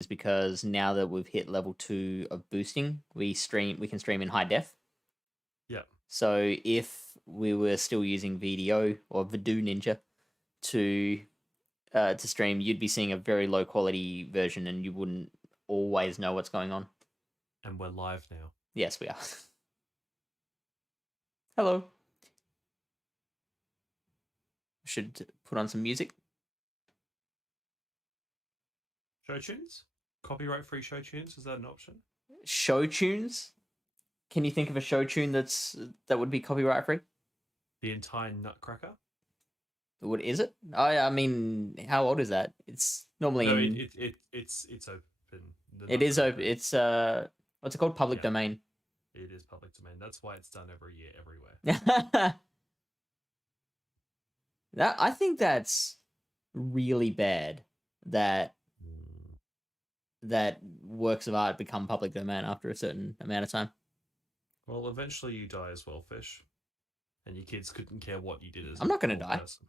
is because now that we've hit level 2 of boosting, we can stream in high def. Yeah. So if we were still using VDO or Voodoo Ninja to stream, you'd be seeing a very low quality version, and you wouldn't always know what's going on. And we're live now. Yes, we are. Hello. Should put on some music. Show tunes? Copyright-free show tunes? Is that an option? Show tunes? Can you think of a show tune that would be copyright free? The entire Nutcracker? What is it? I mean, how old is that? It's normally it's open. It is open. It's what's it called? Public domain. It is public domain. That's why it's done every year, everywhere. I think that's really bad that works of art become public domain after a certain amount of time. Well, eventually you die as well, Fish. And your kids couldn't care what you did as I'm not going to die. Person.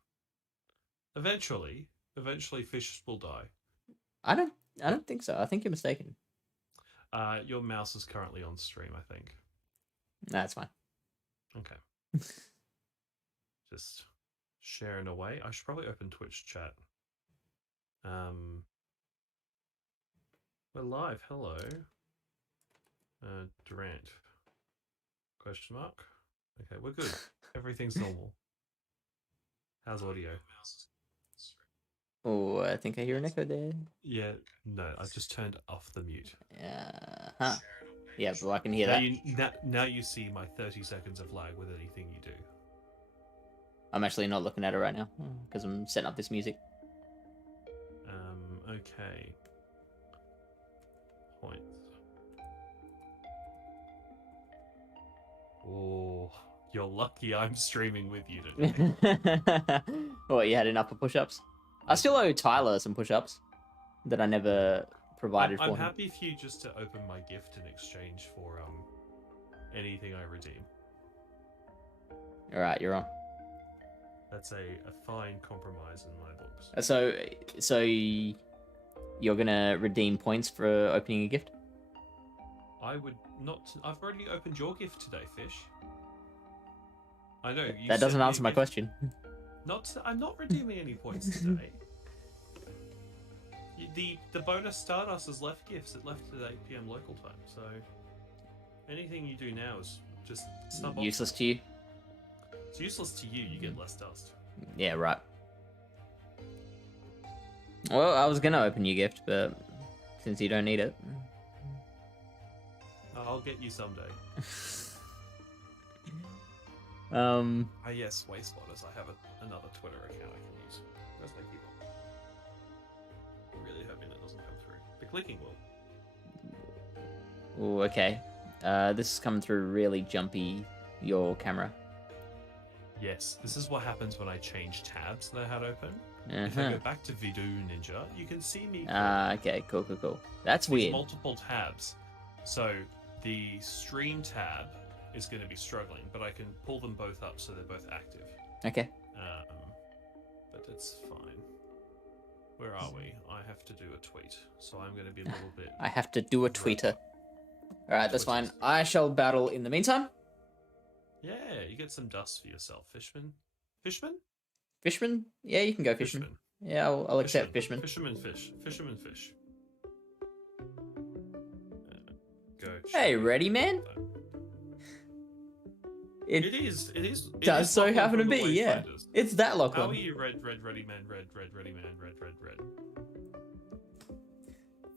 Eventually, Fish will die. I don't think so. I think you're mistaken. Your mouse is currently on stream, I think. That's fine. Okay. Just sharing away. I should probably open Twitch chat. We're live. Hello. Durant. Question mark. Okay, we're good. Everything's normal. How's audio? Oh, I think I hear an echo there. Yeah, no, I just turned off the mute. Yeah, but I can hear that. Now you see my 30 seconds of lag with anything you do. I'm actually not looking at it right now because I'm setting up this music. Okay. Points. Oh, you're lucky I'm streaming with you today. What, you had enough of push-ups? I still owe Tyler some push-ups that I never provided for him. I'm happy for you just to open my gift in exchange for anything I redeem. All right, you're on. That's a fine compromise in my books. So you're gonna redeem points for opening a gift? I would not. I've already opened your gift today, Fish. I know. That doesn't answer my question. I'm not redeeming any points today. The bonus Stardust has left gifts. It left at 8 PM local time. So anything you do now is just useless to you. It's useless to you. You get less dust. Yeah, right. Well, I was gonna open your gift, but since you don't need it, I'll get you someday. Yes, Wastelanders. I have another Twitter account I can use. Where's my keyboard? I'm really hoping it doesn't come through. The clicking will. Oh, okay. This is coming through really jumpy. Your camera. Yes, this is what happens when I change tabs that I had open. If I go back to Voodoo Ninja, you can see me. Okay, cool. That's weird. Multiple tabs. So the stream tab is going to be struggling, but I can pull them both up so they're both active. Okay. But it's fine. Where are we? I have to do a tweet, so I'm going to be a little bit... I have to do a tweeter. Alright, that's fine. I shall battle in the meantime. Yeah, you get some dust for yourself. Fishman? Fishman? Fishman? Yeah, you can go fishman. Yeah, I'll accept fishman. Fisherman fish. Fisherman fish. Go. Hey, ready, man? It does so happen to be, yeah. It's that Lachlan. How are you, red, ready man, red, ready man, red.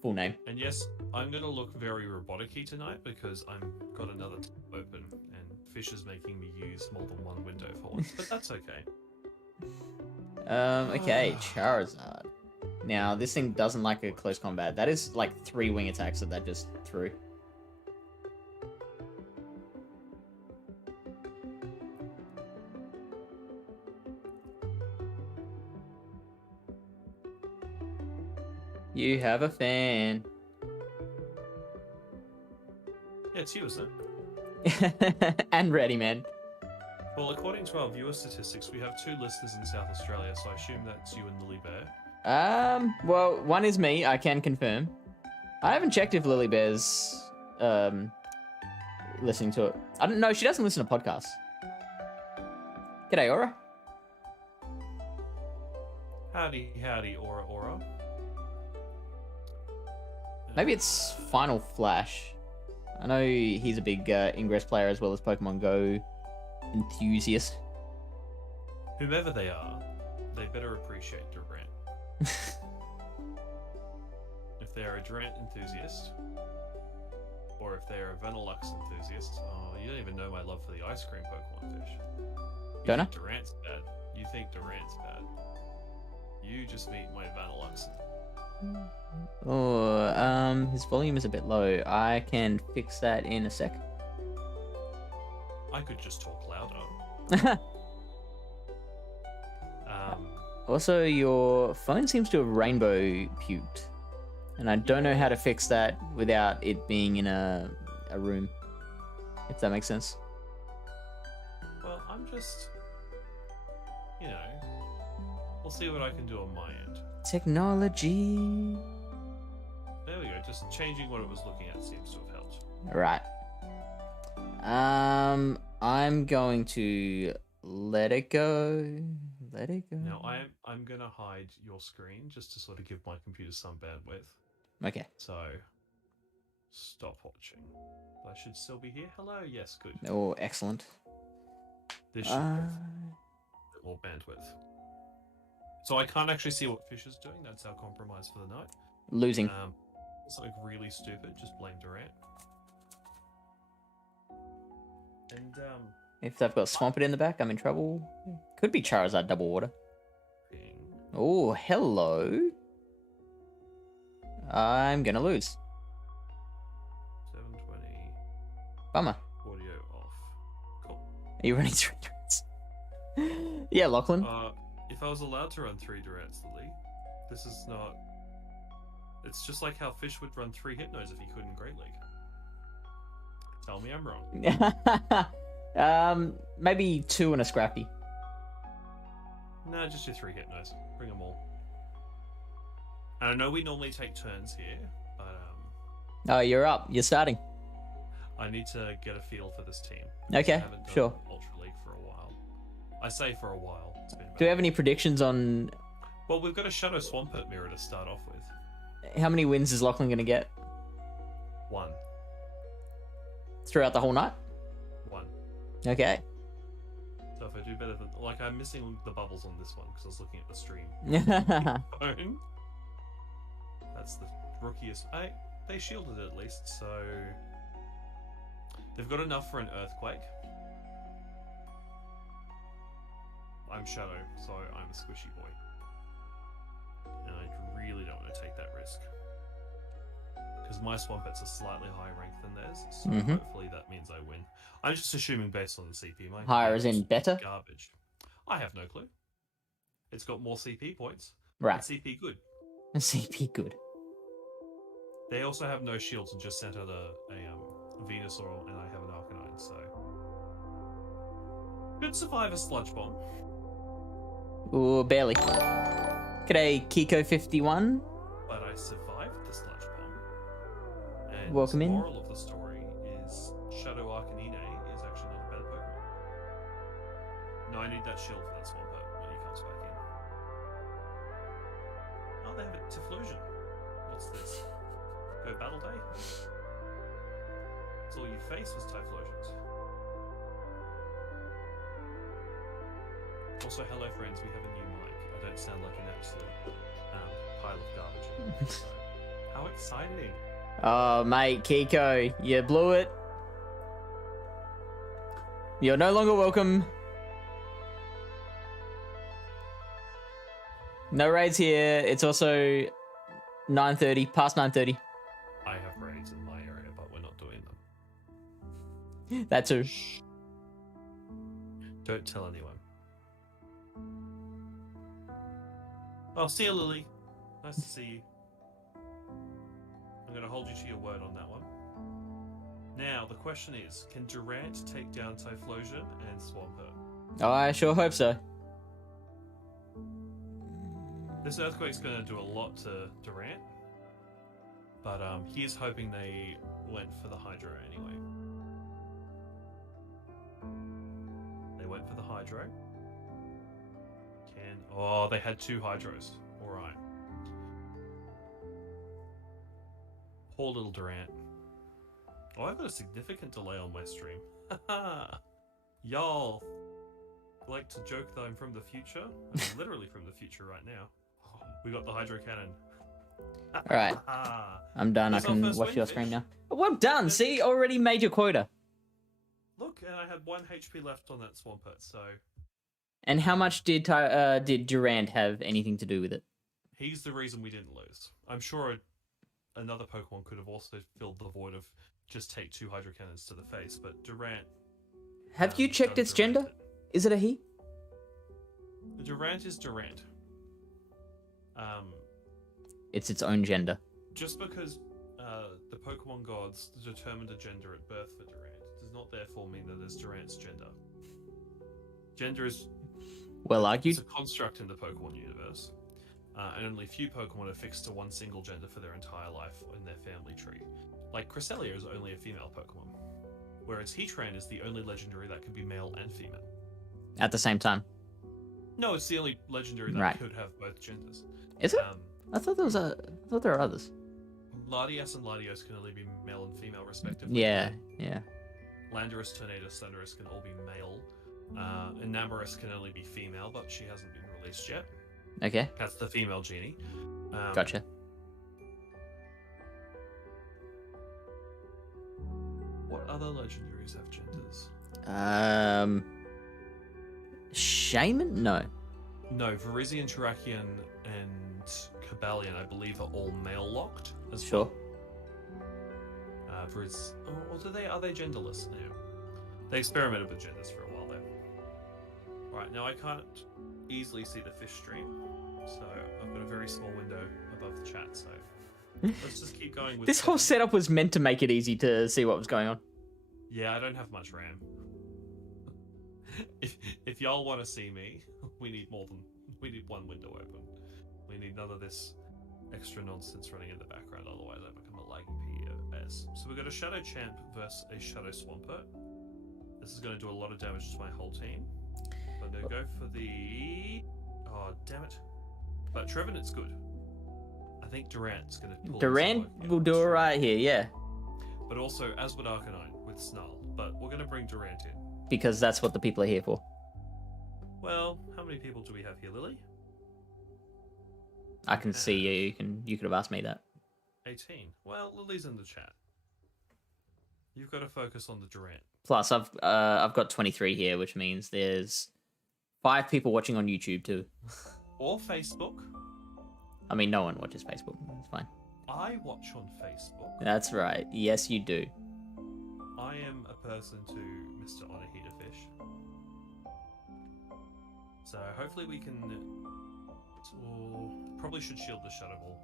Full name. And yes, I'm going to look very robotic-y tonight because I've got another tab open and Fish is making me use more than one window for once, but that's okay. Okay, Charizard. Now, this thing doesn't like a close combat. That is like 3 wing attacks that just threw. You have a fan. Yeah, it's you, isn't it? And ready, man. Well, according to our viewer statistics, we have 2 listeners in South Australia, so I assume that's you and Lily Bear. Well, one is me, I can confirm. I haven't checked if Lily Bear's listening to it. I don't know. She doesn't listen to podcasts. G'day, Aura. Howdy, Aura. Maybe it's Final Flash. I know he's a big Ingress player as well as Pokemon Go enthusiast. Whomever they are, they better appreciate Durant. If they're a Durant enthusiast, or if they're a Vanillux enthusiast, oh, you don't even know my love for the ice cream Pokemon fish. You Don't think Durant's bad. You think Durant's bad. You just meet my Vanillux. Oh, his volume is a bit low. I can fix that in a sec. I could just talk louder. Also, your phone seems to have rainbow puked. And I don't know how to fix that without it being in a room. If that makes sense. Well, I'm just... You know... We'll see what I can do on my end. Technology. There we go. Just changing what it was looking at seems to have helped. Right. I'm going to let it go. Let it go. Now, I'm going to hide your screen just to sort of give my computer some bandwidth. Okay. So, stop watching. I should still be here. Hello. Yes, good. Oh, excellent. This should have a bit more bandwidth. So I can't actually see what Fish is doing. That's our compromise for the night. Losing. Something really stupid. Just blame Durant. And If they've got Swampert in the back, I'm in trouble. Could be Charizard double water. ping. Oh, hello. I'm gonna lose. 720. Bummer. Audio off. Cool. Are you running 3 turns? Yeah, Lachlan. If I was allowed to run 3 Durants, Lily, this is not... It's just like how Fish would run 3 Hypnos if he could in Great League. Tell me I'm wrong. Maybe 2 and a Scrappy. Nah, just do 3 Hypnos. Bring them all. And I know we normally take turns here, but Oh, you're up. You're starting. I need to get a feel for this team. Okay, I haven't done sure. Ultra League for a while. I say for a while. It's been Do we have any predictions on Well, we've got a Shadow Swampert mirror to start off with. how many wins is Lachlan going to get 1. throughout the whole night? 1. Okay. So if I do better than... Like, I'm missing the bubbles on this one because I was looking at the stream. Phone. That's the rookiest... They shielded it at least, so... They've got enough for an Earthquake. I'm Shadow, so I'm a squishy boy. And I really don't want to take that risk. Because my Swampert's a slightly higher rank than theirs, so hopefully that means I win. I'm just assuming based on the CP. My Higher as in better? Garbage. I have no clue. It's got more CP points. Right. It's CP good. CP good. They also have no shields and just sent out a Venusaur, and I have an Arcanine, so... Could survive a Sludge Bomb. Ooh, barely. G'day, Kiko51. But I survived the Sludge Bomb. And Welcome the in. moral of the story is Shadow Arcanine is actually not a better Pokemon. No, I need that shield for that Swampert when he comes back in. Oh, they have a Typhlosion. What's this? Go Battle Day? That's all you face was Typhlosions. Also, hello friends, we have a new mic. I don't sound like an absolute pile of garbage. So, how exciting! Oh, mate, Kiko, you blew it. You're no longer welcome. No raids here. It's also 9:30, past 9:30. I have raids in my area, but we're not doing them. That too. Don't tell anyone. Oh, see you, Lily. Nice to see you. I'm going to hold you to your word on that one. Now, the question is, can Durant take down Typhlosion and Swampert? Oh, I sure hope so. This Earthquake's going to do a lot to Durant. But he's hoping they went for the Hydro anyway. They went for the Hydro. Oh, they had 2 Hydros. Alright. Poor little Durant. Oh, I've got a significant delay on my stream. Haha! Y'all like to joke that I'm from the future? I'm literally from the future right now. We got the Hydro Cannon. Alright. I'm done. I That's our can first watch win, your Fish. screen now. Well done. See, already made your quota. Look, and I had 1 HP left on that Swampert, so And how much did Durant have anything to do with it? he's the reason we didn't lose. I'm sure another Pokemon could have also filled the void of just take 2 Hydro Cannons to the face, but Durant... Have you checked its gender? Is it a he? Durant is Durant. It's its own gender. Just because the Pokemon gods determined a gender at birth for Durant does not therefore mean that it's Durant's gender. Gender is Well argued. it's a construct in the Pokemon universe, and only few Pokemon are fixed to one single gender for their entire life in their family tree. Like Cresselia is only a female Pokemon, whereas Heatran is the only legendary that can be male and female. At the same time. No, it's the only legendary that Right. could have both genders. Is it? I thought there were others. Latias and Latios can only be male and female respectively. Yeah. Landorus, Tornadus, Thundurus can all be male. And Namorous can only be female, but she hasn't been released yet. Okay. That's the female genie. Gotcha. What other legendaries have genders? Shaman? No. No, Virizion, Terrakion, and Cobalion, I believe, are all male locked as Sure. well. Or are they genderless now? They experimented with genders for a while there. Right, now I can't easily see the fish stream, so I've got a very small window above the chat, so let's just keep going with This whole setup was meant to make it easy to see what was going on. Yeah, I don't have much RAM. If y'all want to see me, we need one window open. We need none of this extra nonsense running in the background, otherwise I become a laggy POS. So we've got a Shadow Champ versus a Shadow Swampert. This is going to do a lot of damage to my whole team. I'm going to go for the... Oh, damn it. But Trevenant's good. I think Durant's going to pull Durant will do alright here, yeah. But also, as would Arcanine with Snarl. But we're going to bring Durant in. Because that's what the people are here for. Well, how many people do we have here, Lily? I can see you. You could have asked me that. 18. Well, Lily's in the chat. You've got to focus on the Durant. Plus, I've got 23 here, which means there's 5 people watching on YouTube too. Or Facebook. I mean, no one watches Facebook. It's fine. I watch on Facebook. That's right. Yes, you do. I am a person to Mr. Onahita Fish. So hopefully we can... probably should shield the Shadow Ball.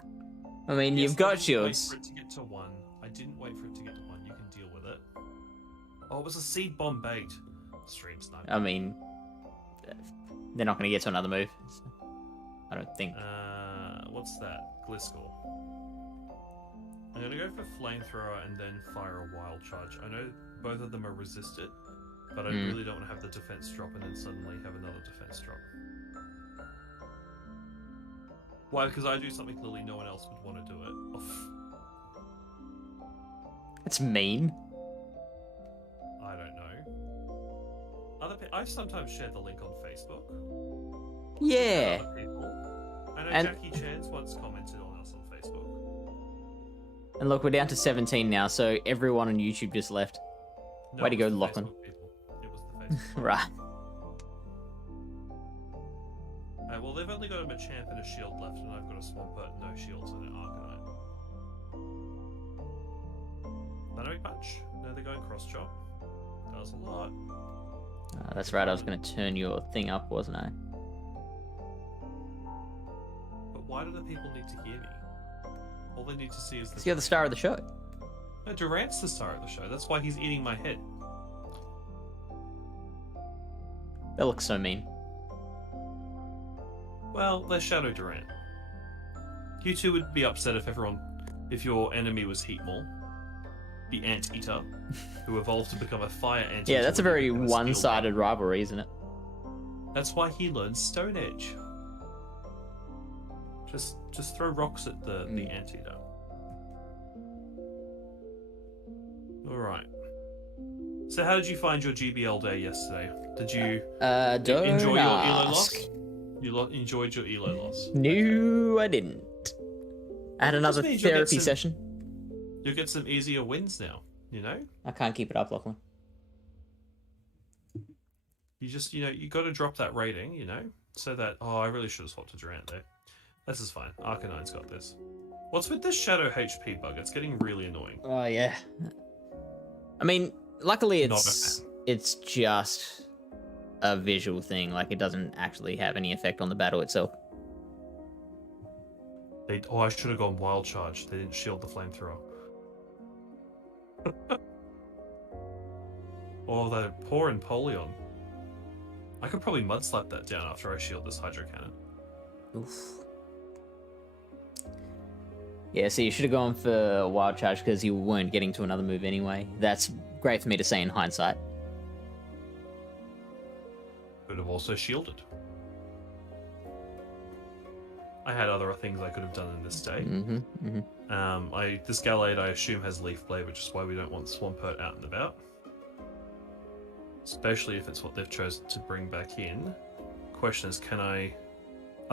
I mean, Yes, you've got I didn't shields. Wait for it to get to 1. I didn't wait for it to get to 1. You can deal with it. Oh, it was a Seed Bomb bait. Stream snipe. I mean, they're not going to get to another move. So I don't think. What's that? Gliscor. I'm going to go for Flamethrower and then fire a Wild Charge. I know both of them are resisted, but I really don't want to have the defense drop and then suddenly have another defense drop. Why? Because I do something Lily no one else would want to do it. Oof. It's mean. I don't know. I've sometimes shared the link on Facebook. Yeah. Other people. I know And- Jackie Chance once commented on us on Facebook. And look, we're down to 17 now, so everyone on YouTube just left. No, Way to it go, was the Lachlan. Facebook people. It was the Facebook. Right. Well, they've only got a Machamp and a Shield left, and I've got a Swampert, no Shields, and an Arcanine. Dynamic Punch. No, they're going Cross Chop. Does a lot. That's right, I was going to turn your thing up, wasn't I? But why do the people need to hear me? All they need to see is Because this. you're the star of the show. No, Durant's the star of the show. That's why he's eating my head. That looks so mean. Well, they're Shadow Durant. You two would be upset if everyone if your enemy was Heat Maul, the Anteater, who evolved to become a Fire Anteater. Yeah, that's a when he very became a Steel one-sided Dragon. rivalry, isn't it? That's why he learned Stone Edge. Just throw rocks at the Anteater. Alright. So how did you find your GBL day yesterday? Did you Don't enjoy your Elo ask. loss? You enjoyed your Elo loss? No, I didn't. I had another means you'll get therapy some- session. You'll get some easier wins now, you know? I can't keep it up, Lachlan. You just, you got to drop that rating, so that, I really should have swapped to Durant there. This is fine. Arcanine's got this. What's with this Shadow HP bug? It's getting really annoying. Oh, yeah. I mean, luckily Not it's just a visual thing. Like, it doesn't actually have any effect on the battle itself. I should have gone Wild Charge. They didn't shield the Flamethrower. Oh, that poor Empoleon. I could probably mudslap that down after I shield this Hydro Cannon. Oof. Yeah, so you should have gone for Wild Charge because you weren't getting to another move anyway. That's great for me to say in hindsight. Could have also shielded. I had other things I could have done in this day. This Gallade, I assume, has Leaf Blade, which is why we don't want Swampert out and about. Especially if it's what they've chosen to bring back in. Question is, can I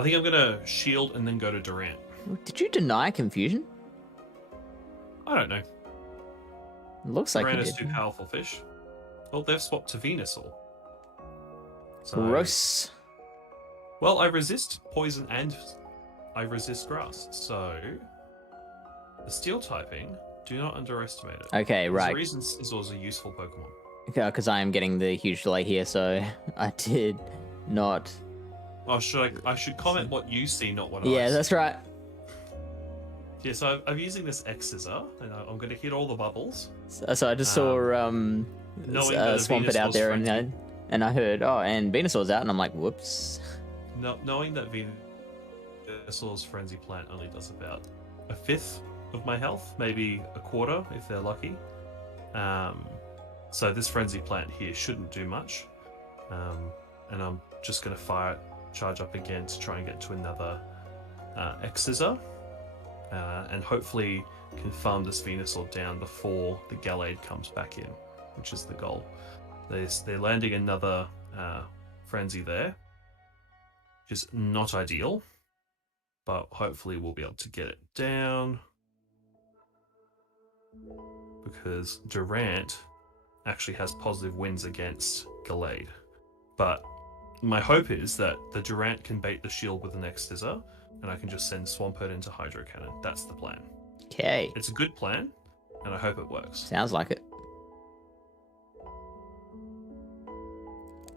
think I'm going to shield and then go to Durant. Did you deny confusion? I don't know. It looks like Durant you is did. too powerful fish. Well, they've swapped to Venusaur. So, Gross. well, I resist poison and I resist grass. So, the steel typing, do not underestimate it. Okay, There's right. a reason Scizor's a useful Pokemon. Because I am getting the huge delay here, so I did not. Oh, I should comment what you see, not what I Yeah, see. that's right. Yeah, so I'm using this X scissor, and I'm going to hit all the bubbles. So I just saw knowing that Swampert out Venusaur's there, frenzy. and I heard, oh, and Venusaur's out, and I'm like, whoops. Knowing that Venusaur's Frenzy Plant only does about a fifth of my health, maybe a quarter if they're lucky. So this Frenzy Plant here shouldn't do much. And I'm just going to charge up again to try and get to another X scissor. And hopefully can farm this Venusaur down before the Gallade comes back in, which is the goal. They're landing another Frenzy there, which is not ideal, but hopefully we'll be able to get it down, because Durant actually has positive wins against Gallade. But my hope is that the Durant can bait the shield with the next scissor, and I can just send Swampert into Hydro Cannon. That's the plan. Okay. It's a good plan, and I hope it works. Sounds like it.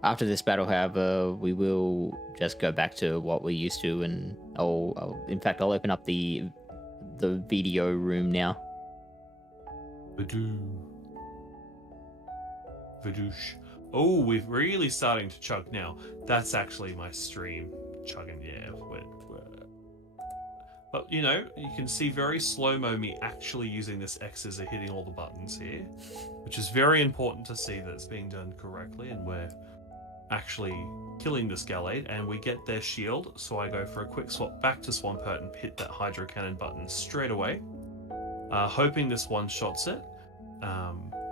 After this battle, however, we will just go back to what we're used to, and in fact, I'll open up the video room now. Badoo. Badoosh. Oh, we're really starting to chug now. That's actually my stream chugging. Yeah, but you can see very slow-mo me actually using this X scissor, hitting all the buttons here, which is very important to see that it's being done correctly, and we're actually killing this Gallade, and we get their shield, so I go for a quick swap back to Swampert and hit that Hydro Cannon button straight away, hoping this one-shots it.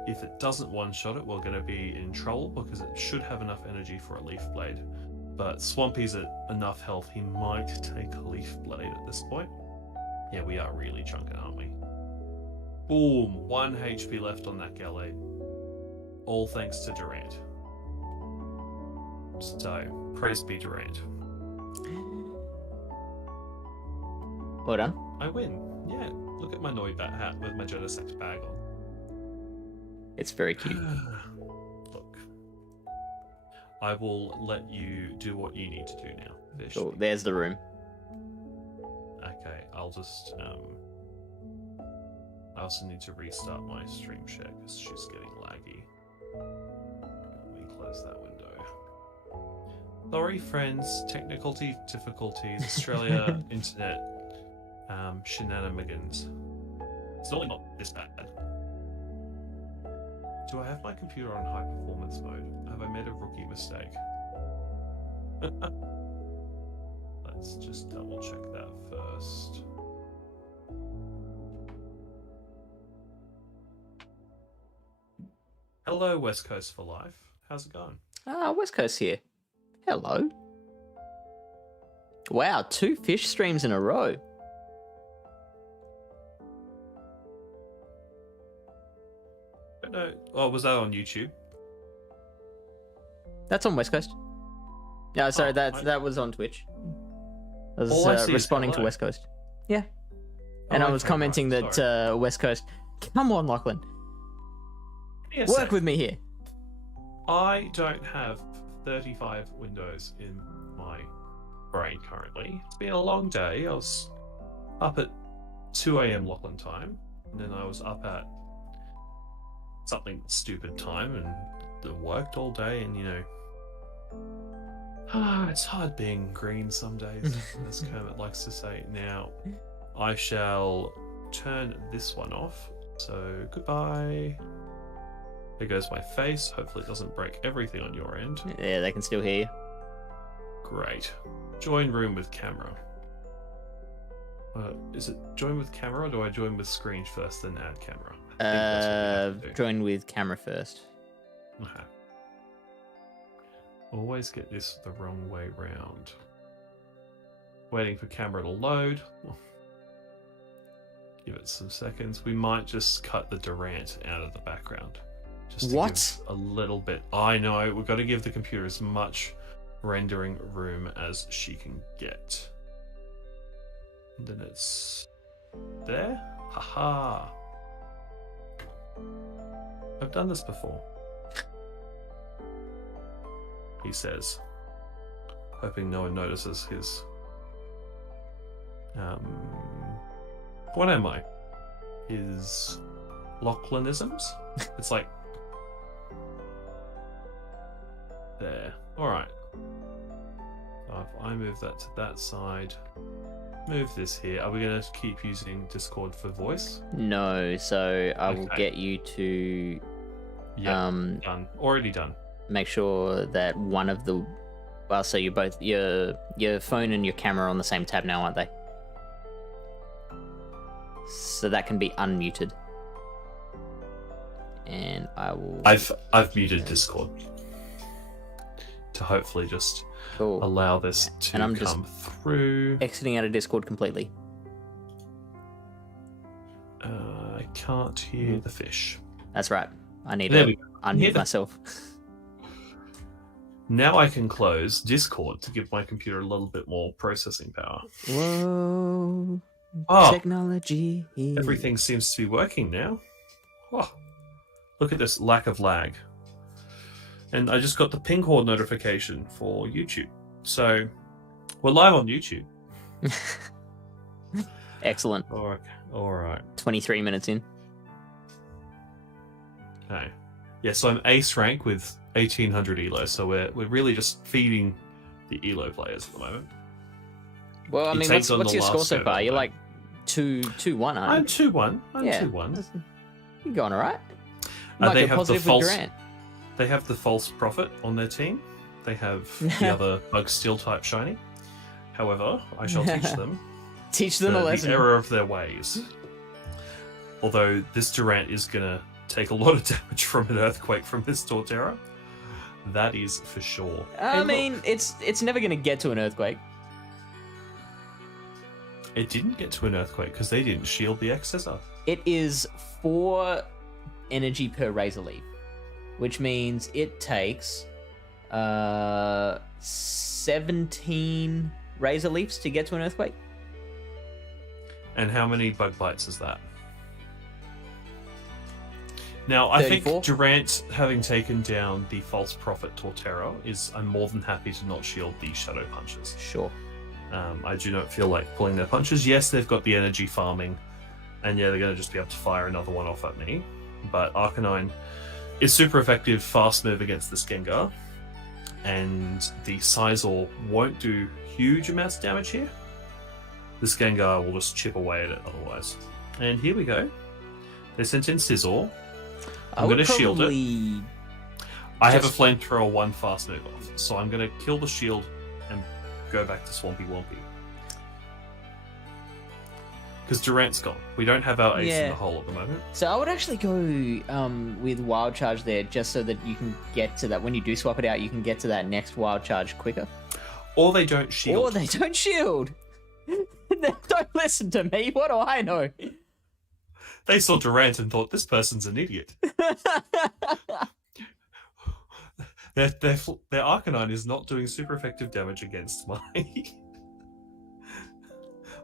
If it doesn't one-shot it, we're going to be in trouble, because it should have enough energy for a Leaf Blade. But Swampy's at enough health, he might take a Leaf Blade at this point. Yeah, we are really chunking, aren't we? Boom! 1 HP left on that Gallade. All thanks to Durant. So, praise be Durant. Well done. I win. Yeah, look at my Noibat hat with my Genesect bag on. It's very cute. Look. I will let you do what you need to do now, Fish. Cool. There's the room. Okay, I'll just, I also need to restart my stream share because she's getting laggy. Let me close that window. Sorry, friends. Technical difficulties. Australia internet shenanigans. It's only not this bad. Do I have my computer on high performance mode? Have I made a rookie mistake? Let's just double check that first. Hello, West Coast for Life. How's it going? West Coast here. Hello. Wow, 2 fish streams in a row. No. Oh, was that on YouTube? That's on West Coast. Yeah, sorry, Oh, that was on Twitch. I All I was see is responding to hello. West Coast. Yeah. And Oh, I was okay, commenting right, that West Coast... Come on, Lachlan. Give me a Work sec. with me here. I don't have 35 windows in my brain currently. It's been a long day. I was up at 2 a.m. Lachlan time, and then I was up at something stupid time and worked all day, and it's hard being green some days, as Kermit likes to say. Now, I shall turn this one off, so goodbye. There goes my face. Hopefully it doesn't break everything on your end. Yeah, they can still hear you. Great. Join room with camera. Is it join with camera, or do I join with screen first, then add camera? I think that's what we have to do. Join with camera first. Okay. Always get this the wrong way round. Waiting for camera to load. Give it some seconds. We might just cut the Durant out of the background. Just to What? give a little bit. I know, we've got to give the computer as much rendering room as she can get. And then it's there. Haha. I've done this before. He says, hoping no one notices his. What am I? His Lachlan-isms? It's like there. Alright. So if I move that to that side, move this here. Are we going to keep using Discord for voice? No, so I will Okay. get you to Yeah, done. Already done. make sure that one of the... Well, so you're both... Your phone and your camera are on the same tab now, aren't they? So that can be unmuted. And I will... I've muted Discord to hopefully just Cool. allow this to And I'm come just- through. Exiting out of Discord completely. I can't hear the fish. That's right. I need There to we go. unmute Hear the- myself. Now I can close Discord to give my computer a little bit more processing power. Whoa. Oh, Technology. everything seems to be working now. Oh, look at this lack of lag. And I just got the ping cord notification for YouTube. So we're live on YouTube. Excellent. All right. 23 minutes in. Okay. Yeah, so I'm ace rank with 1800 elo. So we're really just feeding the elo players at the moment. Well, I He mean, takes what's on the your score last so server, far? You're though. like 2-1, I'm aren't 2-1. I'm you? 2-1. You're going alright. They Like a have the positive with false- Durant. They have the false prophet on their team. They have the other bug steel type shiny. However, I shall teach them Teach them a the lesson. error of their ways. Although this Durant is gonna take a lot of damage from an earthquake from this Torterra. That is for sure. I Hey, look, mean, it's never going to get to an earthquake. it didn't get to an earthquake because they didn't shield the excessor. It is 4 energy per razor leaf, which means it takes 17 razor leaves to get to an earthquake. And how many bug bites is that? Now, I 34? think Durant, having taken down the false prophet Torterra, I'm more than happy to not shield the shadow punches. Sure. I do not feel like pulling their punches. Yes, they've got the energy farming, and yeah, they're going to just be able to fire another one off at me. But Arcanine is super effective, fast move against the Skengar, and the Sizor won't do huge amounts of damage here. The Skengar will just chip away at it otherwise. And here we go. They sent in Scizor. I I'm would going to shield it. probably I have a just- flamethrower 1 fast move off, so I'm going to kill the shield and go back to Swampy Wompy. Because Durant's gone. We don't have our ace in Yeah. the hole at the moment. So I would actually go with Wild Charge there, just so that you can get to that. When you do swap it out, you can get to that next Wild Charge quicker. Or they don't shield. Or they don't shield. Don't listen to me. What do I know? They saw Durant and thought, this person's an idiot. Their Arcanine is not doing super effective damage against my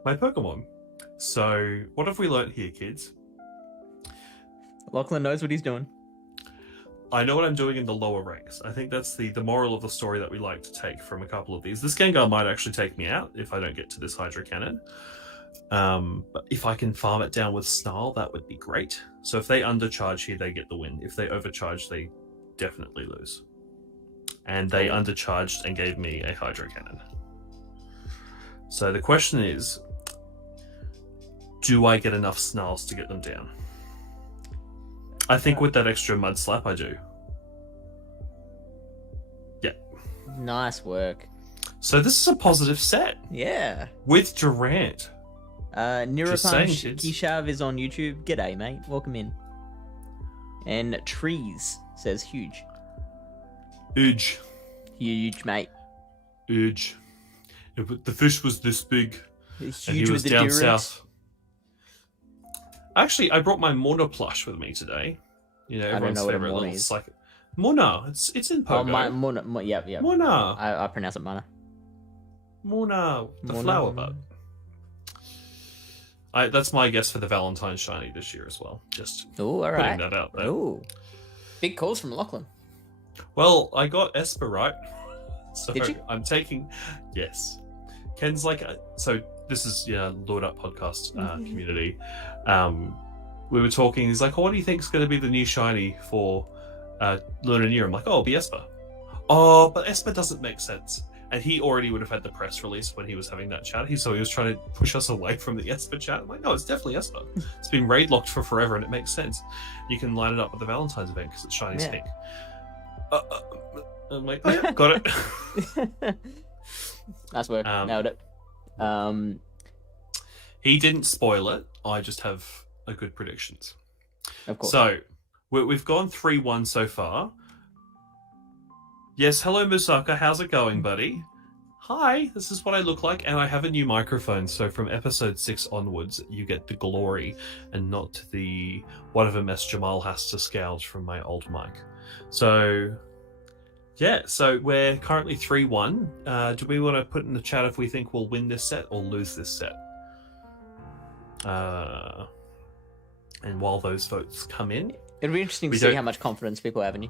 my Pokemon. So, what have we learnt here, kids? Lachlan knows what he's doing. I know what I'm doing in the lower ranks. I think that's the moral of the story that we like to take from a couple of these. This Gengar might actually take me out if I don't get to this Hydro Cannon. But if I can farm it down with Snarl, that would be great. So if they undercharge here, they get the win. If they overcharge, they definitely lose. And they undercharged and gave me a Hydro Cannon. So the question is, do I get enough Snarls to get them down? I think with that extra Mud Slap, I do. Yeah. Nice work. So this is a positive set Yeah. with Durant. Just saying, Nirapunch kids. Kishav is on YouTube. G'day, mate. Welcome in. And Trees says huge. Huge. Huge, mate. Huge. The fish was this big, Huge and he was with the down Durex. south. Actually, I brought my Mona plush with me today. You know, I don't everyone's know what a favorite Mona little is. like Mona. It's in Oh, Pogo. yeah. Mona. I pronounce it Mana. Mona, the Mona. flower bud. That's my guess for the Valentine's shiny this year as well. Just Oh, all putting right. that out there. Oh, big calls from Lachlan. Well, I got Esper right. So Did you? I'm taking... Yes. Ken's like... So this is, Lord Up podcast community. We were talking, he's like, oh, what do you think is going to be the new shiny for Lunar New Year? I'm like, oh, it'll be Esper. Oh, but Esper doesn't make sense. And he already would have had the press release when he was having that chat. So he was trying to push us away from the Esper chat. I'm like, no, it's definitely Esper. It's been raid locked for forever and it makes sense. You can line it up with the Valentine's event because it's shiny pink. I'm like, oh, yeah, got it. Nice work. Nailed it. He didn't spoil it. I just have a good predictions. Of course. So we've gone 3-1 so far. Yes, hello Musaka. How's it going, buddy? Hi, this is what I look like, and I have a new microphone. So from episode 6 onwards, you get the glory and not the whatever mess Jamal has to scouge from my old mic. So yeah, so we're currently 3-1. Do we want to put in the chat if we think we'll win this set or lose this set? And while those votes come in, It'll be interesting to we see don't- how much confidence people have in you.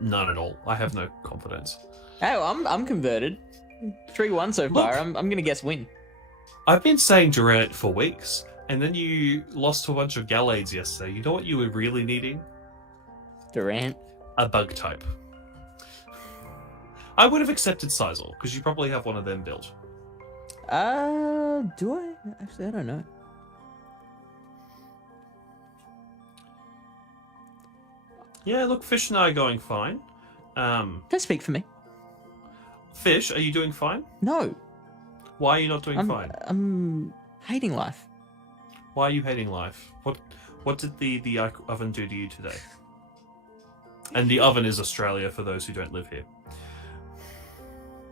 none at all. I have no confidence. Oh, I'm converted. 3-1 so far. I'm gonna guess win. I've been saying Durant for weeks, and then you lost to a bunch of Gallades yesterday. You know what you were really needing? Durant. A bug type. I would have accepted Sizal, because you probably have one of them built. Do I? Actually, I don't know. Yeah, look, Fish and I are going fine. Don't speak for me. Fish, are you doing fine? No. Why are you not doing fine? I'm hating life. Why are you hating life? What did the oven do to you today? And the oven is Australia for those who don't live here.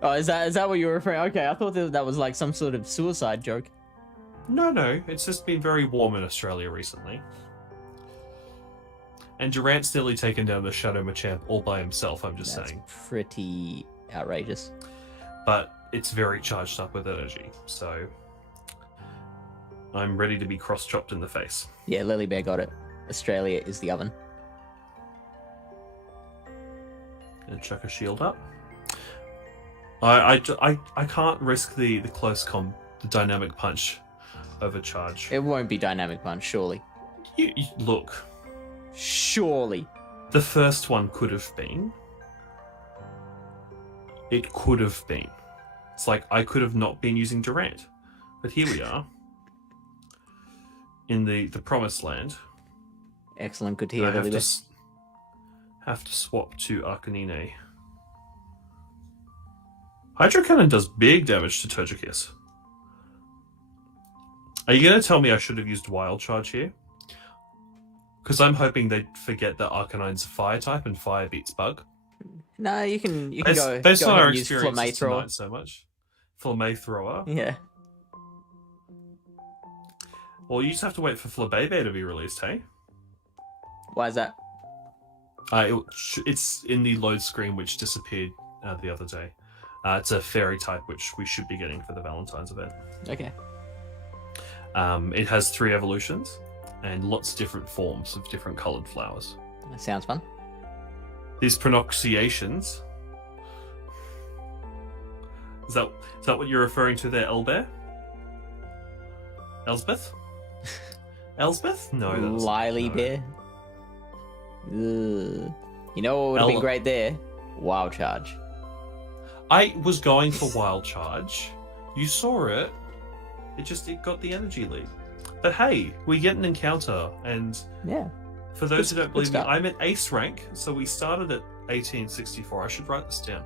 Oh, is that what you were referring? Okay, I thought that was like some sort of suicide joke. No, it's just been very warm in Australia recently. And Durant's nearly taken down the Shadow Machamp all by himself, I'm just That's saying. pretty outrageous. But it's very charged up with energy, so I'm ready to be cross-chopped in the face. Yeah, Lily Bear got it. Australia is the oven. And chuck a shield up. I can't risk the close the dynamic punch overcharge. It won't be dynamic punch, surely. You look, Surely. the first one could have been. It could have been. It's like I could have not been using Durant. But here we are. In the promised land. Excellent. Good to And hear, I have Lily. to have to swap to Arcanine. Hydro Cannon does big damage to Togekiss. Are you going to tell me I should have used Wild Charge here? Because I'm hoping they forget that Arcanine's a Fire type and Fire beats Bug. No, you can Based go on ahead our and use experiences Flamethrower. tonight so much. Flamethrower. Yeah. Well, you just have to wait for Flabébé to be released, hey? Why is that? It's in the load screen which disappeared the other day. It's a fairy type which we should be getting for the Valentine's event. Okay. It has 3 evolutions and lots of different forms of different coloured flowers. That sounds fun. These pronunciations. Is that what you're referring to there, Elbear? Elsbeth? Elsbeth? No, that's Lily no. Bear. Ugh. You know what would have been great there? Wild Charge. I was going for Wild Charge. You saw it. It got the energy lead. But hey, we get an encounter, and yeah. For those who don't believe me, start. I'm at Ace rank, so we started at 1864. I should write this down.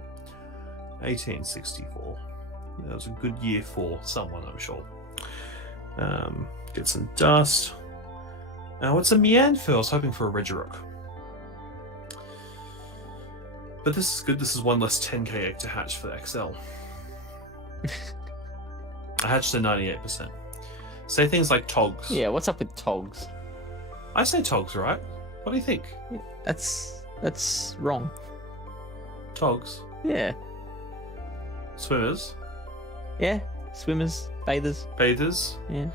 1864. That was a good year for someone, I'm sure. Get some dust. Now, it's a Mianfu. I was hoping for a Regirock. But this is good. This is one less 10k egg to hatch for XL. I hatched at 98%. Say things like Togs. Yeah, what's up with Togs? I say Togs, right? What do you think? That's wrong. Togs. Yeah. Swimmers. Yeah. Swimmers, bathers. Bathers. Yeah.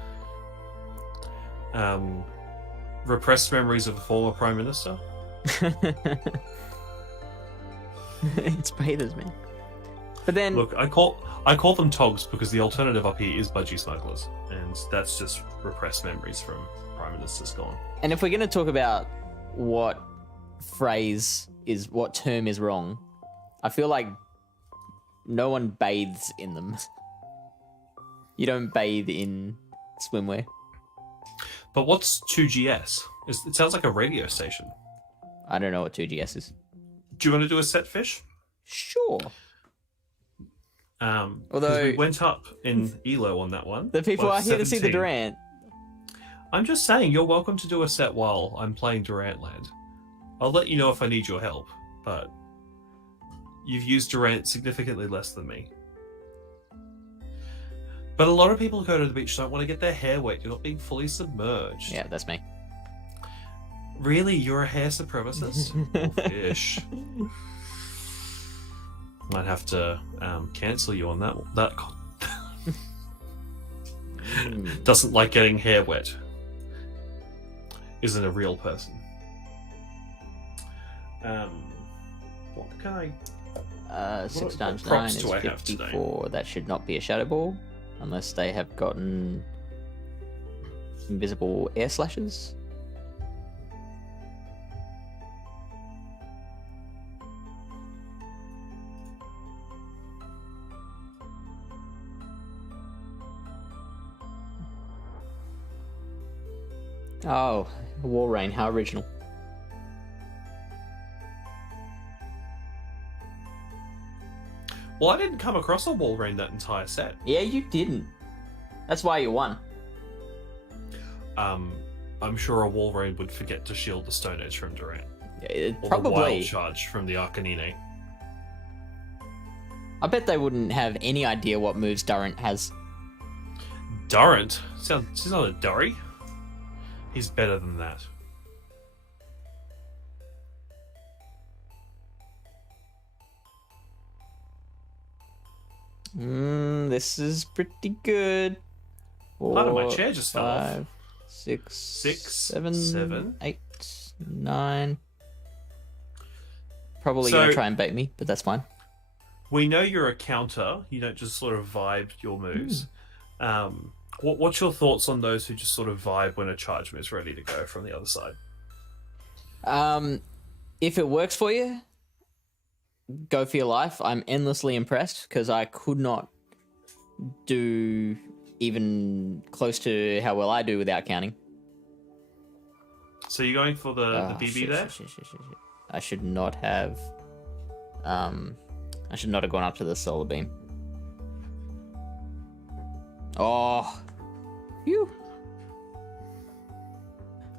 Repressed memories of a former Prime Minister. It's bathers, man. But then Look, I call them Togs because the alternative up here is Budgie Smugglers, and that's just repressed memories from Prime Ministers gone. And if we're going to talk about what term is wrong, I feel like no one bathes in them. You don't bathe in swimwear. But what's 2GS? It sounds like a radio station. I don't know what 2GS is. Do you want to do a set fish? Sure. Although we went up in ELO on that one. The people are here to see the 17. Durant. I'm just saying, you're welcome to do a set while I'm playing Durant Land. I'll let you know if I need your help, but you've used Durant significantly less than me. But a lot of people who go to the beach don't want to get their hair wet. You're not being fully submerged. Yeah, that's me. Really? You're a hair supremacist? Oh, fish. Might have to cancel you on that. Doesn't like getting hair wet. Isn't a real person. What can I... 6 what times 9 props is do I have 54. That should not be a Shadow Ball, unless they have gotten invisible air slashes. Oh, War Rain, how original. Well, I didn't come across a Walrein that entire set. Yeah, you didn't. That's why you won. I'm sure a Walrein would forget to shield the Stone Edge from Durant. Yeah, Or the probably. Wild Charge from the Arcanine. I bet they wouldn't have any idea what moves Durant has. Durant? He's not a Durry. He's better than that. This is pretty good. Part of my chair just fell off. 5, 6, 6, 7, 7, 8, 9. Probably So- gonna try and bait me, but that's fine. We know you're a counter. You don't just sort of vibe your moves. What's your thoughts on those who just sort of vibe when a charge move's ready to go from the other side? If it works for you, go for your life. I'm endlessly impressed because I could not do even close to how well I do without counting. So you're going for the BB shit, there? shit. I should not have. I should not have gone up to the solar beam. Oh. Phew.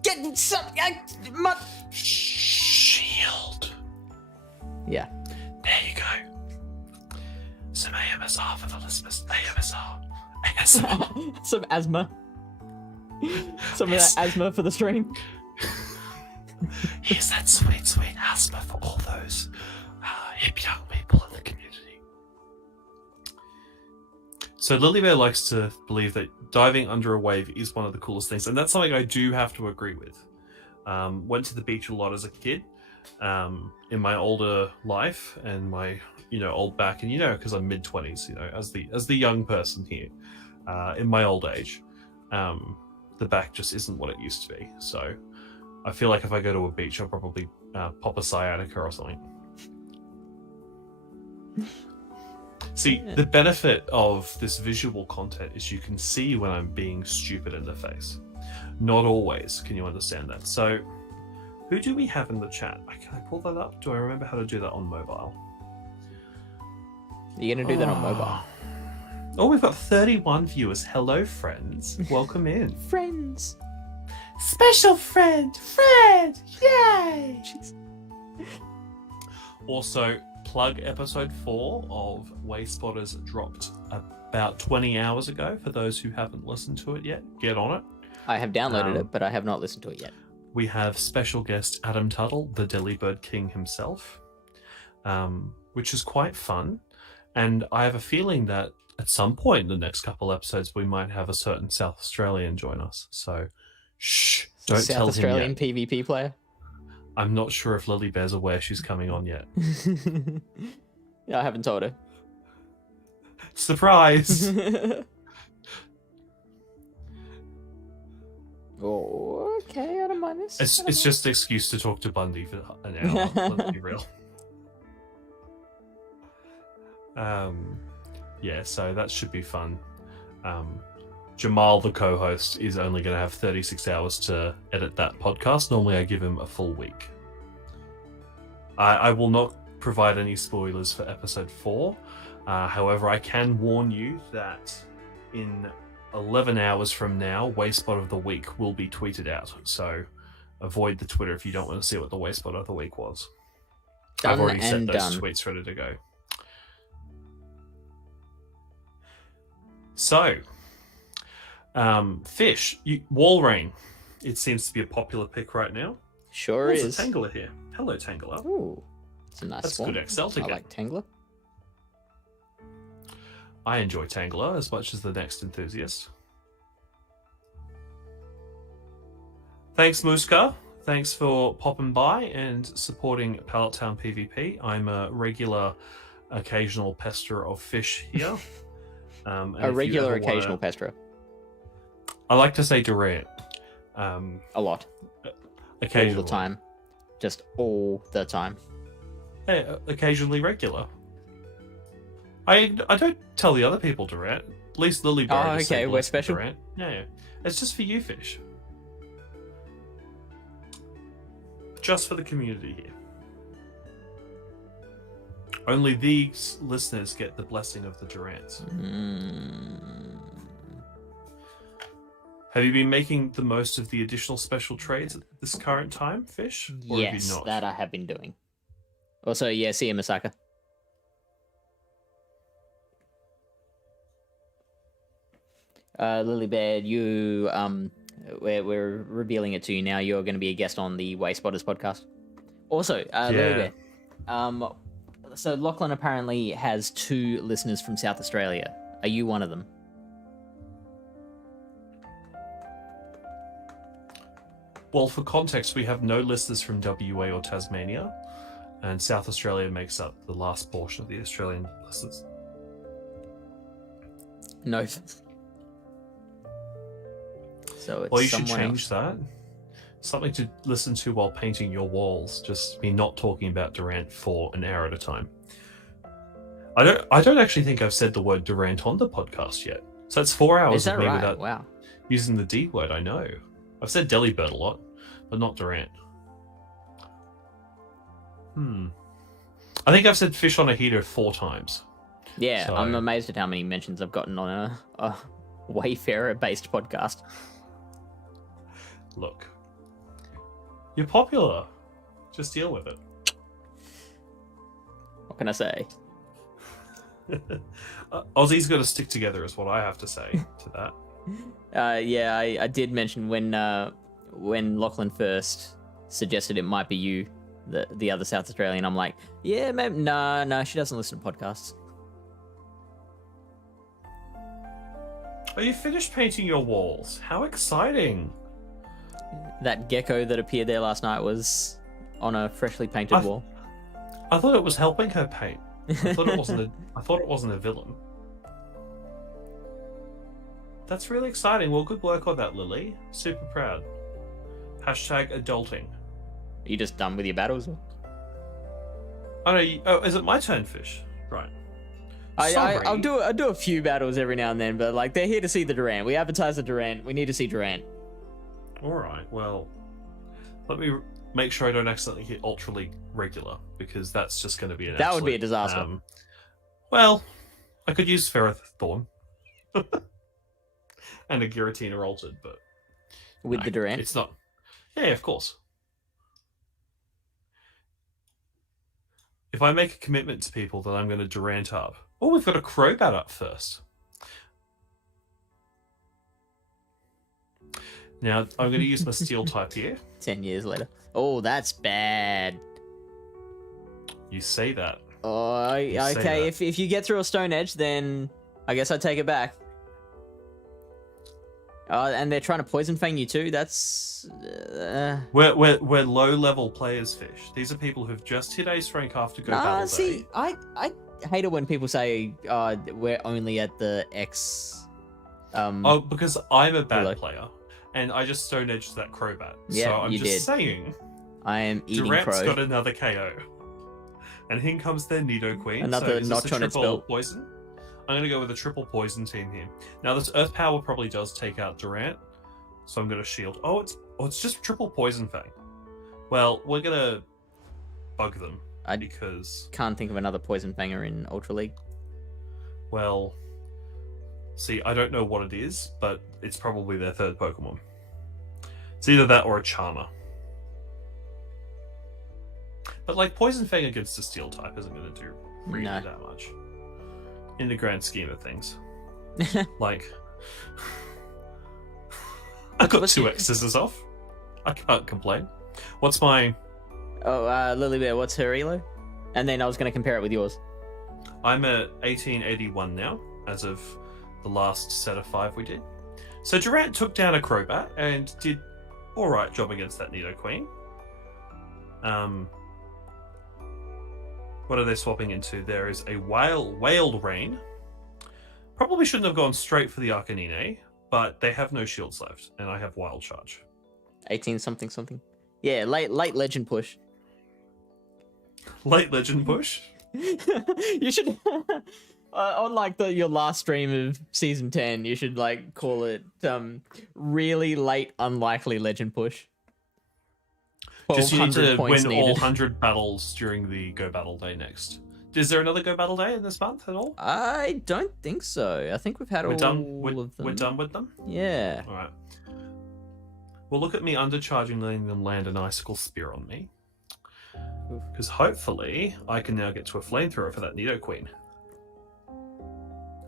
Get some. Shield. Yeah. There you go. Some AMSR for the listeners. AMSR. ASMR. Some asthma. Some of that asthma for the stream. Here's that sweet, sweet asthma for all those hip young people in the community. So Lilybear likes to believe that diving under a wave is one of the coolest things, and that's something I do have to agree with. Went to the beach a lot as a kid. In my older life and my old back, and because I'm mid-20s, as the young person here, in my old age, the back just isn't what it used to be. So I feel like if I go to a beach, I'll probably pop a sciatica or something. See, the benefit of this visual content is you can see when I'm being stupid in the face. Not always can you understand that. So who do we have in the chat? Can I pull that up? Do I remember how to do that on mobile? You're going to do that on mobile? Oh, we've got 31 viewers. Hello, friends. Welcome in. Friends. Special friend. Fred. Yay. Also, plug episode 4 of Way Spotters dropped about 20 hours ago. For those who haven't listened to it yet, get on it. I have downloaded it, but I have not listened to it yet. We have special guest Adam Tuttle, the Delibird King himself, which is quite fun. And I have a feeling that at some point in the next couple episodes, we might have a certain South Australian join us. So, shh, don't South tell Australian him yet. PvP player? I'm not sure if Lilybear's aware she's coming on yet. Yeah, I haven't told her. Surprise! Oh, okay, I don't mind this. It's just an excuse to talk to Bundy for an hour, let's be real. Yeah, so that should be fun. Jamal, the co-host, is only going to have 36 hours to edit that podcast. Normally I give him a full week. I will not provide any spoilers for episode 4. However, I can warn you that in 11 hours from now, Wayspot of the Week will be tweeted out. So avoid the Twitter if you don't want to see what the Wayspot of the Week was. I've already set those tweets ready to go. So, Fish, Walrein, it seems to be a popular pick right now. Sure There's is. a Tangler here. Hello, Tangler. Ooh, it's a nice That's one. good Excel to I get. like Tangler. I enjoy Tangler as much as the next enthusiast. Thanks, Muska. Thanks for popping by and supporting Pallet Town PvP. I'm a regular, occasional pester of Fish here. A regular, occasional pesterer. I like to say Durant. A lot. Occasionally. All the time. Just all the time. Hey, occasionally regular. I don't tell the other people Durant. At least Lily Bird. Oh, okay, we're special. Durant. Yeah. It's just for you, Fish. Just for the community here. Only these listeners get the blessing of the Durants. Have you been making the most of the additional special trades at this current time, Fish? Or have you not? That I have been doing. Also, yeah, see you, Masaka. Lily Bear, you we're revealing it to you now. You're going to be a guest on the Way Spotters podcast. Also, Lily Bear, so Lachlan apparently has 2 listeners from South Australia. Are you one of them? Well, for context, we have no listeners from WA or Tasmania, and South Australia makes up the last portion of the Australian listeners. No. So it's well, you should someone change that. Something to listen to while painting your walls. Just me not talking about Durant for an hour at a time. I don't actually think I've said the word Durant on the podcast yet. So that's 4 hours Is that of me right? without Wow. using the D word. I know. I've said Delibird a lot, but not Durant. I think I've said fish on a heater 4 times. Yeah, So- I'm amazed at how many mentions I've gotten on a Wayfarer-based podcast. Look, you're popular. Just deal with it. What can I say? Aussies got to stick together, is what I have to say to that. Yeah, I did mention when Lachlan first suggested it might be you, the other South Australian. I'm like, yeah, maybe, no, she doesn't listen to podcasts. Oh, you finished painting your walls. How exciting! That gecko that appeared there last night was on a freshly painted wall. I thought it was helping her paint. I thought it wasn't a villain. That's really exciting. Well, good work on that, Lily. Super proud. Hashtag adulting. Are you just done with your battles? Or? Oh no! Is it my turn, Fish? Right. I'll do a few battles every now and then, but like they're here to see the Durant. We advertise the Durant. We need to see Durant. All right. Well, let me make sure I don't accidentally hit Ultra League regular, because that's just going to be That would be a disaster. Well, I could use Ferrith Thorn and a Giratina altered, but With no, the Durant? it's not. Yeah, of course. If I make a commitment to people that I'm going to Durant up. Oh, we've got a Crobat up first. Now, I'm going to use my Steel type here. 10 years later. Oh, that's bad. You say that. Oh, say okay. that. If you get through a Stone Edge, then I guess I take it back. And they're trying to Poison Fang you too. That's We're low level players, Fish. These are people who've just hit ace rank after go battle see, day. I hate it when people say we're only at the X. Oh, because I'm a bad Hello. player, and I just stone edged that Crobat. Yeah, so I'm you just did. saying. I am eating Durant's crow. got another KO, and here comes their Nidoqueen. Another so is this notch a on its triple belt. poison. I'm gonna go with a triple poison team here. Now this Earth Power probably does take out Durant, so I'm gonna shield. Oh, it's just triple poison Fang. Well, we're gonna bug them I because can't think of another Poison Fanger in Ultra League. well, see, I don't know what it is, but it's probably their third Pokemon. It's either that or a Charmer. But like Poison Fang against a Steel type isn't gonna do really No. that much in the grand scheme of things. Like, I got What's 2 your- X's off. I can't complain. What's my? Oh, Lily Bear, what's her elo? And then I was going to compare it with yours. I'm at 1881 now, as of the last set of 5 we did. So Durant took down a Crobat and did all right job against that Nidoqueen. What are they swapping into? There is a Wailed Rain. Probably shouldn't have gone straight for the Arcanine, but they have no shields left, and I have Wild Charge. 18 something something. Yeah, late legend push. Late Legend Push. You should on like your last stream of season 10, you should like call it really late unlikely legend push. Just you need 1200 to points win all needed. 100 battles during the Go Battle Day next. Is there another Go Battle Day in this month at all? I don't think so. I think we've had We're all done. of them. We're done with them. Yeah. All right. Well, look at me undercharging, letting them land an Icicle Spear on me. Because hopefully I can now get to a Flamethrower for that Nidoqueen.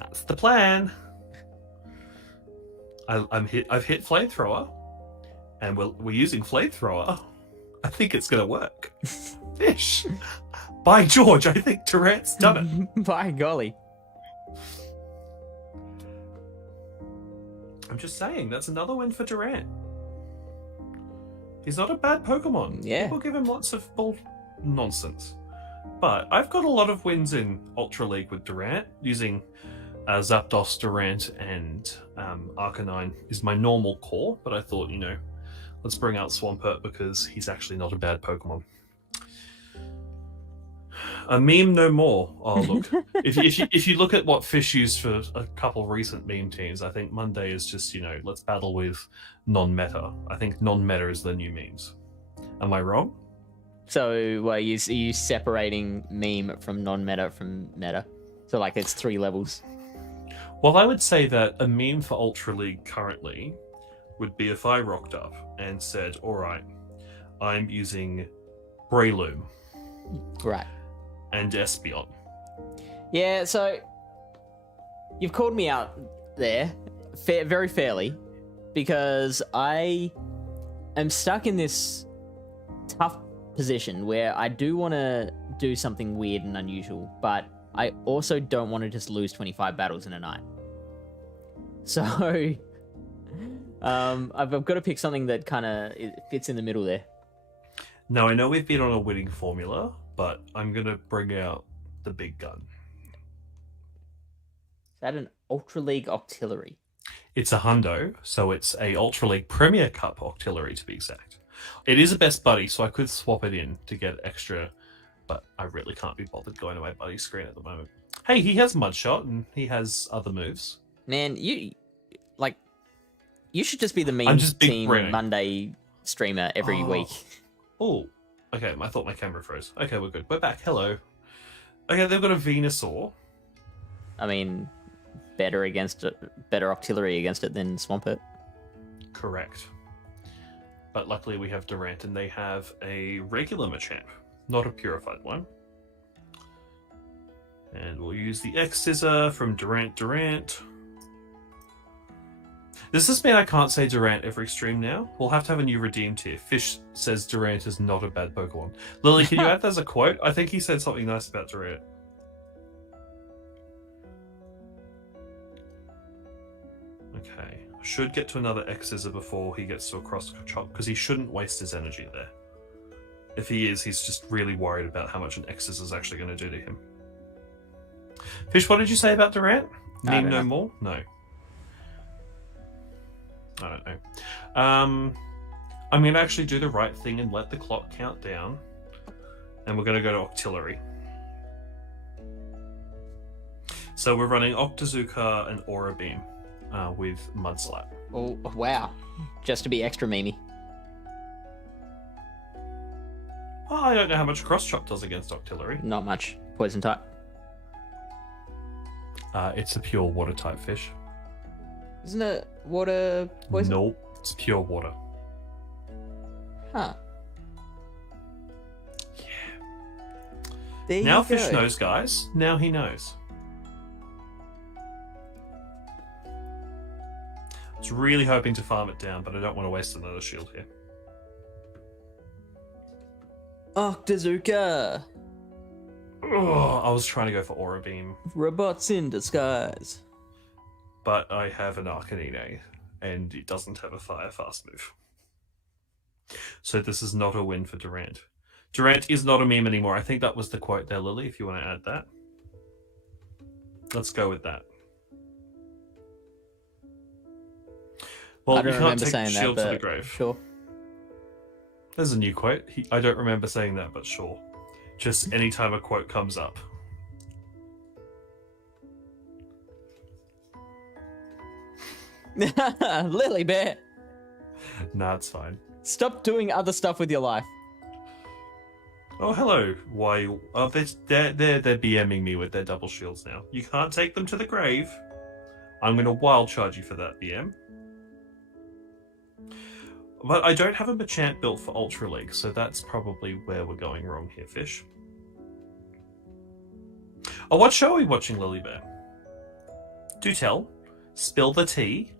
That's the plan. I've hit Flamethrower, and we're using Flamethrower. I think it's gonna work. Fish. By George, I think Durant's done it. By golly. I'm just saying, that's another win for Durant. He's not a bad Pokemon. Yeah. People give him lots of bull nonsense. But I've got a lot of wins in Ultra League with Durant, using Zapdos, Durant, and Arcanine is my normal core, but I thought, let's bring out Swampert because he's actually not a bad Pokemon. A meme no more. Oh look, if you look at what Fish used for a couple recent meme teams, I think Monday is just let's battle with non-meta. I think non-meta is the new memes. Am I wrong? So, are you separating meme from non-meta from meta? So, like, it's 3 levels. Well, I would say that a meme for Ultra League currently would be if I rocked up and said, all right, I'm using Breloom Right. and Espeon. Yeah, so you've called me out there very fairly, because I am stuck in this tough position where I do want to do something weird and unusual, but I also don't want to just lose 25 battles in a night. So I've got to pick something that kind of fits in the middle there. Now, I know we've been on a winning formula, but I'm going to bring out the big gun. Is that an Ultra League Octillery? It's a hundo, so it's a Ultra League Premier Cup Octillery to be exact. It is a best buddy, so I could swap it in to get extra, but I really can't be bothered going to my buddy screen at the moment. Hey, he has Mudshot and he has other moves. Man, you should just be the meme team brain. Monday streamer every week. Oh, okay. I thought my camera froze. Okay, we're good. We're back. Hello. Okay, they've got a Venusaur. I mean, better Octillery against it than Swampert. Correct. But luckily we have Durant, and they have a regular Machamp, not a purified one. And we'll use the X-Scissor from Durant. Does this mean I can't say Durant every stream now? We'll have to have a new redeem tier. Fish says Durant is not a bad Pokemon. Lily, can you add that as a quote? I think he said something nice about Durant. Okay. I should get to another X-Scissor before he gets to a cross chop, because he shouldn't waste his energy there. If he is, he's just really worried about how much an X-Scissor is actually going to do to him. Fish, what did you say about Durant? Meme no more? No. I don't know. I'm going to actually do the right thing and let the clock count down. And we're going to go to Octillery. So we're running Octazooka and Aura Beam with Mudslap. Oh, wow. Just to be extra memey. Well, I don't know how much Cross Chop does against Octillery. Not much. Poison type. It's a pure water type fish. Isn't it water poison? Nope, it's pure water. Huh. Yeah. Now Fish knows, guys. Now he knows. I was really hoping to farm it down, but I don't want to waste another shield here. Octazooka! Oh, I was trying to go for Aura Beam. Robots in disguise. But I have an Arcanine, and it doesn't have a Fire Fast move. So this is not a win for Durant. Durant is not a meme anymore. I think that was the quote there, Lily, if you want to add that. Let's go with that. Well, you can't take the shield to the grave. Sure. There's a new quote. I don't remember saying that, but sure. Just anytime a quote comes up. Lily Bear. Nah, it's fine. Stop doing other stuff with your life. Oh, hello. Why? Oh, they're BMing me with their double shields now. You can't take them to the grave. I'm going to wild charge you for that, BM. But I don't have a Machamp built for Ultra League, so that's probably where we're going wrong here, Fish. Oh, what show are we watching, Lily Bear? Do tell. Spill the tea.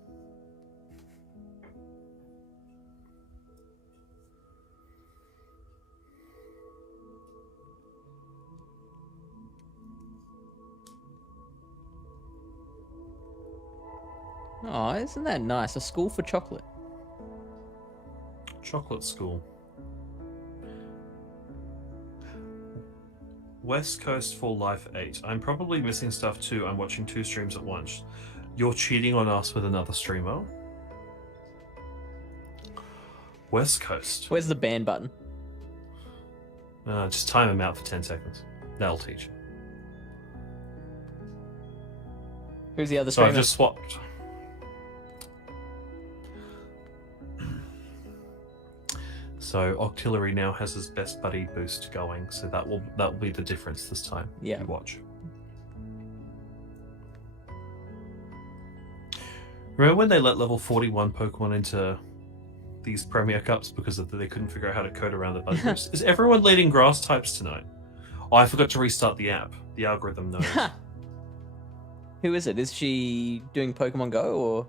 Oh, isn't that nice? A school for chocolate. Chocolate school. West Coast Full Life 8. I'm probably missing stuff too. I'm watching 2 streams at once. You're cheating on us with another streamer? West Coast. Where's the ban button? Just time him out for 10 seconds. That'll teach. Who's the other So streamer? I've just swapped. So Octillery now has his best buddy boost going, so that will be the difference this time. Yeah. You watch. Remember when they let level 41 Pokemon into these Premier Cups because they couldn't figure out how to code around the buddy boost? Is everyone leading grass types tonight? Oh, I forgot to restart the app. The algorithm knows. Who is it? Is she doing Pokemon Go or?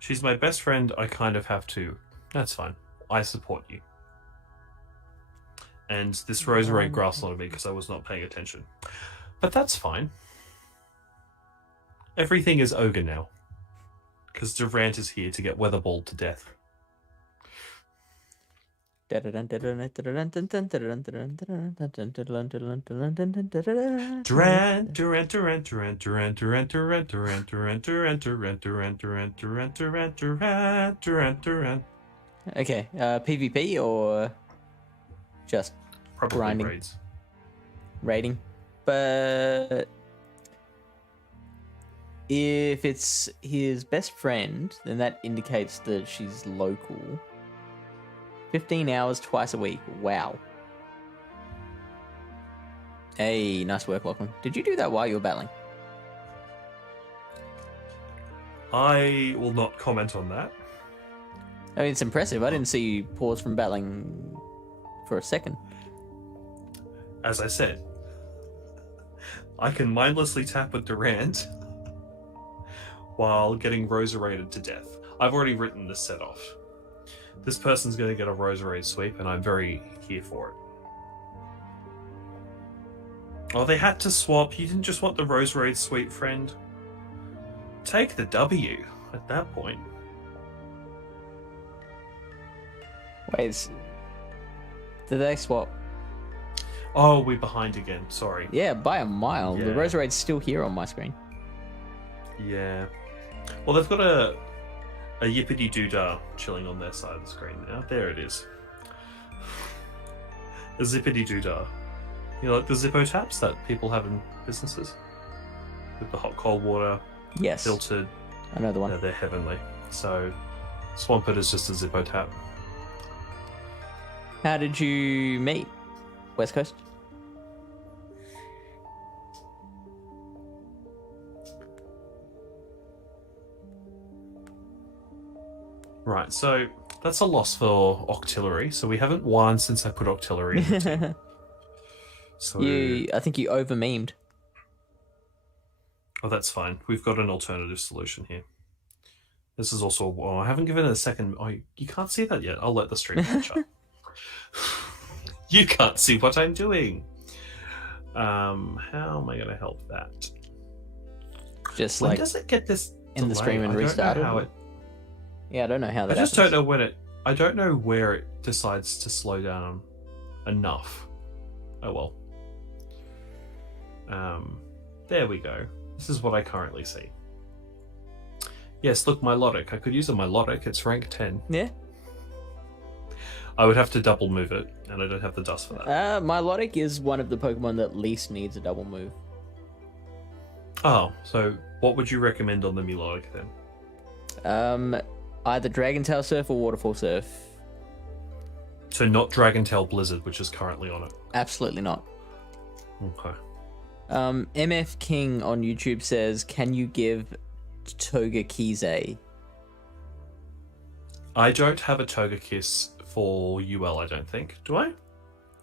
She's my best friend. I kind of have to. That's fine. I support you. And this Roserade grass on me because I was not paying attention. But that's fine. Everything is ogre now. Because Durant is here to get weatherballed to death. Okay, PvP or just Probably grinding? raids. Rating. But if it's his best friend, then that indicates that she's local. 15 hours twice a week. Wow. Hey, nice work, Lachlan. Did you do that while you were battling? I will not comment on that. I mean, it's impressive. I didn't see you pause from battling for a second. As I said, I can mindlessly tap with Durant while getting Roseraded to death. I've already written this set off. This person's going to get a Roserade sweep, and I'm very here for it. Oh, they had to swap. You didn't just want the Roserade sweep, friend. Take the W at that point. Wait, did they swap? Oh, we're behind again. Sorry. Yeah, by a mile. Yeah. The Roserade's still here on my screen. Yeah. Well, they've got a yippity doodah chilling on their side of the screen now. There it is. A zippity doodah. You know, like the Zippo taps that people have in businesses with the hot cold water Yes. filtered. I know the one. Yeah, they're heavenly. So, Swampert is just a Zippo tap. How did you meet? West Coast? Right, so that's a loss for Octillery. So we haven't won since I put Octillery in the team. So, I think you over memed. oh, that's fine. We've got an alternative solution here. This is also... Oh, I haven't given it a second... Oh, you can't see that yet. I'll let the stream catch up. You can't see what I'm doing. How am I going to help that? Just When like does it get this in the delay? stream and I don't know restarted. how it... Yeah, I don't know how that I just happens. don't know when it... I don't know where it decides to slow down enough. Oh well. There we go. This is what I currently see. Yes, look, Milotic. I could use a Milotic. It's rank 10. Yeah. I would have to double move it, and I don't have the dust for that. Milotic is one of the Pokemon that least needs a double move. Oh, so what would you recommend on the Milotic then? Either Dragon Tail Surf or Waterfall Surf. So not Dragon Tail Blizzard, which is currently on it. Absolutely not. Okay. MF King on YouTube says, "Can you give Togekiss?" I don't have a Togekiss for UL, I don't think. Do I?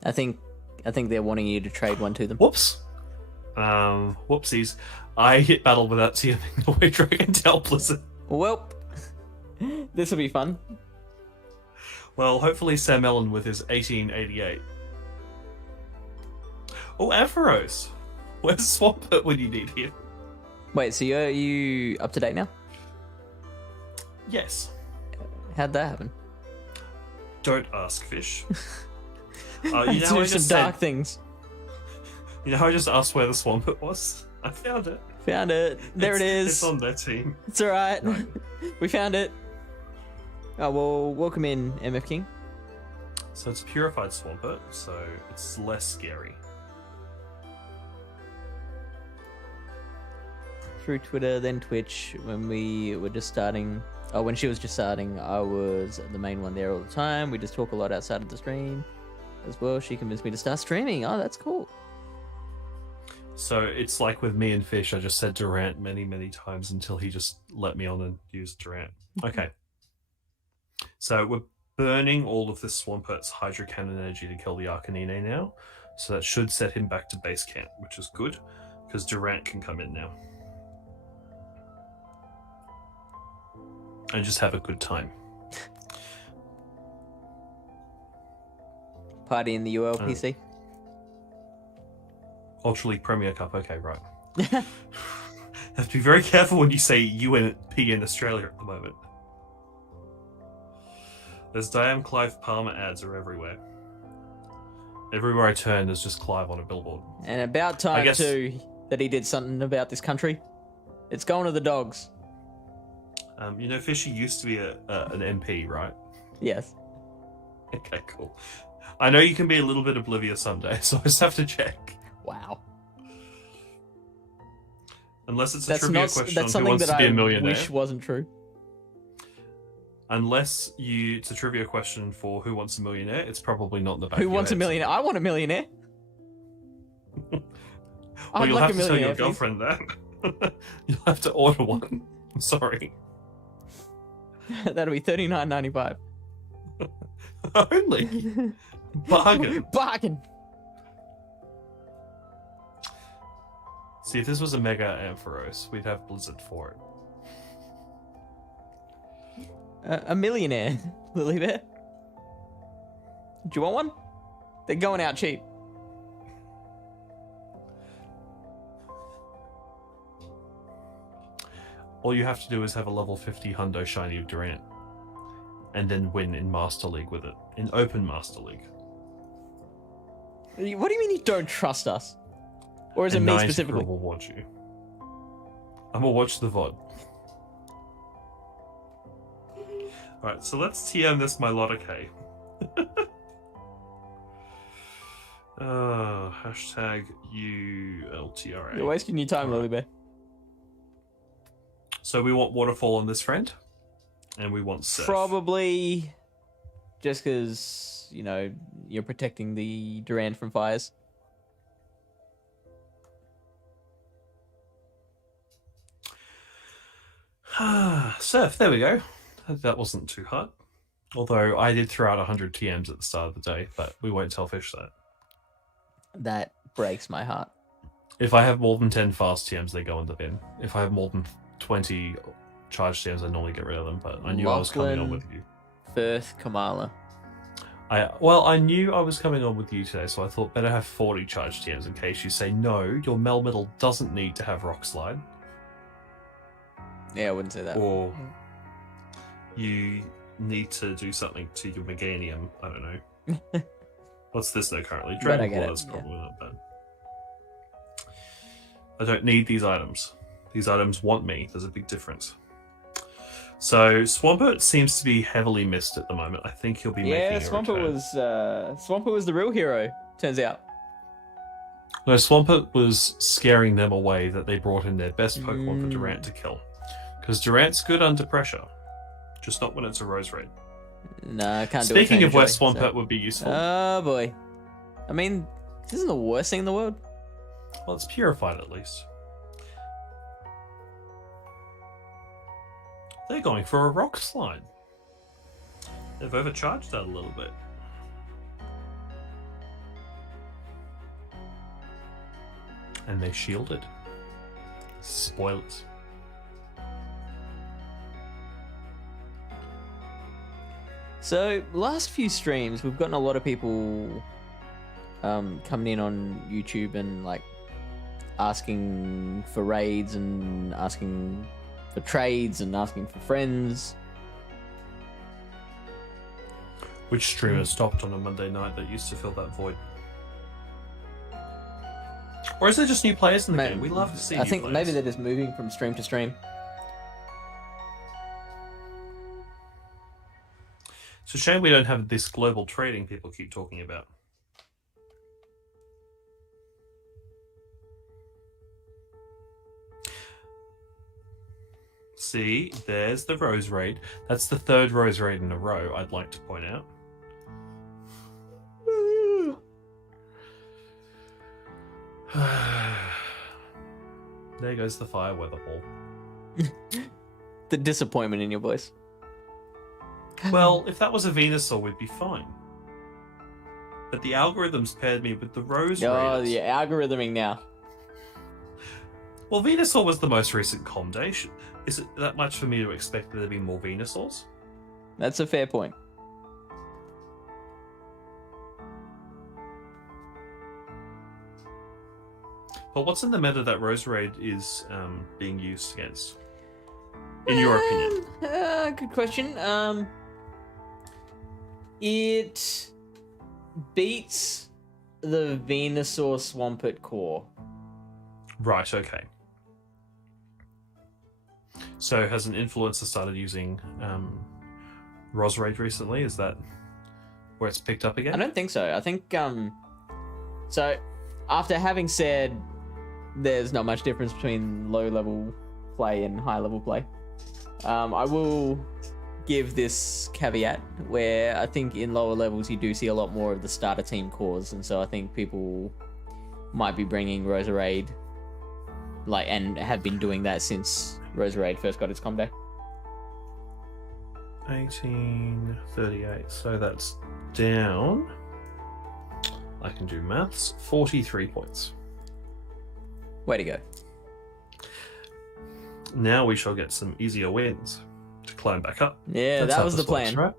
I think they're wanting you to trade one to them. Whoops. Whoopsies. I hit battle without seeing the way Dragon Tail Blizzard. Well, this will be fun. Well, hopefully Sam Ellen with his 1888. Oh, Ampharos. Where's Swampert when you need him? Wait, so are you up to date now? Yes. How'd that happen? Don't ask, Fish. You know, I Some just dark said, things. you know how I just asked where the Swampert was? I found it. Found it. There it is. It's on their team. It's alright. No. We found it. Oh, well, welcome in, MF King. So it's purified Swampert, so it's less scary. Through Twitter, then Twitch. When we were just starting, when she was just starting, I was the main one there all the time. We just talk a lot outside of the stream as well. She convinced me to start streaming. Oh, that's cool. So it's like with me and Fish, I just said Durant many, many times until he just let me on and used Durant. Okay. So we're burning all of this Swampert's Hydro Cannon energy to kill the Arcanine now. So that should set him back to base camp, which is good, because Durant can come in now. And just have a good time. Party in the ULPC. Ultra League Premier Cup, okay, right. Have to be very careful when you say UNP in Australia at the moment. There's Diane Clive Palmer ads are everywhere. Everywhere I turn, there's just Clive on a billboard. And about time, too, that he did something about this country. It's going to the dogs. You know, Fishy used to be an MP, right? Yes. Okay, cool. I know you can be a little bit oblivious someday, so I just have to check. Wow. Unless it's a trivia question on who wants to be a millionaire. Wish wasn't true. Unless it's a trivia question for who wants a millionaire, it's probably not in the back. Who wants a millionaire? I want a millionaire. Well, you'll have to tell your girlfriend that. You'll have to order one. I'm sorry. That'll be $39.95. Only? Bargain. Bargain. See, if this was a Mega Ampharos, we'd have Blizzard for it. A millionaire, Lily Bear. Do you want one? They're going out cheap. All you have to do is have a level 50 Hundo Shiny of Durant. And then win in Master League with it. In Open Master League. What do you mean you don't trust us? Or is it me specifically? Will watch you. I'm gonna watch the VOD. Alright, so let's TM this Milotic. Hashtag ULTRA. You're wasting your time, Lily Bear. So we want Waterfall on this friend, and we want Surf. Probably just because, you know, you're protecting the Durant from fires. Surf, there we go. That wasn't too hard. Although I did throw out 100 TMs at the start of the day, but we won't tell Fish that. That breaks my heart. If I have more than 10 fast TMs, they go in the bin. If I have more than 20 charge TMs, I normally get rid of them, but I knew I was coming on with you. Firth, Kamala. I knew I was coming on with you today, so I thought better have 40 charge TMs in case you say, no, your Melmetal doesn't need to have Rock Slide. Yeah, I wouldn't say that. Or you need to do something to your Meganium. I don't know. What's this though currently? Dragon Claw is probably not bad. I don't need these items. These items want me. There's a big difference. So Swampert seems to be heavily missed at the moment. I think he'll be making a return. Swampert was the real hero, turns out. No, Swampert was scaring them away that they brought in their best Pokemon for Durant to kill. Because Durant's good under pressure. Just not when it's a Rose Raid. No, I can't do it. Speaking of where Swampert would be useful. Oh boy. I mean, this isn't the worst thing in the world. Well, it's purified at least. They're going for a Rock Slide. They've overcharged that a little bit. And they shielded. Spoilers. So, last few streams, we've gotten a lot of people coming in on YouTube and like asking for raids and asking for trades and asking for friends. Which streamer stopped on a Monday night that used to fill that void? Or is there just new players in the game? We love to see I think players. Maybe they're just moving from stream to stream. It's a shame we don't have this global trading people keep talking about. See, there's the Rose Raid. That's the 3rd Rose Raid in a row, I'd like to point out. There goes the fire weather ball. The disappointment in your voice. Well, if that was a Venusaur, we'd be fine. But the algorithms paired me with the Rose Raiders. Oh, the algorithming now. Well, Venusaur was the most recent commendation. Is it that much for me to expect there to be more Venusaurs? That's a fair point. But what's in the meta that Rose Raid is being used against? In your opinion? Good question. It beats the Venusaur Swampert core. Right, okay. So has an influencer started using Rose Raid recently? Is that where it's picked up again? I don't think so. I think so after having said there's not much difference between low level play and high level play, I will give this caveat where I think in lower levels you do see a lot more of the starter team cores, and so I think people might be bringing Roserade, like, and have been doing that since Roserade first got its com deck. 1838, so that's down, I can do maths, 43 points. Way to go. Now we shall get some easier wins to climb back up. Yeah, That's that how was the this works, plan. right?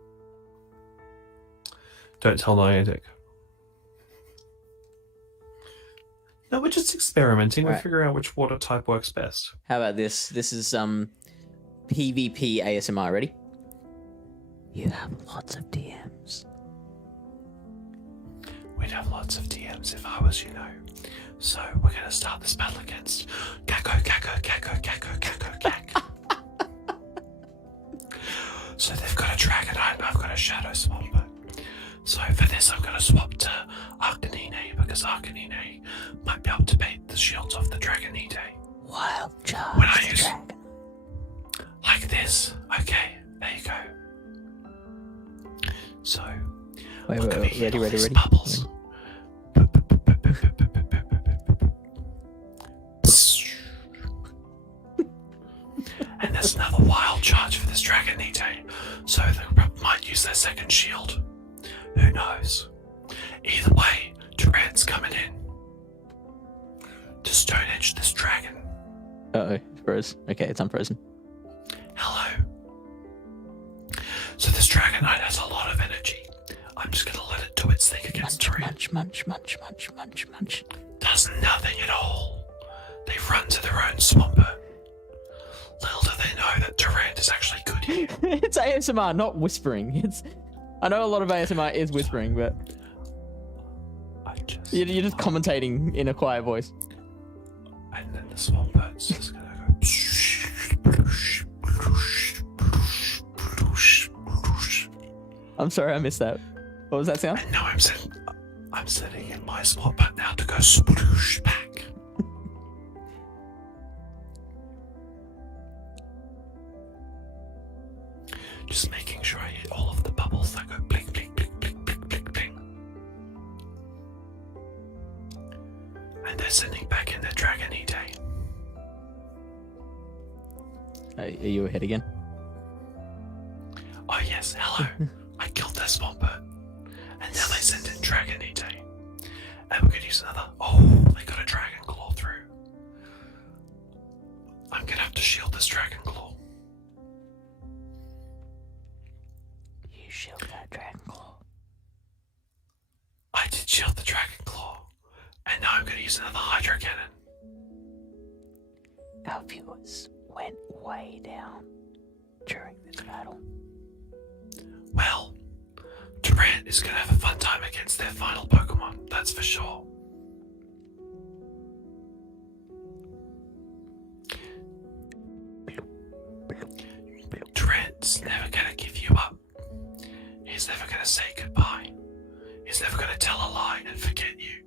Don't tell Niantic. No, we're just experimenting. We're Right. figuring out which water type works best. How about this? This is PvP ASMR. Ready? You have lots of DMs. We'd have lots of DMs if I was, you know. So we're going to start this battle against Gakko. So they've got a Dragonite and I've got a Shadow Swamper. So for this I'm going to swap to Arcanine because Arcanine might be able to beat the shields of the Dragonite. Wild charge. When I use like this. Okay, there you go. So Wait, look at me, ready, all ready, these ready. bubbles. And there's another wild charge for this Dragonite, so they might use their second shield. Who knows? Either way, Durant's coming in to Stone Edge this dragon. Uh-oh, it froze. Okay, it's unfrozen. Hello. So this Dragonite has a lot of energy. I'm just gonna let it do its thing against Durant. Munch. Does nothing at all. They run to their own Swampert. Little do they know that Durant is actually good here. It's ASMR, not whispering. I know a lot of ASMR is whispering, but you're just commentating in a quiet voice. And then the Swampert's just gonna go. I'm sorry, I missed that. What was that sound? And now I'm sitting in my Swampert now to go sploosh back. Just making sure I hit all of the bubbles that go blink, blink, blink, blink, blink, blink, blink. And they're sending back in their Dragonite. Are you ahead again? Oh yes, hello. I killed their Swampert. And now they send in Dragonite. And we're gonna use another. Oh, they got a Dragon Claw through. I'm gonna have to shield this Dragon Claw. You shield that Dragon Claw. I did shield the Dragon Claw. And now I'm gonna use another Hydro Cannon. Our viewers went way down during this battle. Well, Durant is gonna have a fun time against their final Pokemon, that's for sure. Durant's never gonna give you up. He's never going to say goodbye. He's never going to tell a lie and forget you.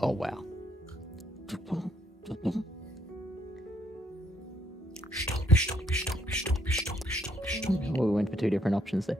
Oh, wow. Stompy, stompy, stompy, stompy, stompy, stompy, stompy. We went for two different options there.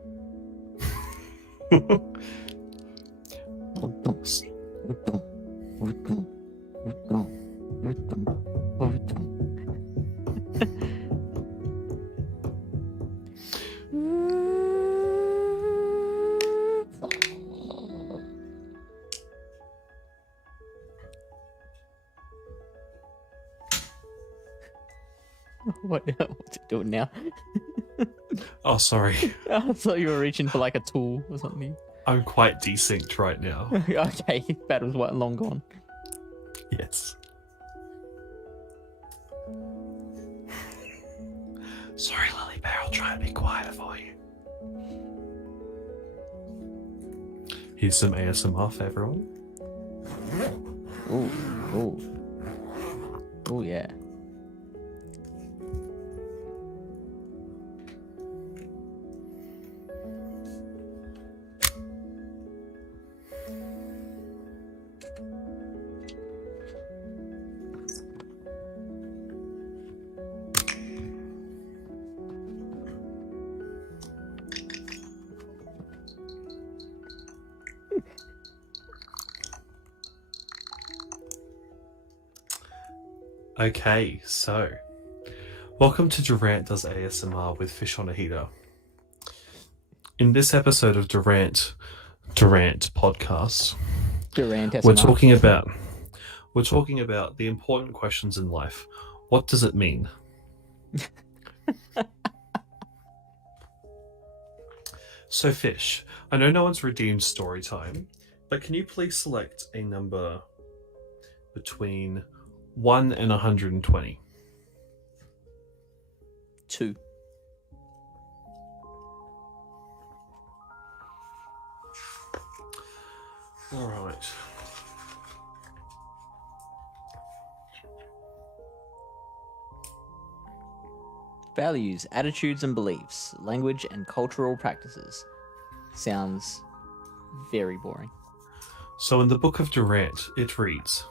What's it doing now? Oh, sorry. I thought you were reaching for like a tool or something. I'm quite desynced right now. Okay, that was what, long gone. Yes. Sorry, Lily Bear, I'll try and be quieter for you. Here's some ASMR for everyone. Ooh, ooh. Ooh, yeah. Okay, so welcome to Durant Does ASMR with Fish on a Heater. In this episode of Durant podcast, Durant we're SMR. talking about the important questions in life. What does it mean? So, Fish, I know no one's redeemed story time, but can you please select a number between 1 and 120? 2. All right. Values, attitudes and beliefs, language and cultural practices. Sounds very boring. So in the Book of Durant, it reads,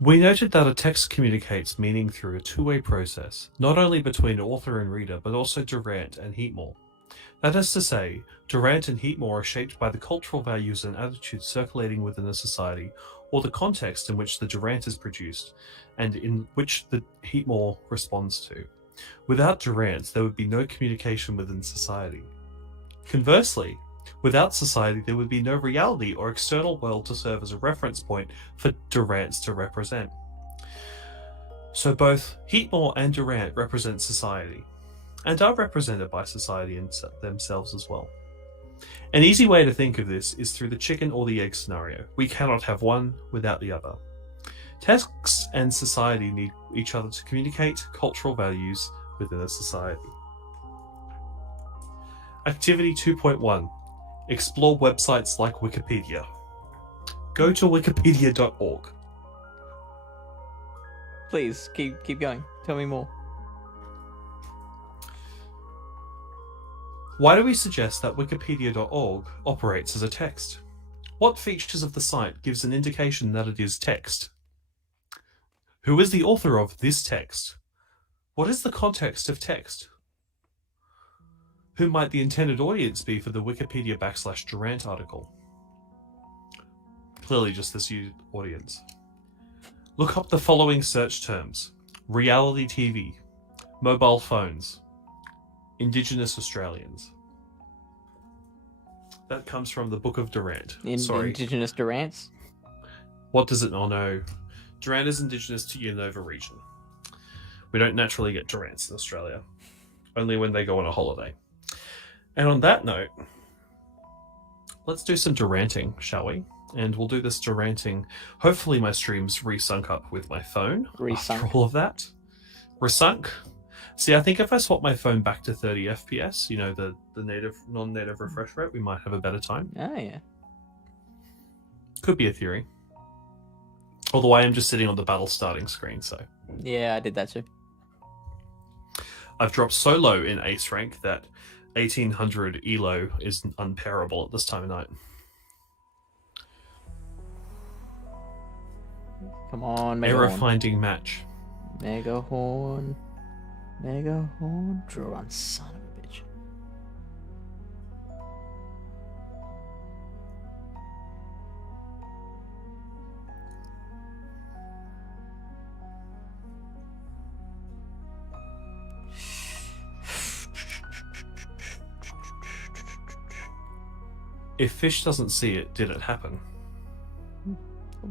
we noted that a text communicates meaning through a two-way process, not only between author and reader, but also Durant and Heatmore. That is to say, Durant and Heatmore are shaped by the cultural values and attitudes circulating within a society, or the context in which the Durant is produced, and in which the Heatmore responds to. Without Durant, there would be no communication within society. Conversely, without society, there would be no reality or external world to serve as a reference point for Durants to represent. So both Heatmore and Durant represent society, and are represented by society in themselves as well. An easy way to think of this is through the chicken or the egg scenario. We cannot have one without the other. Text and society need each other to communicate cultural values within a society. Activity 2.1. Explore websites like Wikipedia. Go to wikipedia.org. Please, keep going. Tell me more. Why do we suggest that wikipedia.org operates as a text? What features of the site gives an indication that it is text? Who is the author of this text? What is the context of text? Who might the intended audience be for the Wikipedia /Durant article? Clearly just this audience. Look up the following search terms: reality TV, mobile phones, Indigenous Australians. That comes from the Book of Durant. Sorry. Indigenous Durants? What does it not know? Durant is indigenous to Unova region. We don't naturally get Durants in Australia. Only when they go on a holiday. And on that note, let's do some Duranting, shall we? And we'll do this Duranting. Hopefully my stream's resunk up with my phone. Resunk. After all of that. Resunk. See, I think if I swap my phone back to 30 FPS, you know, the native, non-native refresh rate, we might have a better time. Oh, yeah. Could be a theory. Although I am just sitting on the battle starting screen, so Yeah, I did that too. I've dropped so low in ace rank that 1800 elo is unpairable at this time of night. Come on, Mega Error Horn. finding match. Mega Horn. Mega Horn. Draw on, son of a bitch. If fish doesn't see it, did it happen?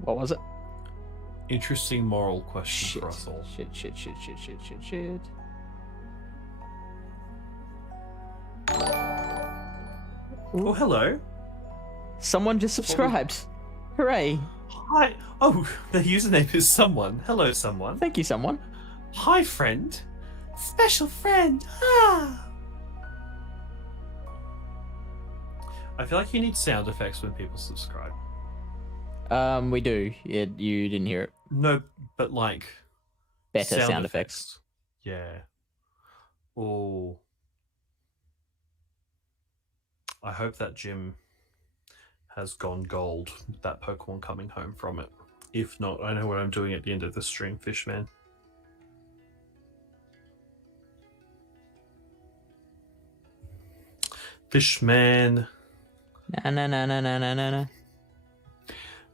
What was it? Interesting moral question Shit. for us all. Shit. Oh, hello. Someone just subscribed. Hooray. Hi. Oh, the username is someone. Hello, someone. Thank you, someone. Hi, friend. Special friend. Ah. I feel like you need sound effects when people subscribe. We do. Yeah, you didn't hear it. No, but like Better sound effects. Yeah. Oh. I hope that gym has gone gold with that Pokemon coming home from it. If not, I know what I'm doing at the end of the stream, Fishman. Fishman. No.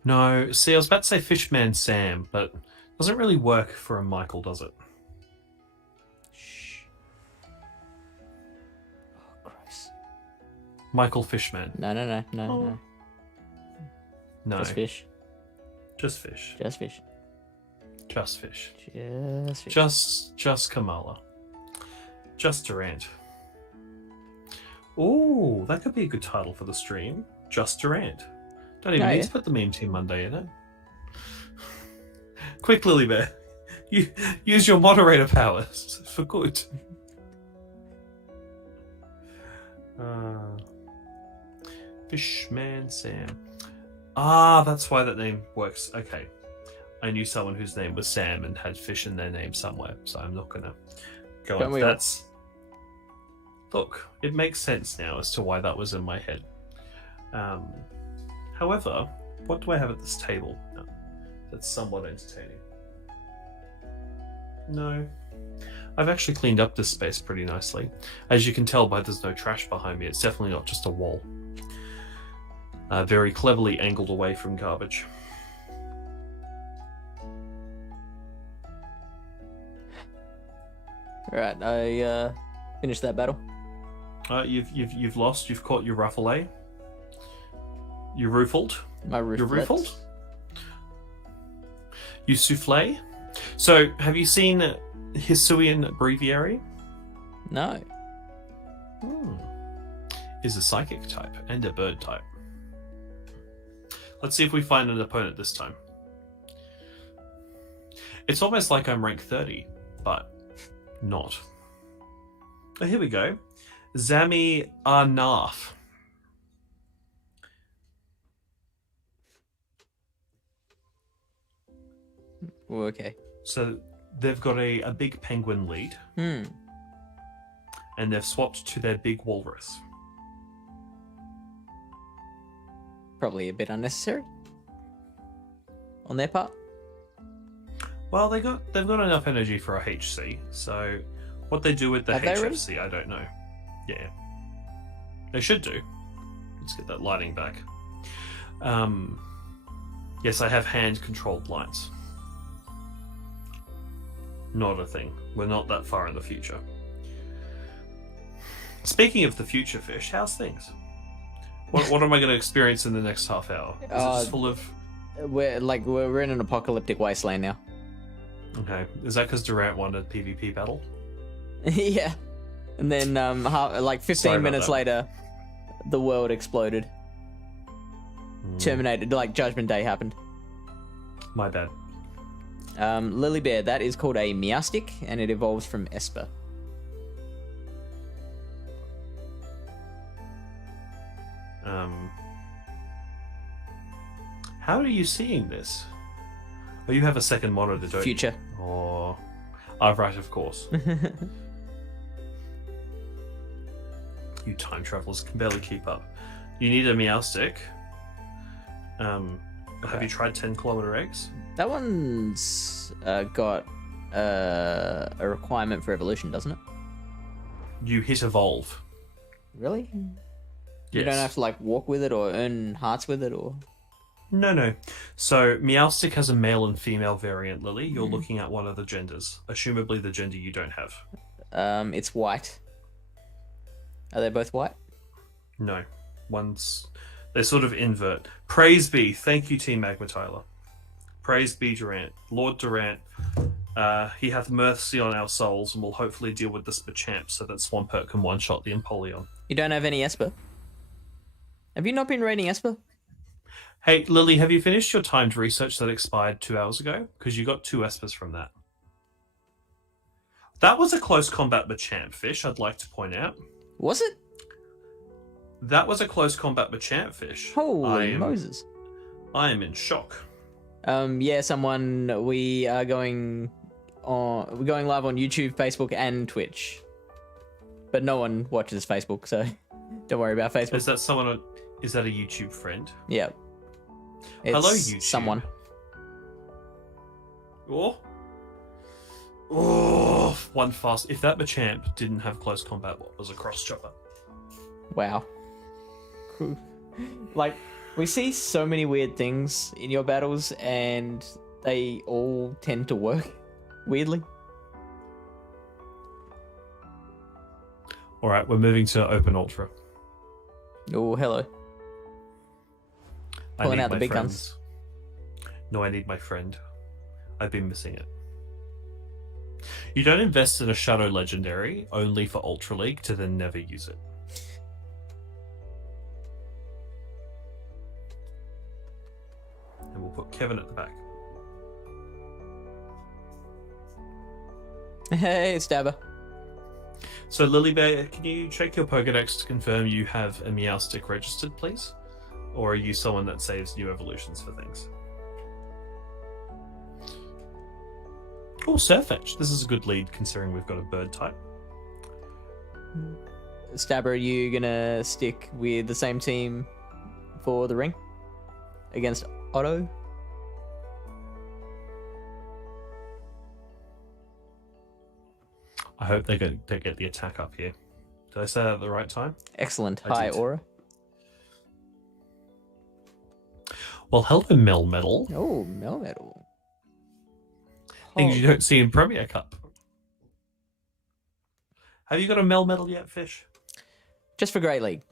No, see, I was about to say Fishman Sam, but it doesn't really work for a Michael, does it? Shh. Oh, Christ. Michael Fishman. No. No. Just fish. Just fish. Just fish. Just fish. Just fish. Just Kamala. Just Durant. Oh, that could be a good title for the stream. Just Durant. Don't even need to put the Meme Team Monday in it. Quick, Lily Bear. You use your moderator powers for good. Fishman Sam. Ah, that's why that name works. Okay. I knew someone whose name was Sam and had fish in their name somewhere, so I'm not gonna go on. That's look, it makes sense now as to why that was in my head. However, what do I have at this table? No, that's somewhat entertaining. No. I've actually cleaned up this space pretty nicely. As you can tell by there's no trash behind me, it's definitely not just a wall. Very cleverly angled away from garbage. Alright, I finished that battle. You've lost. You've caught your ruffle. You ruffled. My roof. You ruffled. You souffle. So, have you seen Hisuian Breviary? No. Is a psychic type and a bird type. Let's see if we find an opponent this time. It's almost like I'm rank 30, but not. Oh, here we go. Zami Arnaf. Oh, okay. So they've got a big penguin lead. And they've swapped to their big walrus. Probably a bit unnecessary on their part. Well, they've got enough energy for a HC, so what they do with the HFC, I don't know. Yeah. They should do. Let's get that lighting back. Yes, I have hand-controlled lights. Not a thing. We're not that far in the future. Speaking of the future, Fish, how's things? What am I going to experience in the next half hour? Is it just full of... We're in an apocalyptic wasteland now. Okay. Is that because Durant won a PvP battle? Yeah. And then 15 minutes later, the world exploded. Terminated, Judgment Day happened. My bad. Lily Bear, that is called a Meowstic, and it evolves from Esper. How are you seeing this? Oh, you have a second monitor, don't Future. you? Oh, right, of course. You time travelers can barely keep up. You need a meow stick. Have you tried 10-kilometer eggs? That one's got a requirement for evolution, doesn't it? You hit evolve. Really? Yes. You don't have to like walk with it or earn hearts with it, or No. So Meowstick has a male and female variant, Lily. You're looking at one of the genders. Assumably the gender you don't have. it's white. Are they both white? No. They sort of invert. Praise be. Thank you, Team Magma Tyler. Praise be Durant. Lord Durant. He hath mercy on our souls and will hopefully deal with this Machamp so that Swampert can one-shot the Empoleon. You don't have any Esper? Have you not been raiding Esper? Hey, Lily, have you finished your timed research that expired 2 hours ago? Because you got 2 Espers from that. That was a close combat Machamp fish, I'd like to point out. Was it? That was a close combat Machamp fish. Holy Moses. I am in shock. Yeah, someone, we are going we're going live on YouTube, Facebook, and Twitch. But no one watches Facebook, so don't worry about Facebook. Is that a YouTube friend? Yeah. It's Hello, YouTube. Someone. One fast. If that Machamp didn't have close combat, what was a cross chopper? Wow. Cool. Like, we see so many weird things in your battles, and they all tend to work weirdly. Alright, we're moving to Open Ultra. Oh, hello. Pulling out the big guns. No, I need my friend. I've been missing it. You don't invest in a Shadow Legendary only for Ultra League to then never use it. And we'll put Kevin at the back. Hey, Stabber. So, Lilybear, can you check your Pokedex to confirm you have a Meowstick registered, please? Or are you someone that saves new evolutions for things? Oh, Surfetch. This is a good lead considering we've got a bird type. Stabber, are you gonna stick with the same team for the ring against Otto? I hope they get the attack up here. Did I say that at the right time? Excellent. I Hi, did. Aura. Well, hello, Melmetal. Oh, Melmetal. Things you don't see in Premier Cup. Have you got a Melmetal yet, Fish? Just for Great League.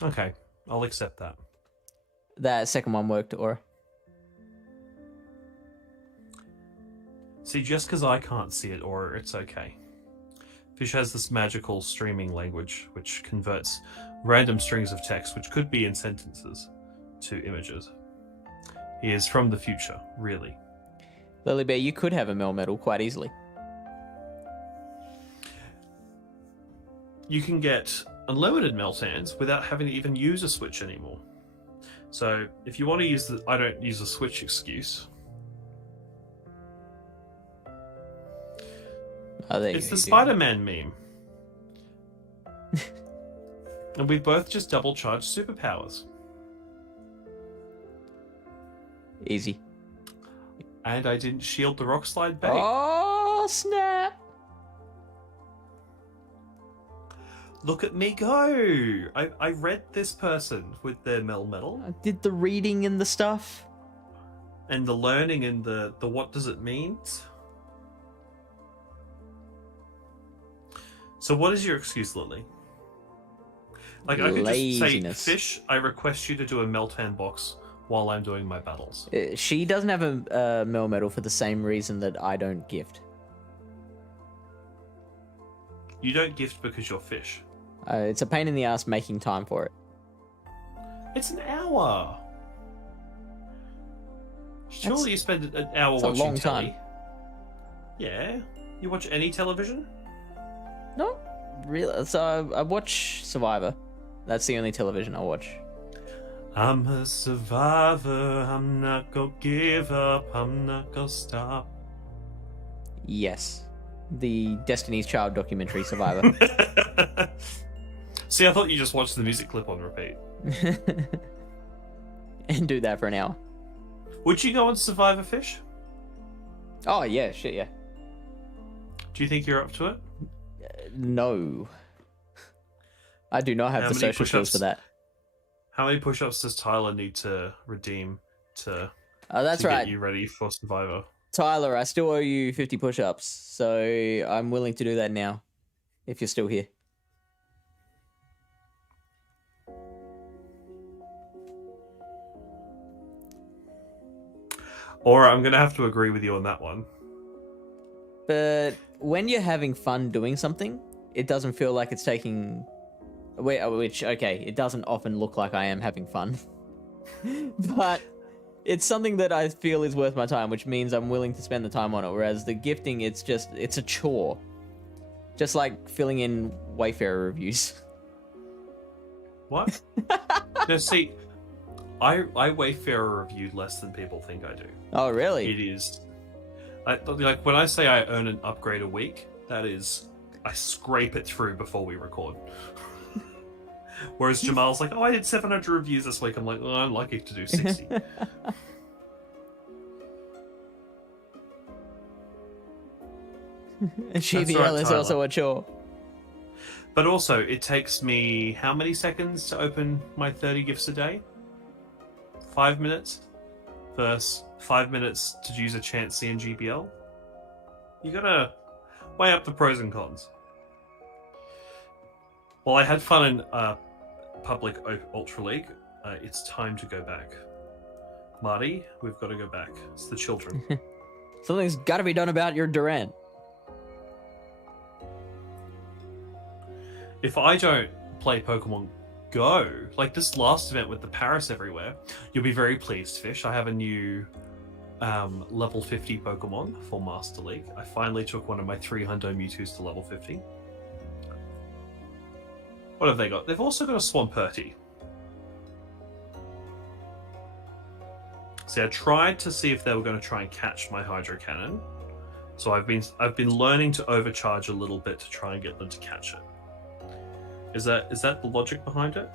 Okay, I'll accept that. That second one worked, Aura. See, just because I can't see it, or it's okay. Fish has this magical streaming language which converts random strings of text, which could be in sentences, to images. He is from the future, really. Lilybear, you could have a Melmetal quite easily. You can get unlimited Meltans without having to even use a Switch anymore. So, if you want to use the I don't use a Switch excuse, it's the Spider-Man meme. And we both just double-charged superpowers. Easy. And I didn't shield the rock slide bait. Oh, snap! Look at me go! I read this person with their Melmetal. I did the reading and the stuff. And the learning and the what does it mean. So what is your excuse, Lily? Like, I could just say, Fish, I request you to do a Meltan box while I'm doing my battles. She doesn't have a Melmetal for the same reason that I don't gift. You don't gift because you're Fish. It's a pain in the ass making time for it. It's an hour. Surely you spend an hour It's watching a long telly. time. Yeah. You watch any television? No, really. So I watch Survivor. That's the only television I watch. I'm a survivor, I'm not gonna give up, I'm not gonna stop. Yes. The Destiny's Child documentary Survivor. See, I thought you just watched the music clip on repeat. And do that for an hour. Would you go on Survivor Fish? Oh, yeah, shit, yeah. Do you think you're up to it? No. I do not have How the many social skills push-ups? for that. How many push-ups does Tyler need to redeem to, Oh, that's to right. get you ready for Survivor? Tyler, I still owe you 50 push-ups, so I'm willing to do that now, if you're still here. Or I'm going to have to agree with you on that one. But when you're having fun doing something, it doesn't feel like it's taking... Which, okay, it doesn't often look like I am having fun. But it's something that I feel is worth my time, which means I'm willing to spend the time on it. Whereas the gifting, it's a chore. Just like filling in Wayfarer reviews. What? No, see, I Wayfarer review less than people think I do. Oh, really? It is... like when I say I earn an upgrade a week, that is... I scrape it through before we record. Whereas Jamal's like, oh, I did 700 reviews this week. I'm like, oh, I'm lucky to do 60. GVL is Tyler. also a chore. But also, it takes me how many seconds to open my 30 gifts a day? 5 minutes? Versus 5 minutes to use a Chansey and GBL? You gotta weigh up the pros and cons. Well, I had fun in Public Ultra League. It's time to go back. Marty, we've got to go back. It's the children. Something's got to be done about your Durant. If I don't play Pokemon Go, like this last event with the Paris everywhere, you'll be very pleased, Fish. I have a new level 50 Pokemon for Master League. I finally took one of my 300 Mewtwo's to level 50. What have they got? They've also got a Swampert. See, I tried to see if they were going to try and catch my Hydro Cannon. So I've been learning to overcharge a little bit to try and get them to catch it. Is that the logic behind it?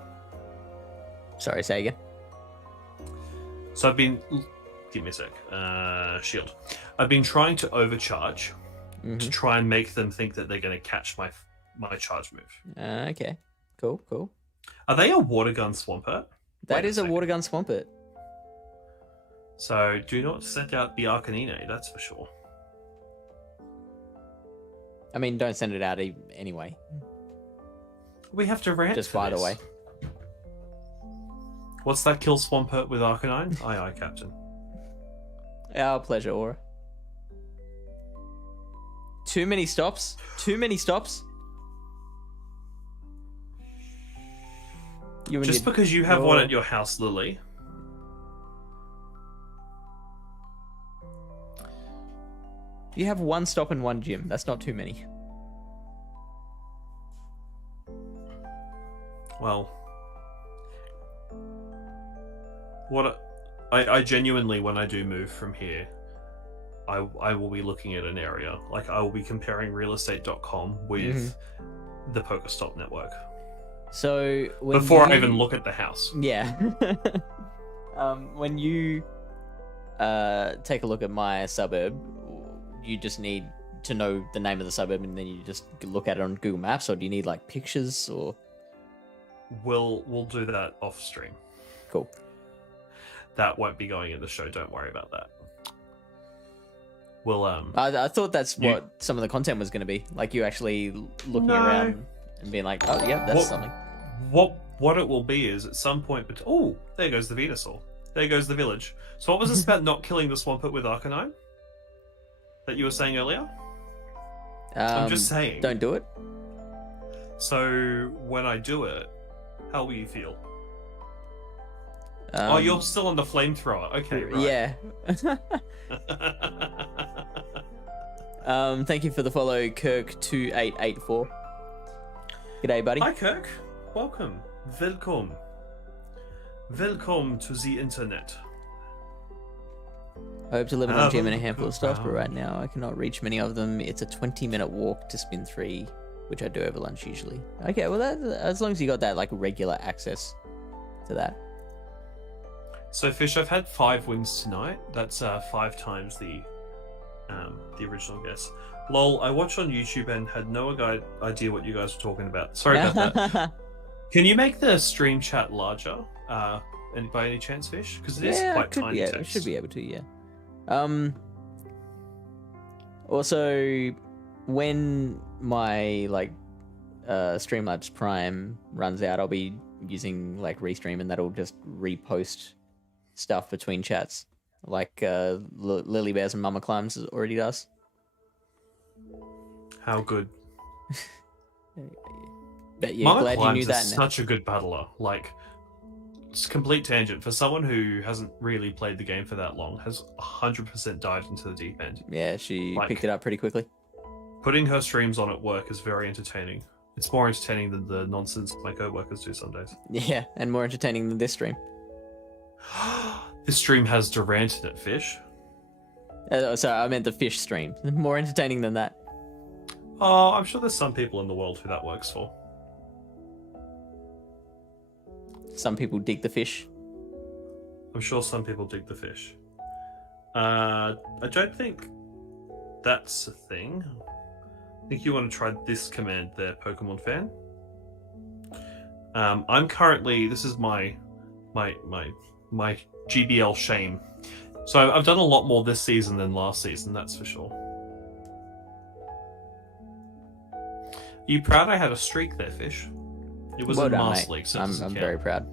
Sorry, say again. So I've been... Give me a sec. Shield. I've been trying to overcharge to try and make them think that they're going to catch my charge move. Okay. Cool. Are they a water gun Swampert? That is a water gun Swampert. So do not send out the Arcanine, that's for sure. I mean, don't send it out anyway. We have to rant. Just for fire it this. away. What's that kill Swampert with Arcanine? Aye, Captain. Our pleasure, Aura. Too many stops. Just because you have one at your house, Lily. You have one stop and one gym. That's not too many. Well, I genuinely, when I do move from here, I will be looking at an area. Like, I will be comparing realestate.com with the Pokestop network. So before I even look at the house. Yeah. When you take a look at my suburb, you just need to know the name of the suburb and then you just look at it on Google Maps, or do you need like pictures or... We'll do that off stream. Cool. That won't be going in the show, don't worry about that. We'll I thought that's what some of the content was going to be, like you actually looking around and being like, oh yeah, that's something. What it will be is at some point, but oh, there goes the Venusaur. There goes the village. So what was this about not killing the Swampert with Arcanine that you were saying earlier? I'm just saying. Don't do it. So when I do it, how will you feel? Oh, you're still on the flamethrower. Okay, right. Yeah. Thank you for the follow, Welcome to the internet. I hope to live in a gym and a handful of Look stuff, but right around. now I cannot reach many of them. It's a 20-minute walk to spin 3, which I do over lunch usually. Okay, well, as long as you got that like regular access to that. So, Fish, I've had 5 wins tonight. That's 5 times the original guess. Lol, I watched on YouTube and had no idea what you guys were talking about. Sorry about that. Can you make the stream chat larger? And by any chance, Fish? Because it is quite tiny I text. should be able to, yeah. Also, when my like Streamlabs Prime runs out, I'll be using like Restream, and that'll just repost stuff between chats, like Lily Bears and Mama Climbs already does. How good. But yeah, Mama glad you Climbs knew is that. Now. such a good battler. Like, it's a complete tangent. For someone who hasn't really played the game for that long, has 100% dived into the deep end. Yeah, she Like- picked it up pretty quickly. Putting her streams on at work is very entertaining. It's more entertaining than the nonsense my co-workers do some days. Yeah, and more entertaining than this stream. This stream has Durant in it, Fish. Sorry, I meant the fish stream. More entertaining than that. Oh, I'm sure there's some people in the world who that works for. Some people dig the fish. I'm sure some people dig the fish. I don't think that's a thing. I think you want to try this command there, Pokemon fan. I'm currently, this is my GBL shame. So I've done a lot more this season than last season, that's for sure. Are you proud I had a streak there, Fish? It was Well in done, Master mate. League, so I'm very proud.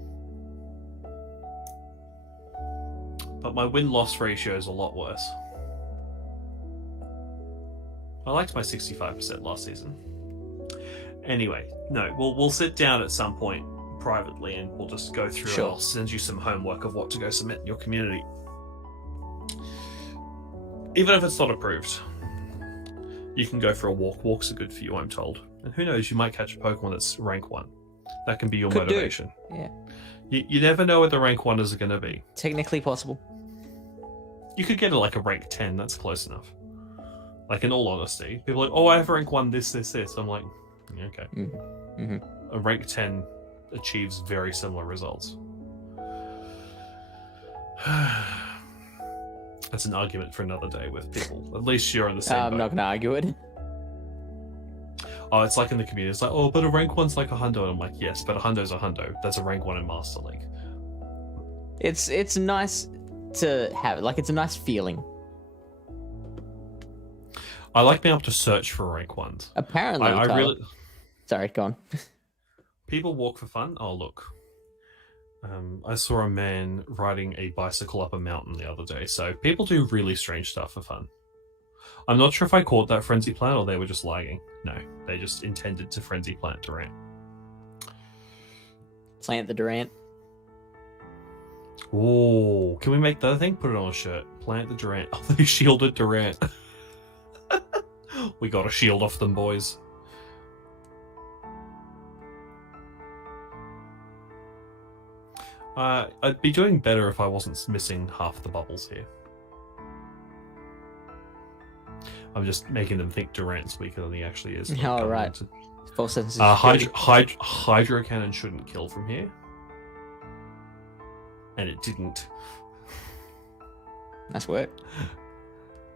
But my win-loss ratio is a lot worse. I liked my 65% last season. Anyway, no, we'll sit down at some point privately and we'll just go through Sure. it. I'll send you some homework of what to go submit in your community. Even if it's not approved. You can go for a walk. Walks are good for you, I'm told. And who knows, you might catch a Pokemon that's rank 1. That can be your Could do. motivation. Yeah. You never know what the rank 1ers are going to be. Technically possible. You could get a rank 10, that's close enough. Like, in all honesty, people are like, oh, I have rank 1, this. I'm like, yeah, okay. Mm-hmm. A rank 10 achieves very similar results. That's an argument for another day with people. At least you're on the same I'm boat. not going to argue it. Oh, it's like in the community. It's like, oh, but a rank 1's like a hundo. And I'm like, yes, but a hundo's a hundo. That's a rank 1 in Master League. It's nice to have. Like, it's a nice feeling. I like being able to search for rank 1s. Apparently, I Kyle- really... Sorry, go on. People walk for fun? Oh, look. I saw a man riding a bicycle up a mountain the other day, so people do really strange stuff for fun. I'm not sure if I caught that Frenzy Plant or they were just lagging. No, they just intended to Frenzy Plant Durant. Plant the Durant. Oh, can we make that a thing? Put it on a shirt. Plant the Durant. Oh, they shielded Durant. We got a shield off them, boys. I'd be doing better if I wasn't missing half the bubbles here. I'm just making them think Durant's weaker than he actually is. Oh, right. False sense of Hydro Cannon shouldn't kill from here. And it didn't. Nice work.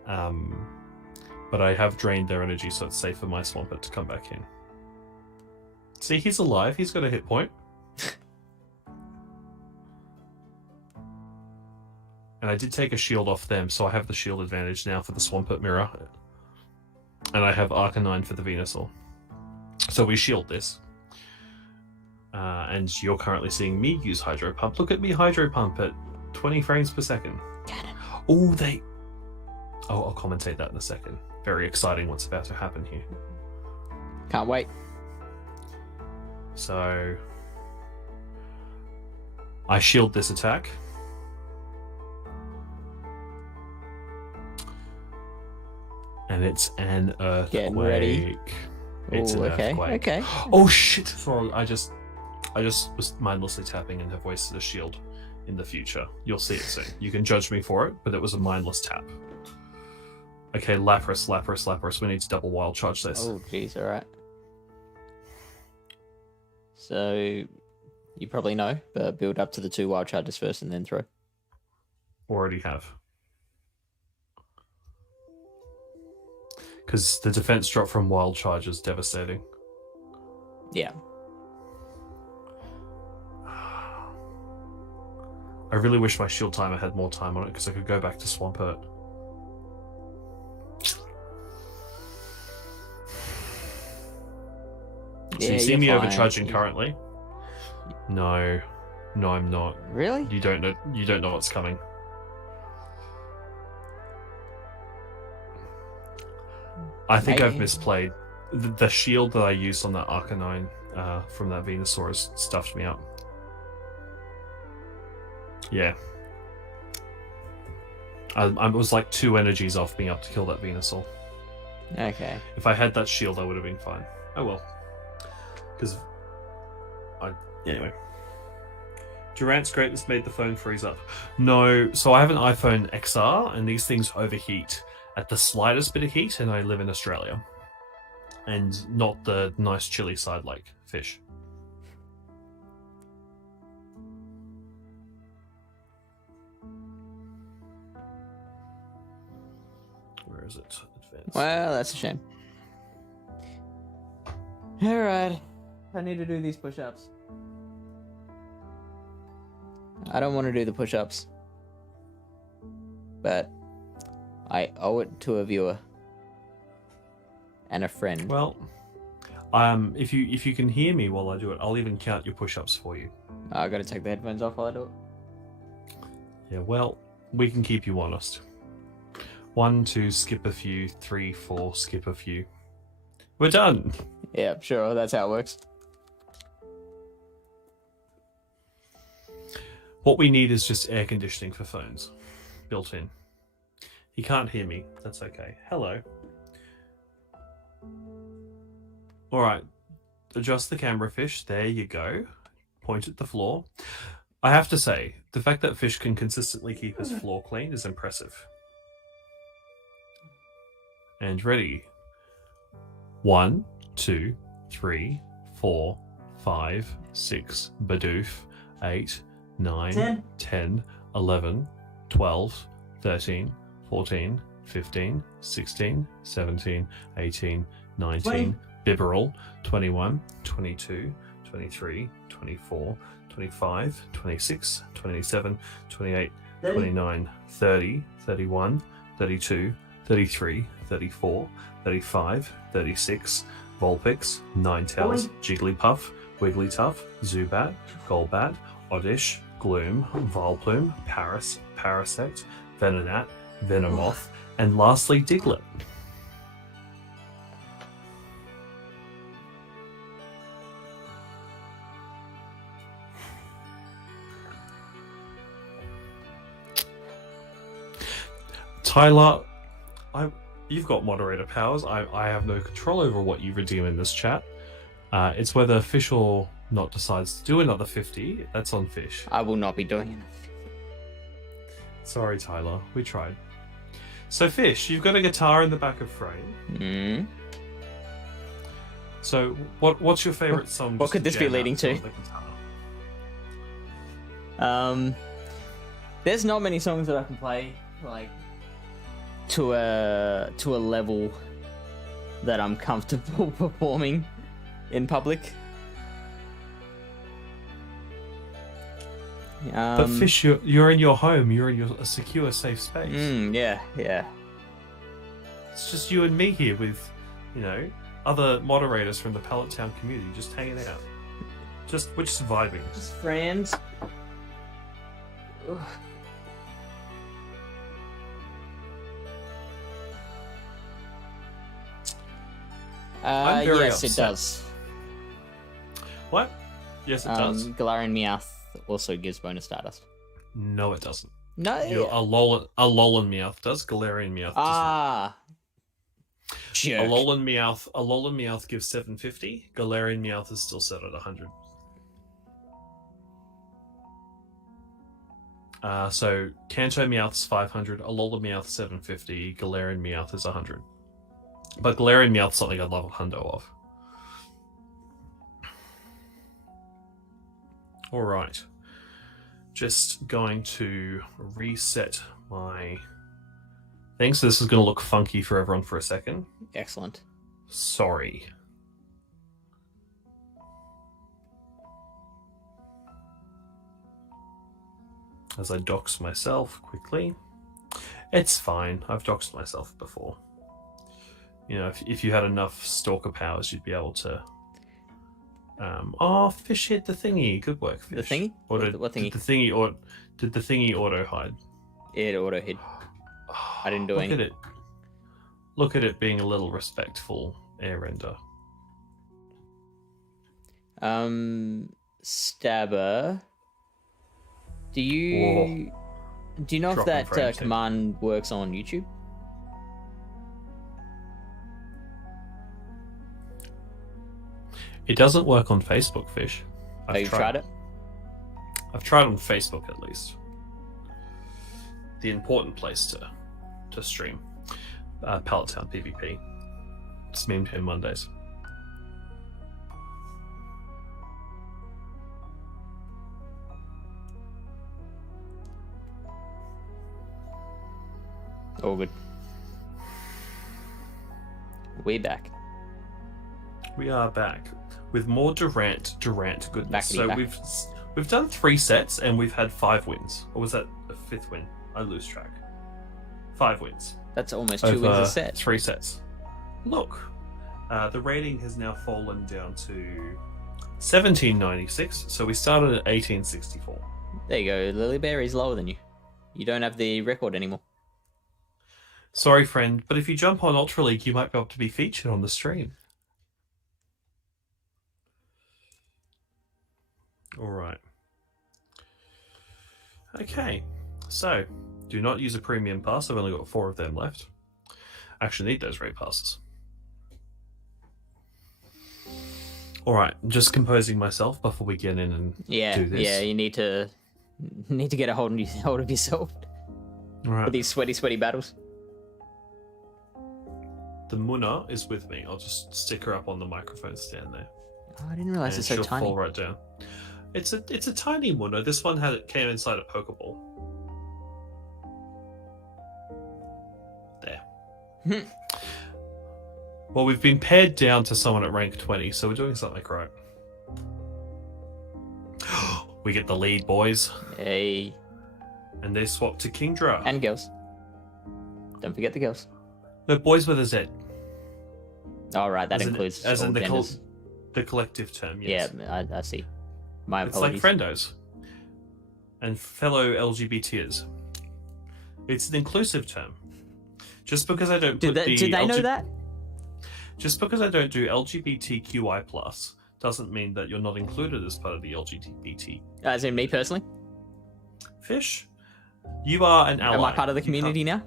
But I have drained their energy, so it's safe for my Swampert to come back in. See, he's alive. He's got a hit point. And I did take a shield off them, so I have the shield advantage now for the Swampert Mirror. And I have Arcanine for the Venusaur. So we shield this. And you're currently seeing me use Hydro Pump. Look at me Hydro Pump at 20 frames per second. Oh, I'll commentate that in a second. Very exciting what's about to happen here. Can't wait. So I shield this attack. And it's an earthquake. Getting ready. It's Ooh, an okay, earthquake. okay. Oh shit! Sorry, I just was mindlessly tapping and have wasted a shield. in the future. You'll see it soon. You can judge me for it, but it was a mindless tap. Okay, Lapras. We need to double wild charge this. Oh, jeez, alright. So, you probably know, but build up to the 2 wild charges first and then throw. Already have. Because the defense drop from wild charge is devastating. Yeah. I really wish my shield timer had more time on it because I could go back to Swampert. So Yeah, you see you're me fine. overcharging Yeah. currently? No, I'm not. Really? You don't know what's coming. I think I've Maybe. misplayed. The shield that I used on that Arcanine from that Venusaur stuffed me up. Yeah. I was like 2 energies off being able to kill that Venusaur. Okay. If I had that shield, I would have been fine. Oh well. Anyway. Durant's greatness made the phone freeze up. No, so I have an iPhone XR, and these things overheat at the slightest bit of heat, and I live in Australia. And not the nice chilly side like fish. Where is it? Advanced. Well, that's a shame. Alright. I need to do these push-ups. I don't want to do the push-ups. But I owe it to a viewer. And a friend. Well, if you can hear me while I do it, I'll even count your push-ups for you. I gotta take the headphones off while I do it. Yeah, well, we can keep you honest. 1, 2, skip a few. 3, 4, skip a few. We're done. Yeah, sure, that's how it works. What we need is just air conditioning for phones, built in. He can't hear me. That's okay. Hello. All right. Adjust the camera, Fish. There you go. Point at the floor. I have to say, the fact that Fish can consistently keep his floor clean is impressive. And ready. 1, 2, 3, 4, 5, 6, Bidoof, 8, 9, 10, 11, 12, 13, 14, 15, 16, 17, 18, 19, Bibberel, 21, 22, 23, 24, 25, 26, 27, 28, 29, 30, 31, 32, 33, 34, 35, 36, Vulpix, Ninetales, Jigglypuff, Wigglytuff, Zubat, Golbat, Oddish, Gloom, Vileplume, Paris, Parasect, Venonat, Venomoth, and lastly Diglett. Tyler, you've got moderator powers. I have no control over what you redeem in this chat. It's whether Fish or not decides to do another 50. That's on Fish. I will not be doing it. Sorry, Tyler. We tried. So, Fish, you've got a guitar in the back of frame. Mm. So, what's your favorite song? What just could this be jam out leading to? on the guitar? There's not many songs that I can play like to a level that I'm comfortable performing in public. But Fish, you're in your home. You're in a secure, safe space. Yeah. It's just you and me here with, other moderators from the Pallet Town community just hanging out. We're just vibing. Just friends. Ugh. I'm very yes, upset. it does. What? Yes, it does. Galarian Meowth also gives bonus Stardust. No, it doesn't. No. Alolan Meowth does. Galarian Meowth does Jerk. not. Alolan Meowth gives 750. Galarian Meowth is still set at 100. So Kanto Meowth's 500, Alola Meowth 750, Galarian Meowth is 100. But Galarian Meowth's something I'd love a hundo of. Alright. Just going to reset my thing. So this is going to look funky for everyone for a second. Excellent. Sorry. As I dox myself quickly. It's fine. I've doxed myself before. You know, if you had enough stalker powers, you'd be able to... oh, Fish hit the thingy. Good work, Fish. The thingy? Or did, what thingy? Did the thingy auto hide? It auto hid. I didn't do Look anything. at it. Look at it being a little respectful air render. Stabber. Do you know if Dropping that frames here. command works on YouTube? It doesn't work on Facebook, Fish. Have you tried it? I've tried on Facebook at least. The important place to stream. Pallet Town PvP. It's memed here Mondays. All good. We're back. We are back with more Durant goodness. Backity So back. we've done 3 sets and we've had 5 wins. Or was that a 5th win? I lose track. 5 wins. That's almost 2 wins a set. 3 sets. Look, the rating has now fallen down to 1796. So we started at 1864. There you go. Lilyberry's lower than you. You don't have the record anymore. Sorry, friend, but if you jump on Ultra League, you might be able to be featured on the stream. All right. Okay, so do not use a premium pass. I've only got 4 of them left. I actually need those raid passes. All right, I'm just composing myself before we get in and do this. Yeah. You need to get a hold of yourself All right. for these sweaty battles. The Munna is with me. I'll just stick her up on the microphone stand there. Oh, I didn't realize And it's so she'll tiny. fall right down. It's a tiny Munna. This one came inside a Pokeball. There. Well, we've been paired down to someone at rank 20, so we're doing something right. We get the lead, boys. Hey, And they swap to Kingdra. and girls. Don't forget the girls. No, boys with a Z. All right, that As in- includes as all in the genders. The collective term, yes. Yeah, I see. My It's like apologies. friendos. And fellow LGBTers. It's an inclusive term. Just because I don't Did put they know that? Just because I don't do LGBTQI+, doesn't mean that you're not included as part of the LGBT. As in me personally? Fish, you are an ally. Am I part of the You community now?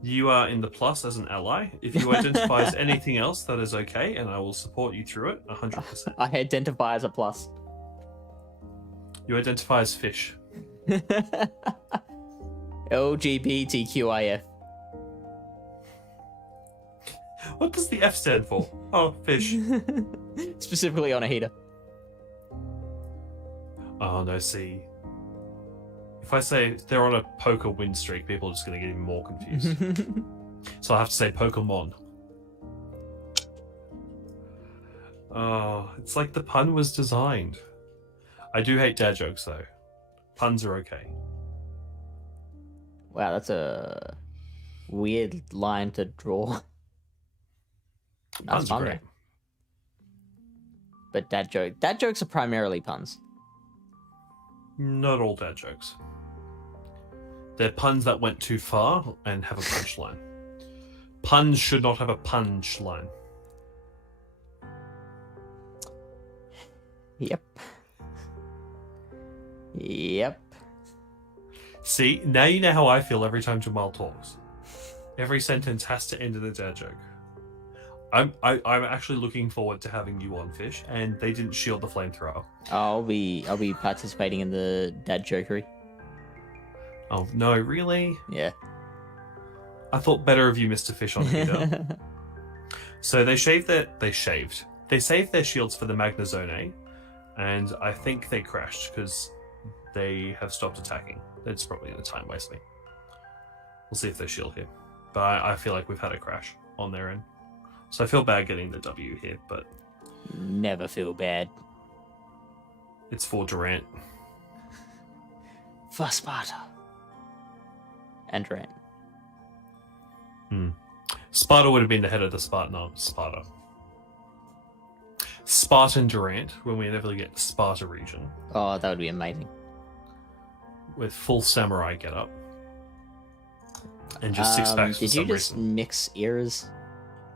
You are in the plus as an ally. If you identify as anything else, that is okay, and I will support you through it 100%. I identify as a plus. You identify as fish. LGBTQIF. What does the F stand for? Oh, fish. Specifically on a heater. Oh, no, see. If I say they're on a poker win streak, people are just going to get even more confused. So I have to say Pokemon. Oh, it's like the pun was designed. I do hate dad jokes, though. Puns are okay. Wow, that's a weird line to draw. That's Puns are fun, great. though. But dad jokes are primarily puns. Not all dad jokes. They're puns that went too far and have a punchline. Puns should not have a punchline. Yep. Yep. See, now you know how I feel every time Jamal talks. Every sentence has to end in a dad joke. I'm actually looking forward to having you on, Fish, and they didn't shield the flamethrower. I'll be participating in the dad jokery. Oh no, really? Yeah. I thought better of you, Mr. Fish on Heater. So they saved their shields for the Magnezone, and I think they crashed because they have stopped attacking. It's probably the time wasting. We'll see if they shield here. But I feel like we've had a crash on their end. So I feel bad getting the W here, but Never feel bad. it's for Durant. For Sparta. And Durant. Sparta would have been the head of the Spartan army. Spartan Durant, when we inevitably get the Sparta region, Oh, that would be amazing. with full samurai get up. And just six packs for Did you some just reason. mix eras?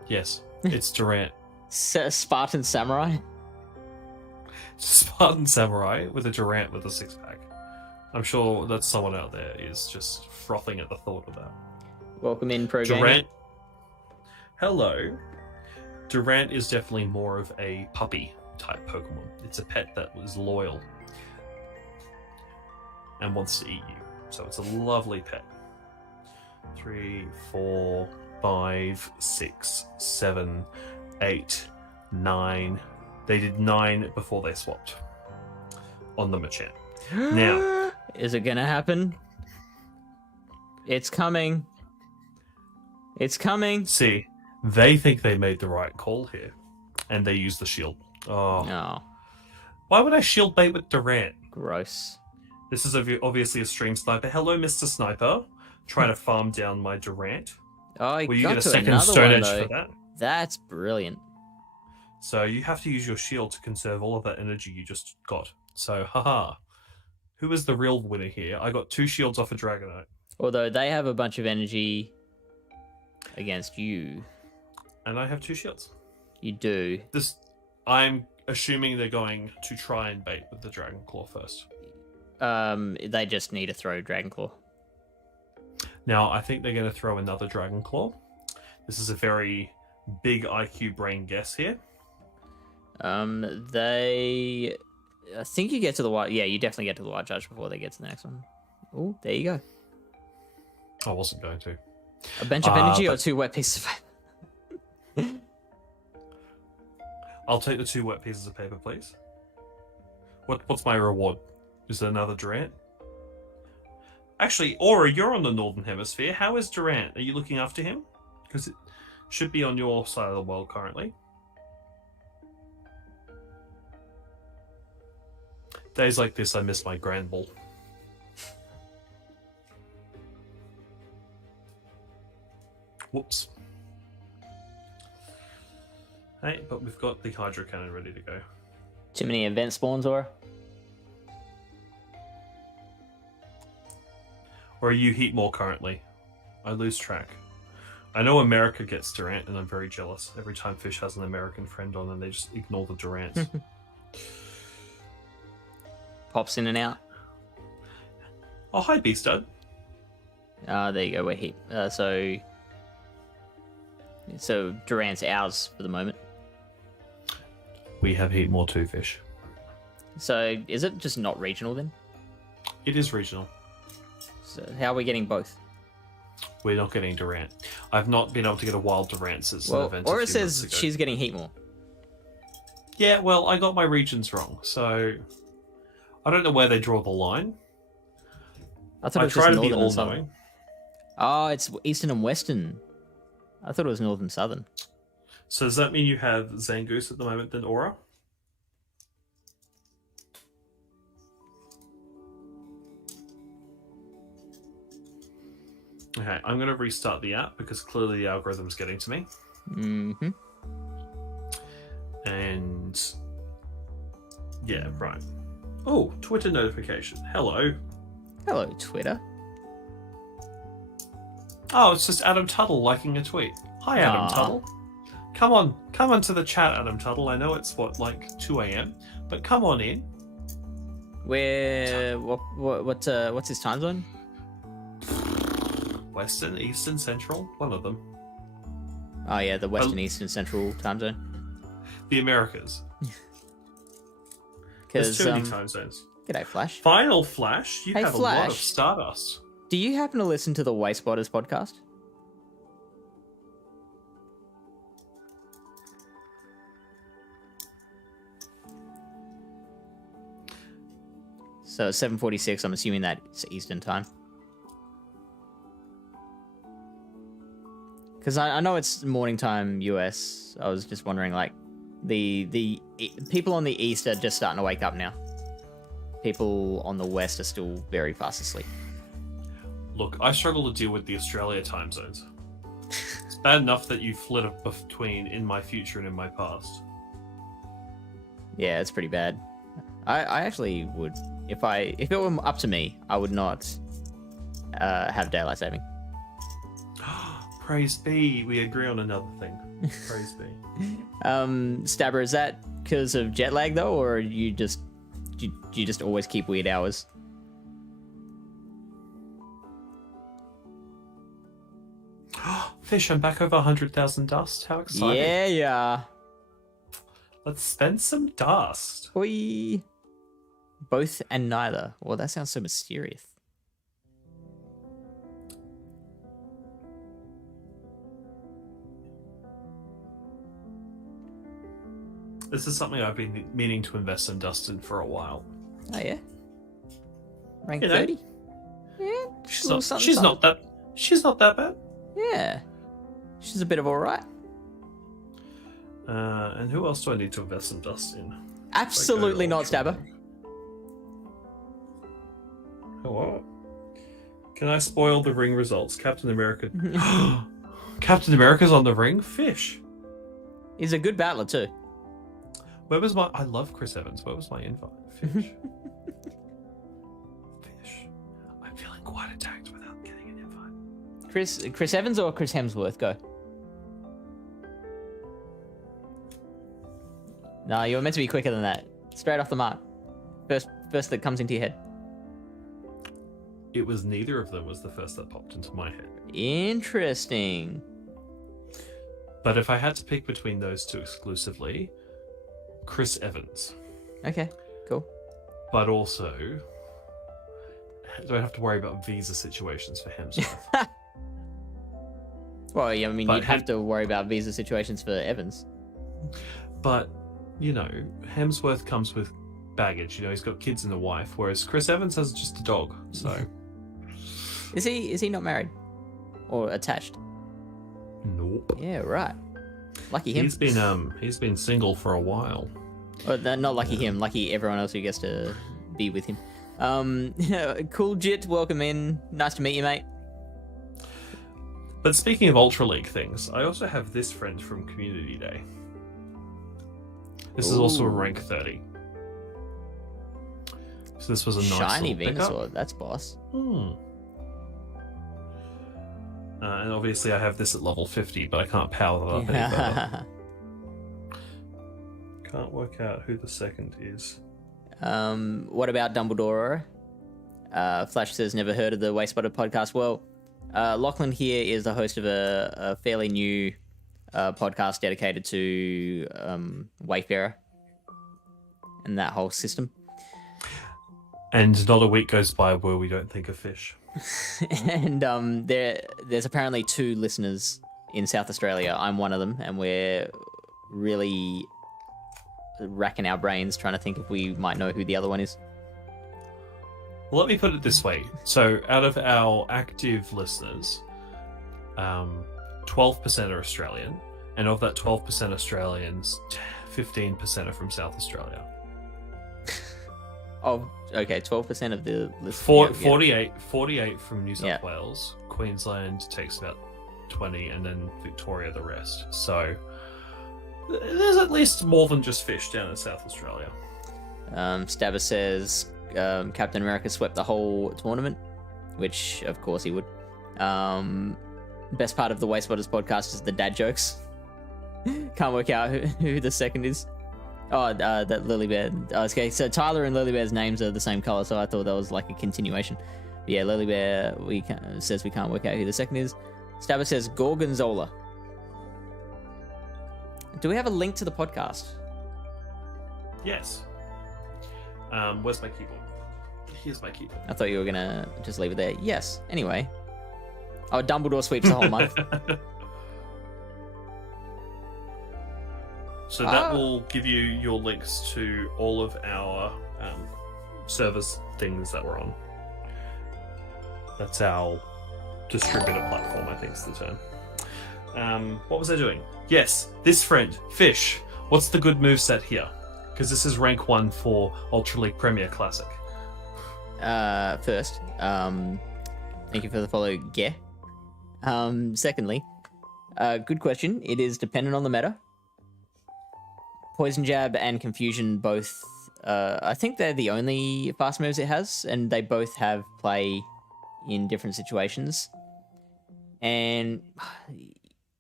Yes, it's Durant. Spartan Samurai? Spartan Samurai with a Durant with a six pack. I'm sure that someone out there is just frothing at the thought of that. Welcome in, Pro Gamer. Durant. Hello. Durant is definitely more of a puppy type Pokemon. It's a pet that was loyal and wants to eat you. So it's a lovely pet. 3, 4, 5, 6, 7, 8, 9. They did 9 before they swapped on the Machamp. Now, is it gonna happen? It's coming. It's coming. see, they think they made the right call here, and they use the shield. Oh, Oh, why would I shield bait with Durant? gross. This is obviously a stream sniper. Hello, Mr. Sniper. Trying to farm down my Durant. Oh, Will you got get a to second another Stone one, Edge though. for that? That's brilliant. So you have to use your shield to conserve all of that energy you just got. So, haha. Who is the real winner here? I got 2 shields off a Dragonite. Although they have a bunch of energy against you. And I have 2 shields. You do. I'm assuming they're going to try and bait with the Dragon Claw first. They just need to throw Dragon Claw. Now, I think they're going to throw another Dragon Claw. This is a very big IQ brain guess here. I think you get to the white. Yeah, you definitely get to the white judge before they get to the next one. Oh, there you go. I wasn't going to. A bench of energy or but 2 wet pieces of paper? I'll take the 2 wet pieces of paper, please. What's my reward? Is it another Durant? Actually, Aura, you're on the Northern Hemisphere. How is Durant? Are you looking after him? Because it should be on your side of the world currently. Days like this, I miss my Grand Ball. Whoops. Hey, but we've got the Hydro Cannon ready to go. Too many event spawns, or? Or are you Heat more currently? I lose track. I know America gets Durant, and I'm very jealous. Every time Fish has an American friend on, and they just ignore the Durants. Pops in and out. Oh, hi, Beastad. There you go. We're Heat. So Durant's ours for the moment. We have Heat more too, Fish. So is it just not regional then? It is regional. So how are we getting both? We're not getting Durant. I've not been able to get a wild Durant since an Well, event. or a it few months says ago. she's getting Heat more. Yeah, well, I got my regions wrong, so I don't know where they draw the line. I thought I it was try just to be northern and southern. all-knowing. Oh, it's eastern and western. I thought it was northern and southern. So does that mean you have Zangoose at the moment, then Aura? Okay, I'm going to restart the app because clearly the algorithm's getting to me. Mm-hmm. And yeah, right. Oh, Twitter notification. Hello. Hello, Twitter. Oh, it's just Adam Tuttle liking a tweet. Hi, Adam Aw. Tuttle. Come on to the chat, Adam Tuttle. I know it's like 2 a.m., but come on in. What's his time zone? Western, Eastern, Central, one of them. Oh yeah, the western, eastern, central time zone. The Americas. Because There's too many time zones. G'day, Flash. Final Flash, you Hey, have a lot of Flash. Stardust. Do you happen to listen to the Waste Spotters podcast? So 7:46. I'm assuming that's Eastern time. Because I know it's morning time US. I was just wondering, like, the people on the East are just starting to wake up now. People on the West are still very fast asleep. Look, I struggle to deal with the Australia time zones. It's bad enough that you flit between in my future and in my past. Yeah, it's pretty bad. I actually would, if it were up to me, I would not have daylight saving. Praise be, we agree on another thing. Praise be. Stabber, is that because of jet lag though, or do you just always keep weird hours? Fish, I'm back over 100,000 dust. How exciting! Yeah. Let's spend some dust. Oi. Both and neither. Well, that sounds so mysterious. This is something I've been meaning to invest some dust in for a while. Oh yeah. Rank You know, 30. Yeah. She's not that bad. Yeah. She's a bit of alright. And who else do I need to invest some dust in? Absolutely not, Stabber. What? Can I spoil the ring results? Captain America. Captain America's on the ring? Fish. He's a good battler too. Where was my... I love Chris Evans. Where was my invite? Fish. Fish. I'm feeling quite attacked without getting an invite. Chris Evans or Chris Hemsworth? Go. No, you were meant to be quicker than that. Straight off the mark. First that comes into your head. It was neither of them was the first that popped into my head. Interesting. But if I had to pick between those two exclusively, Chris Evans. Okay, cool. But also, do I have to worry about visa situations for Hemsworth? Well, yeah, I mean, But you'd have to worry about visa situations for Evans. But, you know, Hemsworth comes with baggage. You know, he's got kids and a wife, whereas Chris Evans has just a dog. So, is he not married or attached? nope. Yeah, right. Lucky him. He's been single for a while. Or, not lucky him. Lucky everyone else who gets to be with him. Cool Jit, welcome in. Nice to meet you, mate. But speaking of Ultra League things, I also have this friend from Community Day. This is also a rank 30. So this was a nice shiny little pickup. Venusaur. That's boss. And obviously I have this at level 50, but I can't power that up any further. Can't work out who the second is. What about Dumbledore? Flash says, never heard of the Waste Spotter podcast. Well, Lachlan here is the host of a fairly new podcast dedicated to Wayfarer and that whole system. And not a week goes by where we don't think of fish. And there's apparently 2 listeners in South Australia. I'm one of them, and we're really racking our brains trying to think if we might know who the other one is. Well, let me put it this way. So, out of our active listeners, 12% are Australian, and of that 12% Australians, 15% are from South Australia. Oh, okay, 12% of the listeners. 48 from New South Yeah. Wales. Queensland takes about 20, and then Victoria the rest. So there's at least more than just fish down in South Australia. Stabber says Captain America swept the whole tournament, which of course he would. Best part of the Waste Spotters podcast is the dad jokes. Can't work out who the second is. Oh, that Lily Bear. Okay, so Tyler and Lily Bear's names are the same color, so I thought that was like a continuation. But yeah, Lily Bear says we can't work out who the second is. Stabber says Gorgonzola. Do we have a link to the podcast? Yes. Where's my keyboard? Here's my key. I thought you were gonna just leave it there. Yes. Anyway. Oh, Dumbledore sweeps the whole month. So that will give you your links to all of our service things that we're on. That's our distributor platform, I think is the term. What was I doing? Yes, this friend, Fish. What's the good move set here? Because this is rank 1 for Ultra League Premier Classic. First, thank you for the follow, Ge. Secondly, good question. It is dependent on the meta. Poison Jab and Confusion both, I think they're the only fast moves it has, and they both have play in different situations. And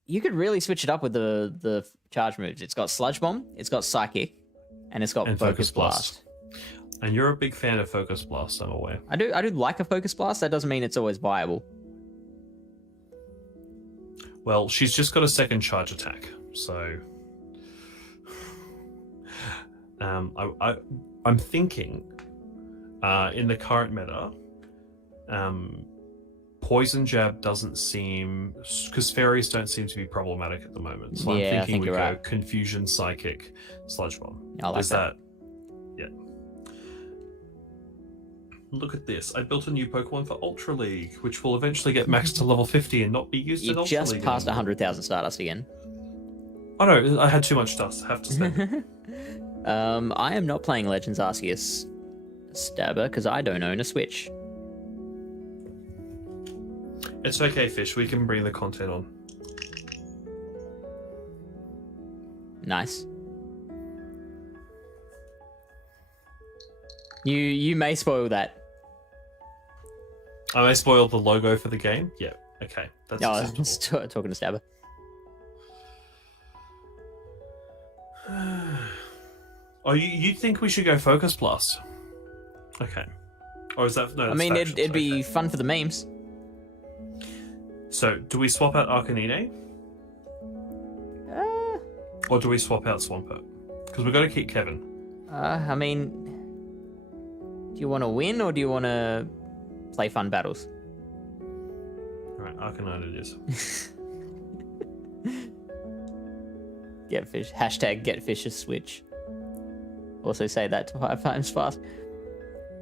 you could really switch it up with the charge moves. It's got Sludge Bomb, it's got Psychic, and it's got Focus Blast. And you're a big fan of Focus Blast, I'm aware. I do like a Focus Blast. That doesn't mean it's always viable. Well, she's just got a second charge attack, so I'm thinking in the current meta, Poison Jab doesn't seem, because fairies don't seem to be problematic at the moment. So Yeah, I'm thinking we go right. Confusion, Psychic, Sludge Bomb. I like Is that. Yeah. Look at this. I built a new Pokemon for Ultra League, which will eventually get maxed to level 50 and not be used in You Ultra just League passed anymore. 100,000 Stardust again. Oh no, I had too much dust. I have to spend it. I am not playing Legends Arceus Stabber because I don't own a Switch. It's okay, Fish. We can bring the content on. Nice. You may spoil that. I may spoil the logo for the game. Yeah. Okay. That's No, acceptable. talking to Stabber. Oh, you think we should go Focus Blast? Okay. Or is that no? I that's mean, factions. it'd be Okay. fun for the memes. So, do we swap out Arcanine? Or do we swap out Swampert? Because we've got to keep Kevin. I mean, do you want to win or do you want to play fun battles? Alright, Arcanine it is. Get fish. Hashtag get fish a Switch. Also say that 5 times fast.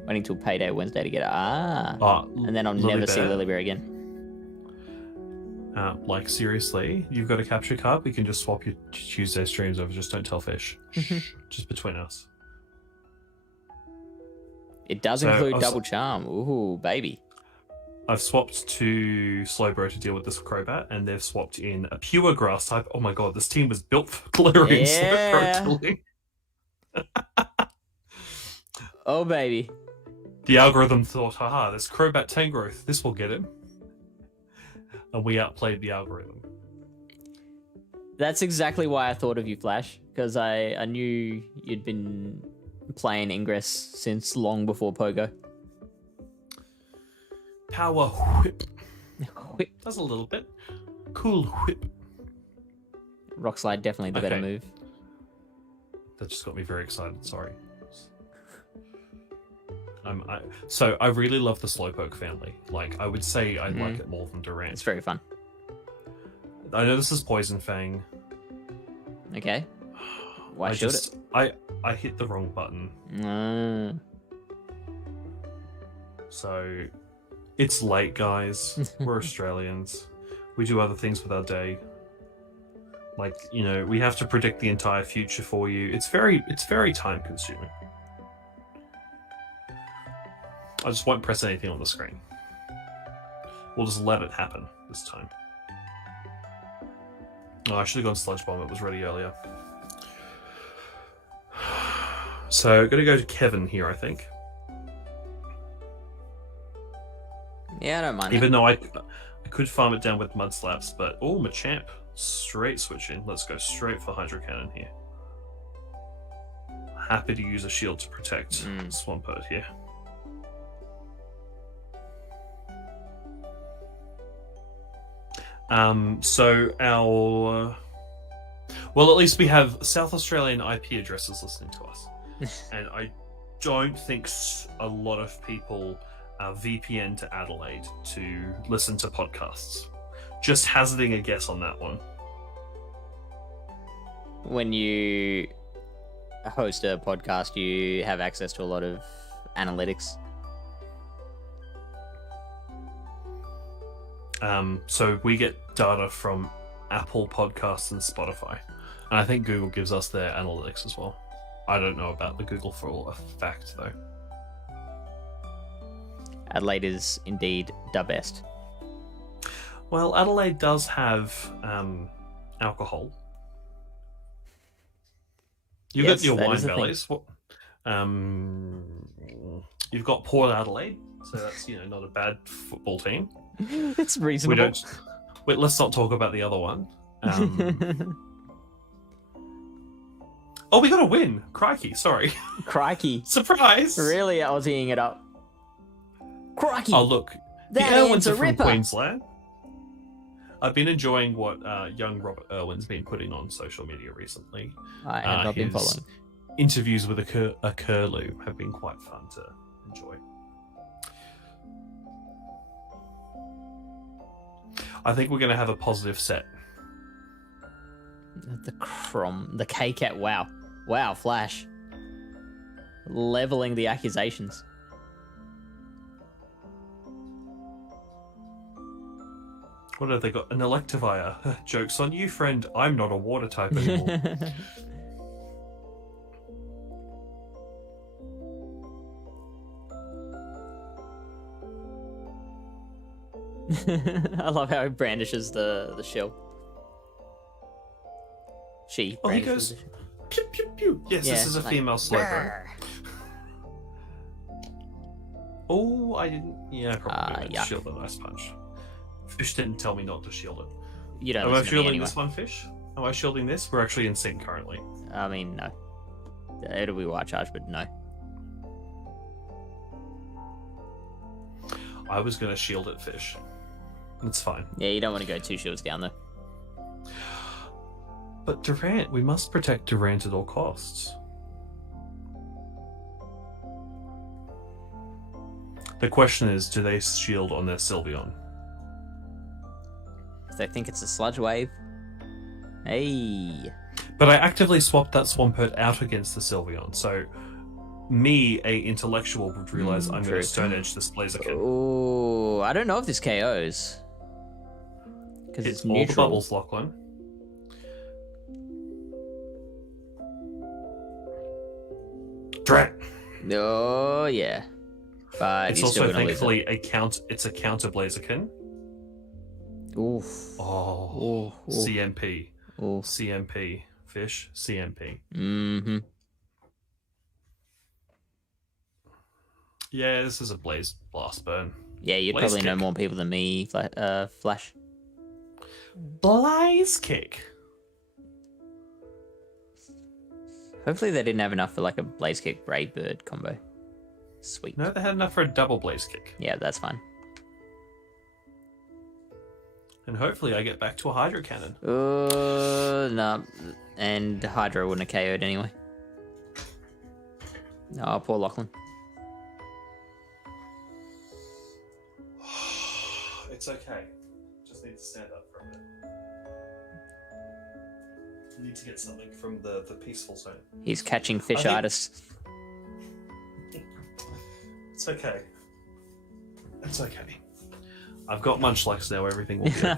Waiting till payday Wednesday to get it. And then I'll never see Lillibear again. Like, seriously, you've got a capture card. We can just swap your Tuesday streams over. Just don't tell Fish. Shh, just between us. It does So, include I've Double Charm. Ooh, baby. I've swapped to Slowbro to deal with this Crobat, and they've swapped in a pure Grass type. Oh my god, this team was built for Galarian Yeah. Slowbro killing. Oh, baby. The algorithm thought, haha, this Crobat Tangrowth, this will get him. And we outplayed the algorithm. That's exactly why I thought of you, Flash, because I knew you'd been playing Ingress since long before Pogo. Power Whip. Whip. Does a little bit. Cool Whip. Rock Slide, definitely the better Okay. move. That just got me very excited, sorry. So I really love the Slowpoke family. Like, I would say I like it more than Durant. It's very fun. I know this is Poison Fang. Okay. Why should it? I hit the wrong button. So it's late, guys. We're Australians. We do other things with our day. Like, you know, we have to predict the entire future for you. It's very time consuming. I just won't press anything on the screen. We'll just let it happen this time. Oh, I should have gone Sludge Bomb. It was ready earlier. So, gonna go to Kevin here, I think. Yeah, I don't mind Even though I could farm it down with Mud Slaps, but oh, Machamp. Straight switching. Let's go straight for Hydro Cannon here. Happy to use a shield to protect Swampert here. So our... Well, at least we have South Australian IP addresses listening to us. And I don't think a lot of people VPN to Adelaide to listen to podcasts. Just hazarding a guess on that one. When you host a podcast, you have access to a lot of analytics. So we get data from Apple Podcasts and Spotify. And I think Google gives us their analytics as well. I don't know about the Google for a fact, though. Adelaide is indeed the best. Well, Adelaide does have alcohol. You've got your wine valleys. You've got Port Adelaide, so that's not a bad football team. It's reasonable. Let's not talk about the other one. Oh, we got a win! Crikey, sorry. Crikey. Surprise! Really Aussieing it up. Crikey! Oh, look. That the Irwins are from ripper. Queensland. I've been enjoying what young Robert Irwin's been putting on social media recently. I have not been following. Interviews with a curlew have been quite fun to enjoy. I think we're going to have a positive set. The K-Cat, wow. Wow, Flash. Leveling the accusations. What have they got? An Electivire. Joke's on you, friend. I'm not a water type anymore. I love how he brandishes the shell. She Oh, he brandishes goes, pew, pew, pew. Yes, Yeah, this is a like, female Slowbro. "Grr." Oh, I didn't... Yeah, I probably went yuck. to shield a nice punch. Fish didn't tell me not to shield it. You don't Am I listen to me shielding anyway. this one, Fish? Am I shielding this? We're actually in sync currently. I mean, no. It'll be white charge, but no. I was going to shield it, Fish. It's fine. Yeah, you don't want to go 2 shields down though. But Durant, we must protect Durant at all costs. The question is, do they shield on their Sylveon? If they think it's a sludge wave. Hey. But I actively swapped that Swampert out against the Sylveon, so me, a intellectual, would realize I'm going true. to Stone Edge this Blaziken. Oh, I don't know if this KOs. Because it's all the neutral. bubbles, Lachlan. Drat. Oh, yeah. But It's he's still also going to lose it. thankfully it's a counter Blaziken. Oof. Oh, Ooh. CMP. Ooh. CMP. Fish. CMP. Mm-hmm. Yeah, this is a Blast Burn. Yeah, you'd Blaze probably know kick. more people than me, Flash. Blaze Kick. Hopefully they didn't have enough for like a Blaze Kick Brave Bird combo. Sweet. No, they had enough for a double Blaze Kick. Yeah, that's fine. And hopefully I get back to a Hydro Cannon. No. And Hydra wouldn't have KO'd anyway. Oh, poor Lachlan. It's okay. Just need to stand up for a minute. Need to get something from the peaceful zone. He's catching think- fishitis. It's okay. It's okay. I've got Munchlax now, everything will be okay.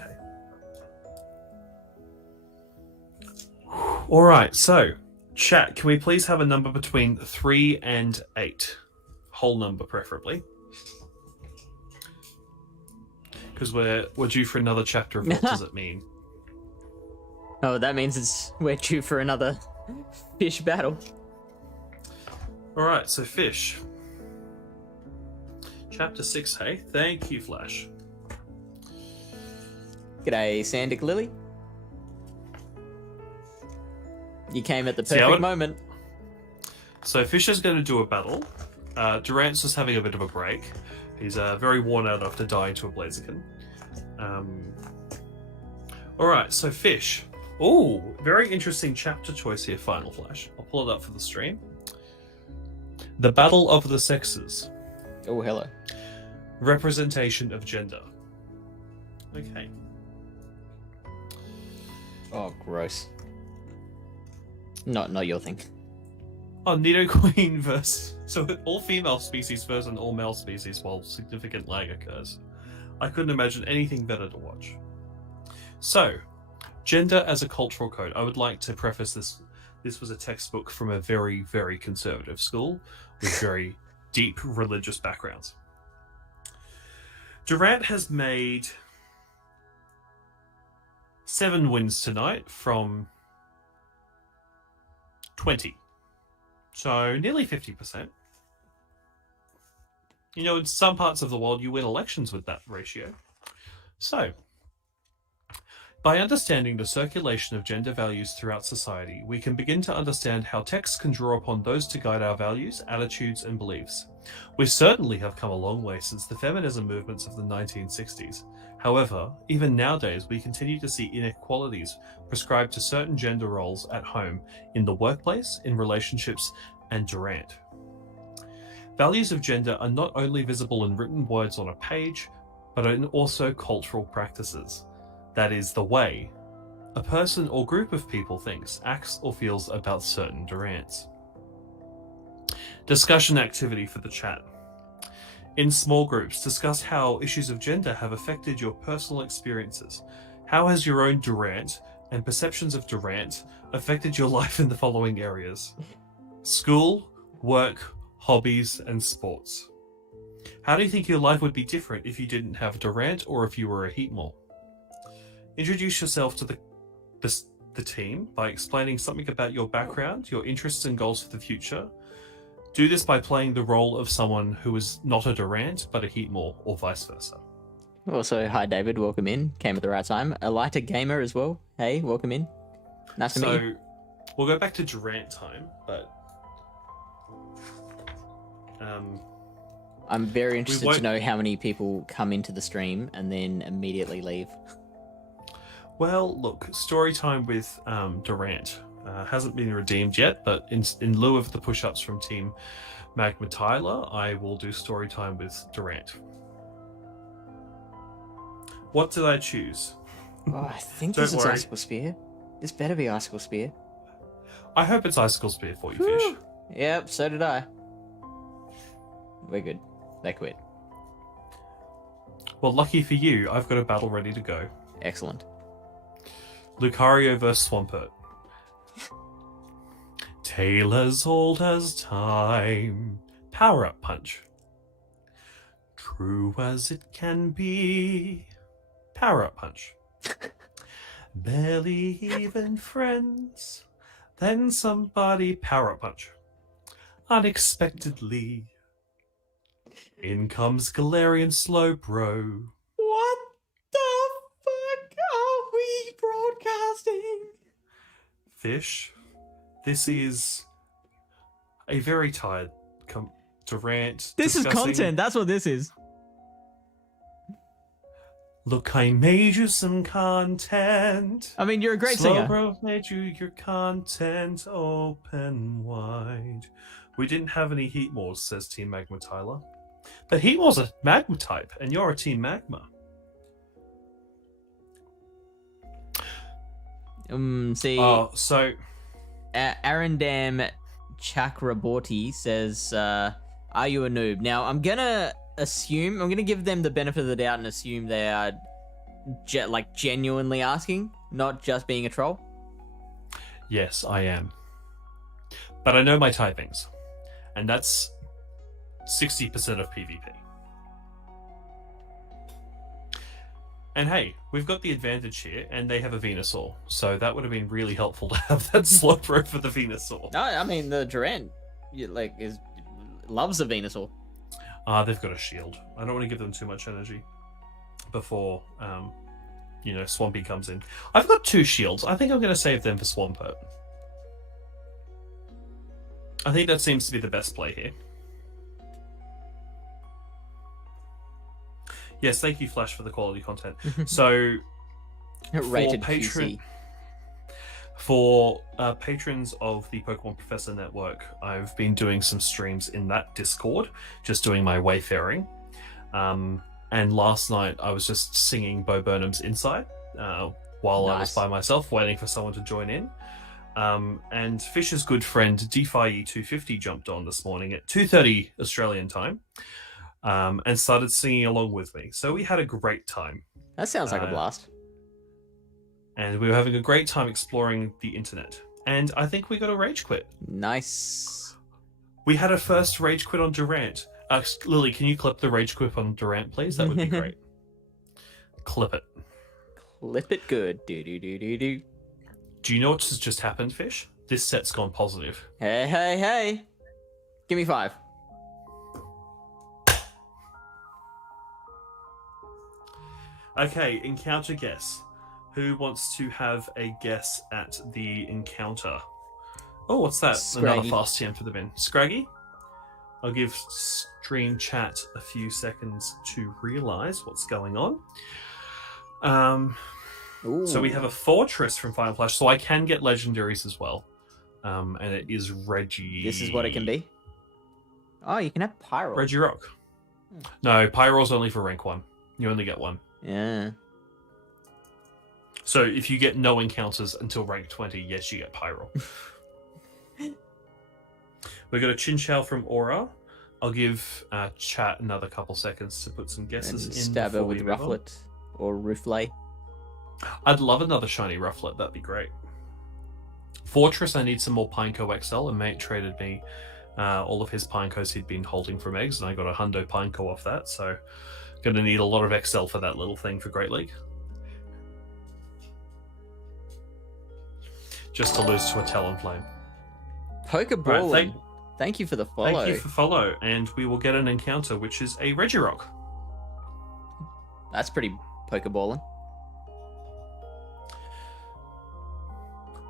Alright, so, chat, can we please have a number between 3 and 8? Whole number, preferably. Because we're due for another chapter of what does it mean? Oh, that means we're due for another fish battle. Alright, so Fish. Chapter 6, hey? Thank you, Flash. G'day, Sandic Lily. You came at the See, I perfect would- moment. So Fish is going to do a battle. Durant's just having a bit of a break. He's very worn out after dying to a Blaziken. Alright, so Fish. Ooh, very interesting chapter choice here, Final Flash. I'll pull it up for the stream. The Battle of the Sexes. Oh, hello. Representation of gender. Okay. Oh, gross. Not your thing. Oh, Nido Queen versus... So all female species versus an all male species while significant lag occurs. I couldn't imagine anything better to watch. So, gender as a cultural code. I would like to preface this. This was a textbook from a very, very conservative school with very deep religious backgrounds. Durant has made 7 wins tonight from 20. So nearly 50%. You know, in some parts of the world, you win elections with that ratio. So, by understanding the circulation of gender values throughout society, we can begin to understand how texts can draw upon those to guide our values, attitudes, and beliefs. We certainly have come a long way since the feminism movements of the 1960s. However, even nowadays, we continue to see inequalities prescribed to certain gender roles at home, in the workplace, in relationships, and Durant. Values of gender are not only visible in written words on a page, but in also cultural practices. That is, the way a person or group of people thinks, acts, or feels about certain Durants. Discussion activity for the chat. In small groups, discuss how issues of gender have affected your personal experiences. How has your own Durant and perceptions of Durant affected your life in the following areas? School, work, hobbies, and sports. How do you think your life would be different if you didn't have Durant or if you were a Heatmore? Introduce yourself to the team by explaining something about your background, your interests and goals for the future. Do this by playing the role of someone who is not a Durant, but a Heatmore, or vice versa. Also, hi David, welcome in. Came at the right time. A lighter gamer as well. Hey, welcome in. Nice to meet you. So, we'll go back to Durant time, but... I'm very interested to know how many people come into the stream and then immediately leave. Well, look, story time with Durant hasn't been redeemed yet, but in lieu of the push-ups from Team Magma Tyler, I will do story time with Durant. What did I choose? Oh, I think Don't this is worry. Icicle Spear. This better be Icicle Spear. I hope it's Icicle Spear for you, Fish. Yep, so did I. We're good. They quit. Well, lucky for you, I've got a battle ready to go. Excellent. Lucario vs. Swampert. Tale as old as time. Power-up punch. True as it can be. Power-up punch. Barely even friends. Then somebody power-up punch. Unexpectedly. In comes Galarian Slowbro. What the fuck are we broadcasting? Fish, this is a very tired Durant. This is discussing, content. That's what this is. Look, I made you some content. I mean, you're a great singer. Slowbro made you your content open wide. We didn't have any Heatmores, says Team Magma Tyler. But Heatmore's a Magma type, and you're a Team Magma. See. Oh, so Arendam Chakraborty says, "Are you a noob?" Now, I'm gonna give them the benefit of the doubt and assume they are genuinely asking, not just being a troll. yes, I am. But I know my typings, and that's 60% of PvP. And hey, we've got the advantage here, and they have a Venusaur, so that would have been really helpful to have that Slowbro for the Venusaur. No, I mean the Durant, loves a Venusaur. They've got a shield. I don't want to give them too much energy before, Swampy comes in. I've got 2 shields. I think I'm going to save them for Swampert. I think that seems to be the best play here. Yes, thank you, Flash, for the quality content. So, Rated QC. For patrons of the Pokemon Professor Network, I've been doing some streams in that Discord, just doing my wayfaring. And last night I was just singing Bo Burnham's Inside while I was Nice. by myself, waiting for someone to join in. And Fish's good friend DeFi250 jumped on this morning at 2:30 Australian time and started singing along with me. So we had a great time. That sounds like a blast. And we were having a great time exploring the internet. And I think we got a rage quit. Nice. We had a first rage quit on Durant. Lily, can you clip the rage quit on Durant, please? That would be great. Clip it. Clip it good. Do. Do you know what's just happened, Fish? This set's gone positive. Hey. Give me 5. Okay, encounter guess. Who wants to have a guess at the encounter? Oh, what's that? Scraggy. Another fast TM for the bin. Scraggy? I'll give stream chat a few seconds to realise what's going on. So we have a fortress from Fire Flash, so I can get legendaries as well. And it is Reggie. This is what it can be. Oh, you can have Pyro. Reggie Rock. No, Pyro's only for rank 1. You only get 1. Yeah. So if you get no encounters until rank 20, yes, you get Pyro. We got a Chinchou from Aura. I'll give chat another couple seconds to put some guesses And in. stab her before with we move on. Rufflet or Rooflay. I'd love another shiny Rufflet. That'd be great. Fortress, I need some more Pineco XL. A mate traded me all of his Pinecos he'd been holding from eggs, and I got a Hundo Pineco off that. So, going to need a lot of XL for that little thing for Great League. Just to lose to a Talonflame. Pokeball. Right, Thank you for the follow. Thank you for follow, and we will get an encounter, which is a Regirock. That's pretty Pokeballing.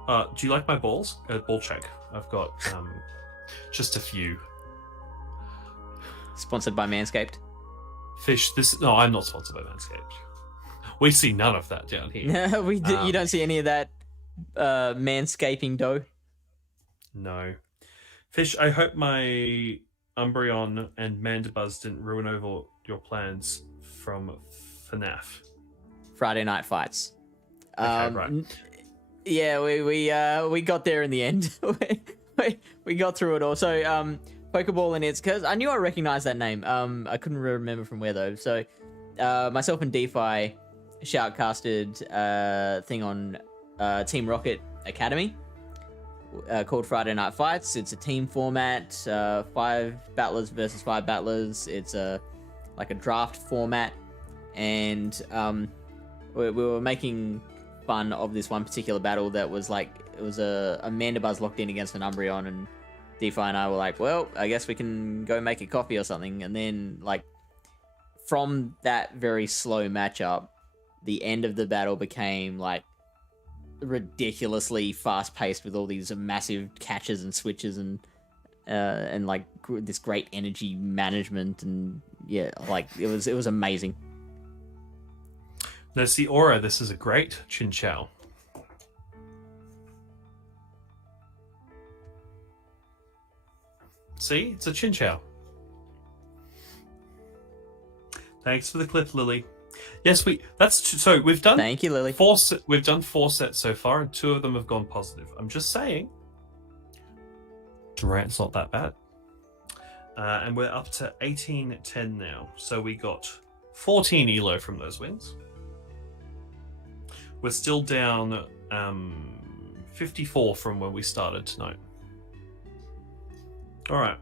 Do you like my balls? Ball check. I've got just a few. Sponsored by Manscaped. Fish, no, I'm not sponsored by Manscaped. We see none of that down here. You don't see any of that manscaping dough. No. Fish, I hope my Umbreon and Mandibuzz didn't ruin over your plans from FNAF. Friday Night Fights. Okay, right. Yeah, we got there in the end. we got through it all. So Pokeball and it's because I knew I recognized that name. I couldn't remember from where though. So myself and DeFi shoutcasted thing on Team Rocket Academy called Friday Night Fights. It's a team format, 5 battlers versus 5 battlers. It's like a draft format, and we were making fun of this one particular battle that was like, it was a Mandibuzz locked in against an Umbreon, and DeFi and I were like, well, I guess we can go make a coffee or something. And then like from that very slow matchup, the end of the battle became like ridiculously fast paced with all these massive catches and switches and like this great energy management, and yeah, like it was amazing. Now, see, Aura, this is a great Chinchou. See, it's a Chinchou. Thanks for the clip, Lily. Yes, so we've done. Thank you, Lily. We've done 4 sets so far, and 2 of them have gone positive. I'm just saying, Durant's not that bad, and we're up to 18-10 now. So we got 14 elo from those wins. We're still down 54 from when we started tonight. All right.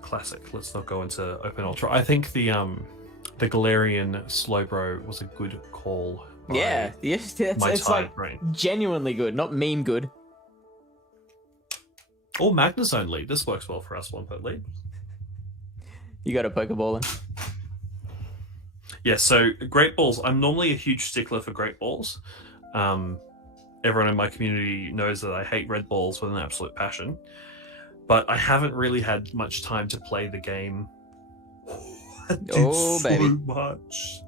Classic. Let's not go into Open Ultra. I think the Galarian Slowbro was a good call. Yeah, yes, it's like brain. Genuinely good, not meme good. Or Magnezone lead. This works well for us, 1 per lead. You got a Pokeball in. Yeah, so Great Balls. I'm normally a huge stickler for Great Balls. Everyone in my community knows that I hate Red Balls with an absolute passion. But I haven't really had much time to play the game. I did so baby. much.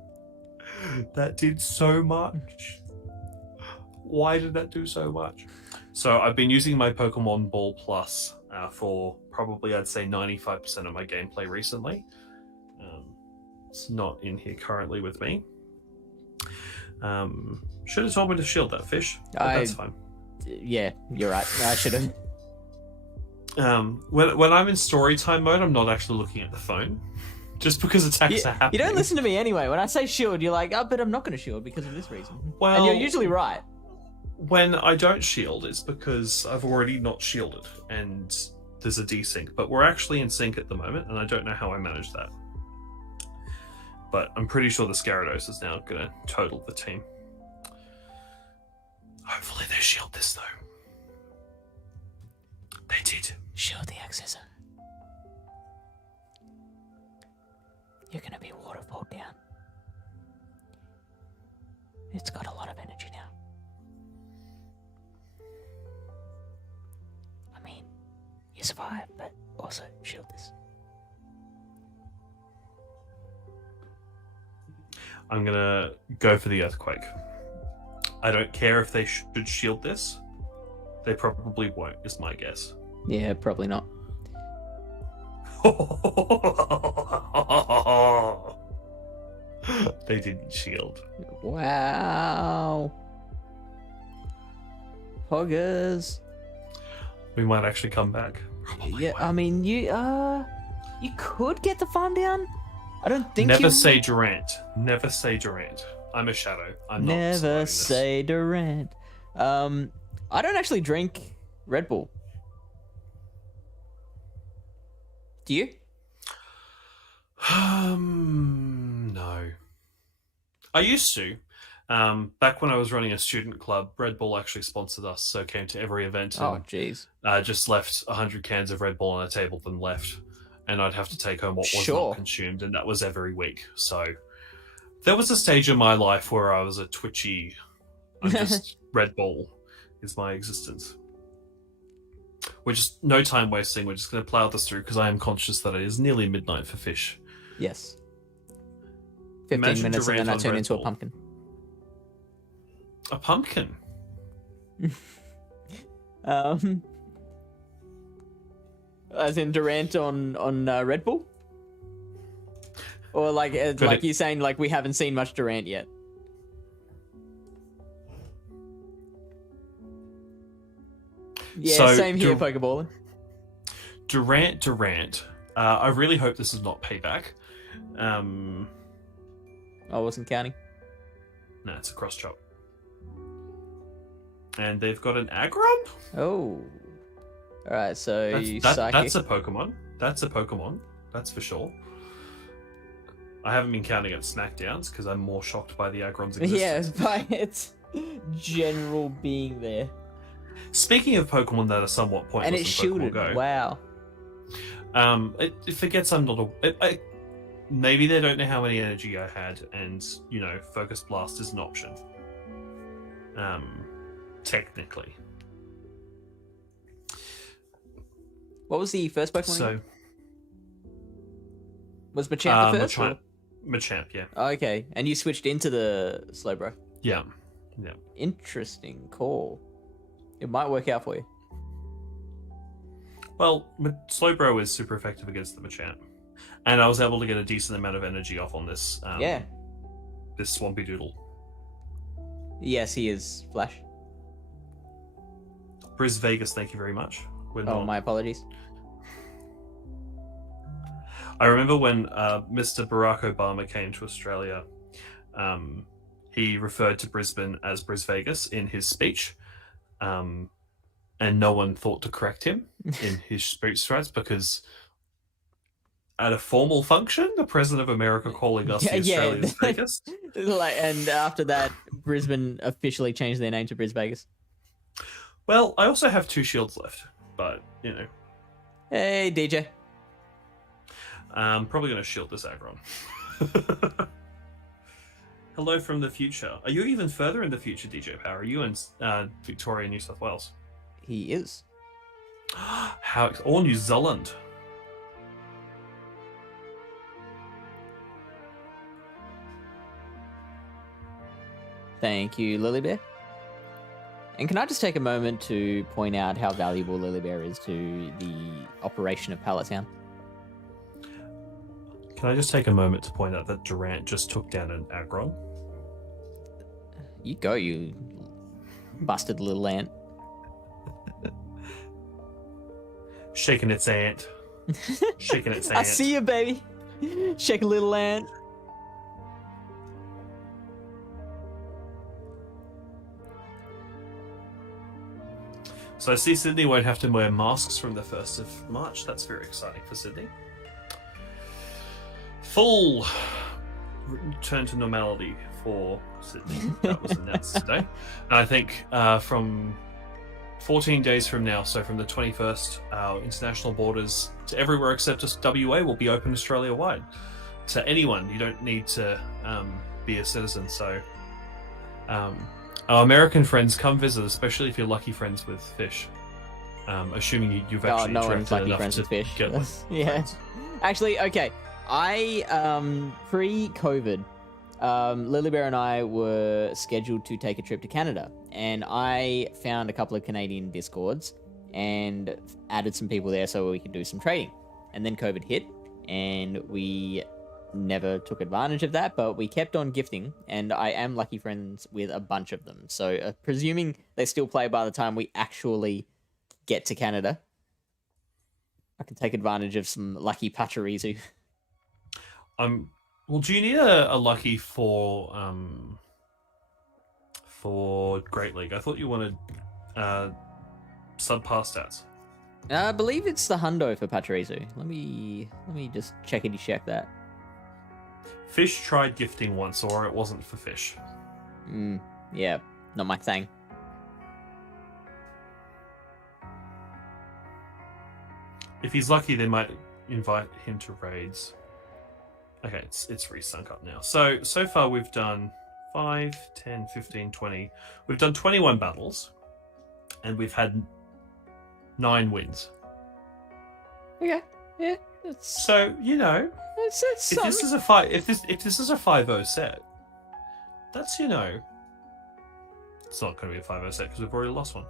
That did so much. Why did that do so much? So I've been using my Pokemon Ball Plus for probably, I'd say, 95% of my gameplay recently. It's not in here currently with me. Should have told me to shield that fish, but that's fine. Yeah, you're right. I should have. When I'm in story time mode, I'm not actually looking at the phone. Just because attacks are happening. You don't listen to me anyway. When I say shield, you're like, oh, but I'm not going to shield because of this reason. Well, and you're usually right. When I don't shield, it's because I've already not shielded, and there's a desync. But we're actually in sync at the moment, and I don't know how I managed that. But I'm pretty sure the Gyarados is now going to total the team. Hopefully they shield this, though. They did. Shield the accessor. You're going to be waterfalled down. It's got a lot of energy now. I mean, you survive, but also shield this. I'm going to go for the Earthquake. I don't care if they should shield this. They probably won't, is my guess. Yeah, probably not. They didn't shield. Wow. Poggers. We might actually come back. Probably I mean, you could get the farm down. I don't think Never say Durant. Never say Durant. I'm a shadow. I'm not. Never say Durant. I don't actually drink Red Bull. Do you? No. I used to. Back when I was running a student club, Red Bull actually sponsored us, so came to every event. Oh, jeez. Just left 100 cans of Red Bull on a table, then left. And I'd have to take home what was not consumed, and that was every week. So there was a stage in my life where I was a twitchy, I'm just Red Bull is my existence. We're just no time wasting. We're just going to plow this through because I am conscious that it is nearly midnight for fish. Yes. 15 minutes and then I turn into a pumpkin. A pumpkin? As in Durant on Red Bull? Or like you're saying, like we haven't seen much Durant yet? Yeah, so same here, Pokeballer. Durant. I really hope this is not payback. I wasn't counting. No, it's a cross chop. And they've got an Aggron? Oh. Alright, so that's a Pokemon. That's a Pokemon. That's for sure. I haven't been counting at Smackdowns because I'm more shocked by the Aggron's existence. Yeah, by its general being there. Speaking of Pokemon that are somewhat pointless, and it's shielded. Go, wow. It forgets I'm not a. Maybe they don't know how many energy I had, and Focus Blast is an option. Technically. What was the first Pokemon? So. Was Machamp the first? Machamp, yeah. Oh, okay, and you switched into the Slowbro. Yeah. Interesting call. It might work out for you. Well, Slowbro is super effective against the Machamp. And I was able to get a decent amount of energy off on this this Swampy Doodle. Yes, he is Flash. Briz Vegas, thank you very much. My apologies. I remember when Mr. Barack Obama came to Australia, he referred to Brisbane as Briz Vegas in his speech. And no one thought to correct him in his speech threats because at a formal function, the President of America calling us the Australia's Vegas. And after that, Brisbane officially changed their name to Briz Vegas. Well, I also have 2 shields left, but, Hey, DJ. I'm probably going to shield this Aggron. Hello from the future. Are you even further in the future, DJ Power? Are you in Victoria, New South Wales? He is. Or New Zealand. Thank you, Lily Bear. And can I just take a moment to point out how valuable Lily Bear is to the operation of Pallet Town? Can I just take a moment to point out that Durant just took down an aggron? You go, you busted little ant. Shaking its ant. Shaking its ant. I see you, baby. Shake a little ant. So I see Sydney won't have to wear masks from the 1st of March. That's very exciting for Sydney. Full return to normality for Sydney. That was announced today. And I think from 14 days from now, so from the 21st, our international borders to everywhere except WA will be open Australia-wide. To anyone, you don't need to be a citizen. So our American friends, come visit, especially if you're lucky friends with Fish. Assuming you've actually no one's interacted lucky enough friends to with Fish. get Yeah. friends. Actually, okay. I pre-COVID, Lily Bear and I were scheduled to take a trip to Canada, and I found a couple of Canadian Discords and added some people there so we could do some trading. And then COVID hit, and we never took advantage of that, but we kept on gifting, and I am lucky friends with a bunch of them. So presuming they still play by the time we actually get to Canada, I can take advantage of some lucky Pachirisu. Well, do you need a lucky for Great League? I thought you wanted subpar stats. I believe it's the hundo for Pachirisu. Let me just check that. Fish tried gifting once, or it wasn't for Fish. Yeah, not my thing. If he's lucky, they might invite him to raids. Okay, it's resunk up now. So far we've done 5, 10, 15, 20. We've done 21 battles, and we've had 9 wins. Okay, yeah. So It's if this is a 5-0 set, that's it's not going to be a 5-0 set because we've already lost one.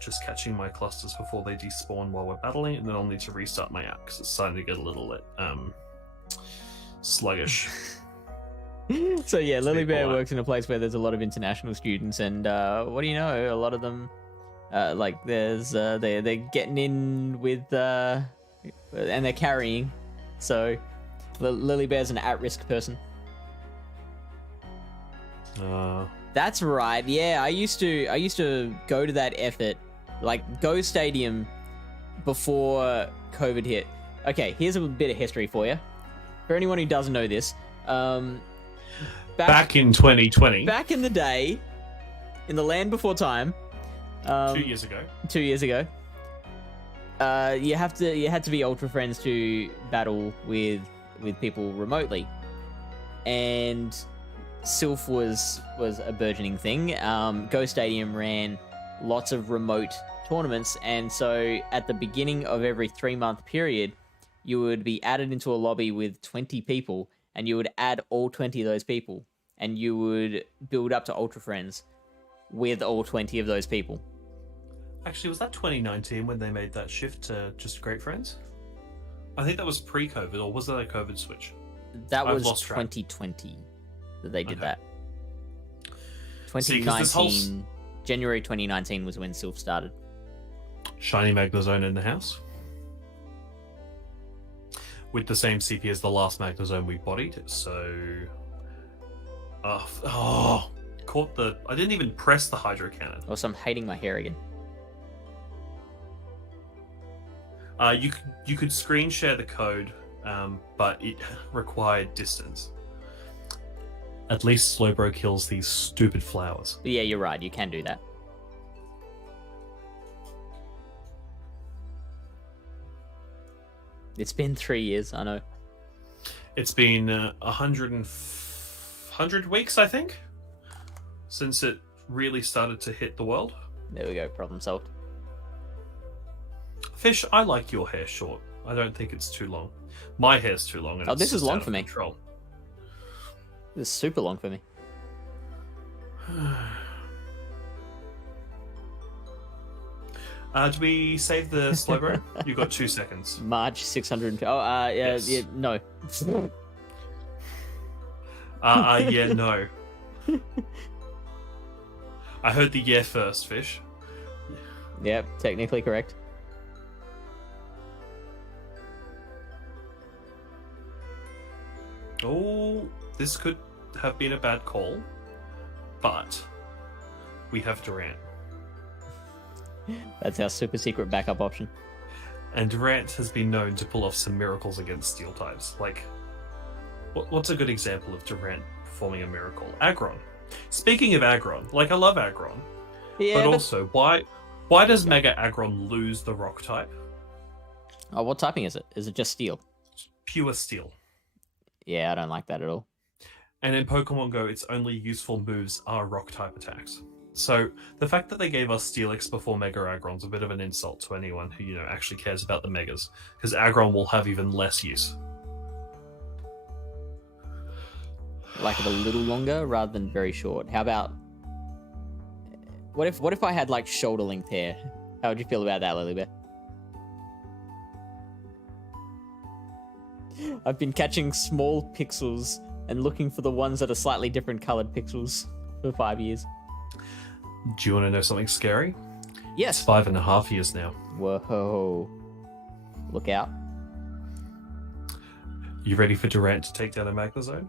Just catching my clusters before they despawn while we're battling, and then I'll need to restart my app because it's starting to get a little sluggish. So yeah, Lily Bear polite. works in a place where there's a lot of international students, and what do you know? A lot of them, they're getting in with and they're carrying. So Lily Bear's an at-risk person. That's right. Yeah, I used to go to that effort, like go stadium before COVID hit. Okay, here's a bit of history for you. For anyone who doesn't know this, back in 2020, back in the day, in the land before time, 2 years ago. 2 years ago, you had to be ultra friends to battle with people remotely, and Sylph was a burgeoning thing. Go Stadium ran lots of remote tournaments, and so at the beginning of every 3-month period, you would be added into a lobby with 20 people, and you would add all 20 of those people, and you would build up to ultra friends with all 20 of those people. Actually, was that 2019 when they made that shift to just Great Friends? I think that was pre-COVID, or was that a COVID switch? That I've was lost track. 2020 that they did Okay. that. See, 'cause this 2019, January 2019 was when Sylph started. Shiny Magnezone in the house. With the same CP as the last Magnezone we bodied, so... caught the... I didn't even press the Hydro Cannon. Also, I'm hating my hair again. You could screen share the code, but it required distance. At least Slowbro kills these stupid flowers. But yeah, you're right. You can do that. It's been 3 years, I know. It's been 100 weeks, I think, since it really started to hit the world. There we go. Problem solved. Fish, I like your hair short. I don't think it's too long. My hair's too long. And Oh, it's this is just long out of for me. Control. This is super long for me. Do we save the Slowbro? You got 2 seconds. March 600. Oh, Yes. yeah, no. Yeah, no. I heard the yeah first, Fish. Yep, technically correct. Oh, this could have been a bad call, but we have Durant. That's our super secret backup option. And Durant has been known to pull off some miracles against steel types. Like, what's a good example of Durant performing a miracle? Aggron. Speaking of Aggron, like, I love Aggron, Yeah, but also, why does Mega Aggron lose the rock type? Oh, what typing is it? Is it just steel? Pure steel. Yeah, I don't like that at all. And in Pokemon Go, its only useful moves are rock type attacks. So the fact that they gave us Steelix before Mega Aggron's a bit of an insult to anyone who actually cares about the Megas, because Aggron will have even less use. Like it a little longer rather than very short. How about what if I had like shoulder length hair? How would you feel about that, Lilybear? I've been catching small pixels and looking for the ones that are slightly different colored pixels for 5 years. Do you want to know something scary? Yes. It's 5.5 years now. Whoa. Look out. You ready for Durant to take down a Magnezone?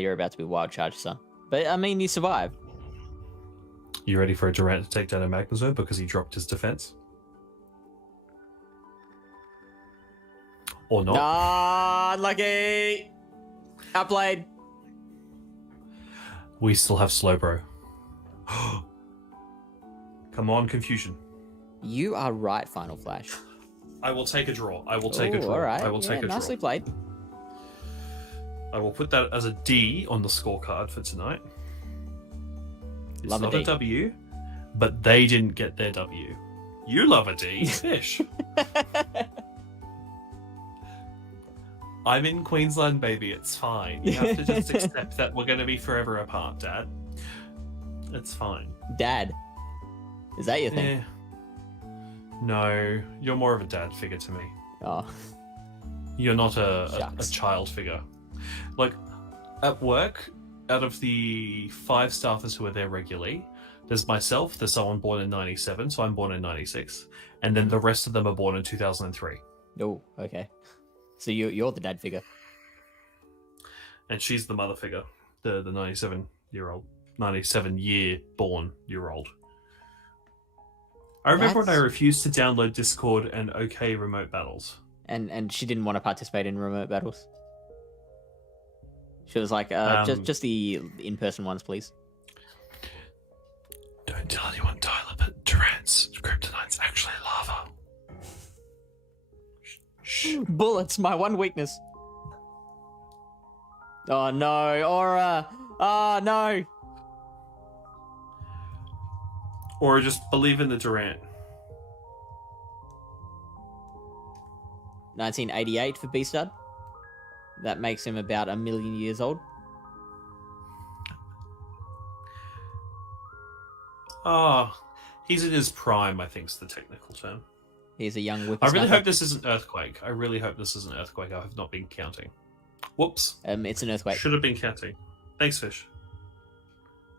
You're about to be wild charged, son. But I mean, you survive. You ready for a Durant to take down a Magnezone because he dropped his defense? Or not? Ah, unlucky. Outplayed. We still have Slowbro. Come on, Confusion. You are right, Final Flash. I will take a draw. I will take a draw. All right. I will take a draw. Nicely played. I will put that as a D on the scorecard for tonight. It's Love a not D. a W, but they didn't get their W. You love a D, Fish. I'm in Queensland, baby. It's fine. You have to just accept that we're going to be forever apart, Dad. It's fine. Dad. Is that your thing? No, you're more of a dad figure to me. Oh. You're not a Shucks. child figure. Like, at work, out of the 5 staffers who are there regularly, there's myself, there's someone born in 97, so I'm born in 96, and then the rest of them are born in 2003. Oh, okay. So you're the dad figure. And she's the mother figure, the 97-year born year old. I remember when I refused to download Discord and OK remote battles. And she didn't want to participate in remote battles. She was like, just the in-person ones, please. Don't tell anyone, Tyler, but Durant's kryptonite's actually lava. Shh. Bullets, my one weakness. Oh no, Aura! Oh no! Or just believe in the Durant. 1988 for B-Stud. That makes him about 1 million years old. He's in his prime, I think is the technical term. He's a young I whippersnapper. really hope this isn't Earthquake. I really hope this isn't Earthquake. I have not been counting. Whoops. It's an earthquake. Should have been counting. Thanks, Fish.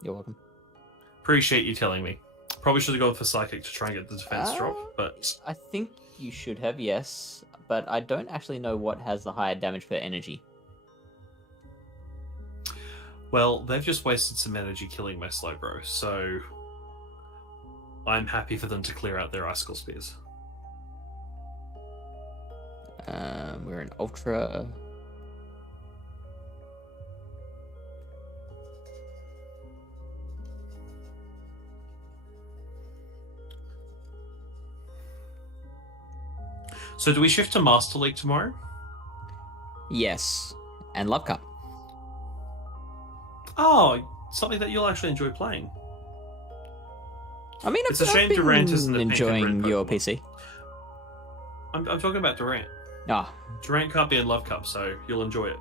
You're welcome. Appreciate you telling me. Probably should have gone for Psychic to try and get the defense drop, but... I think you should have, yes. But I don't actually know what has the higher damage per energy. Well, they've just wasted some energy killing my Slowbro, so... I'm happy for them to clear out their Icicle Spears. We're in Ultra. So do we shift to Master League tomorrow? Yes. And Love Cup. Oh, something that you'll actually enjoy playing. I mean, It's a shame Durant isn't the pink and enjoying red your Pokemon. PC. I'm talking about Durant. Ah, Durant can't be in Love Cup, so you'll enjoy it.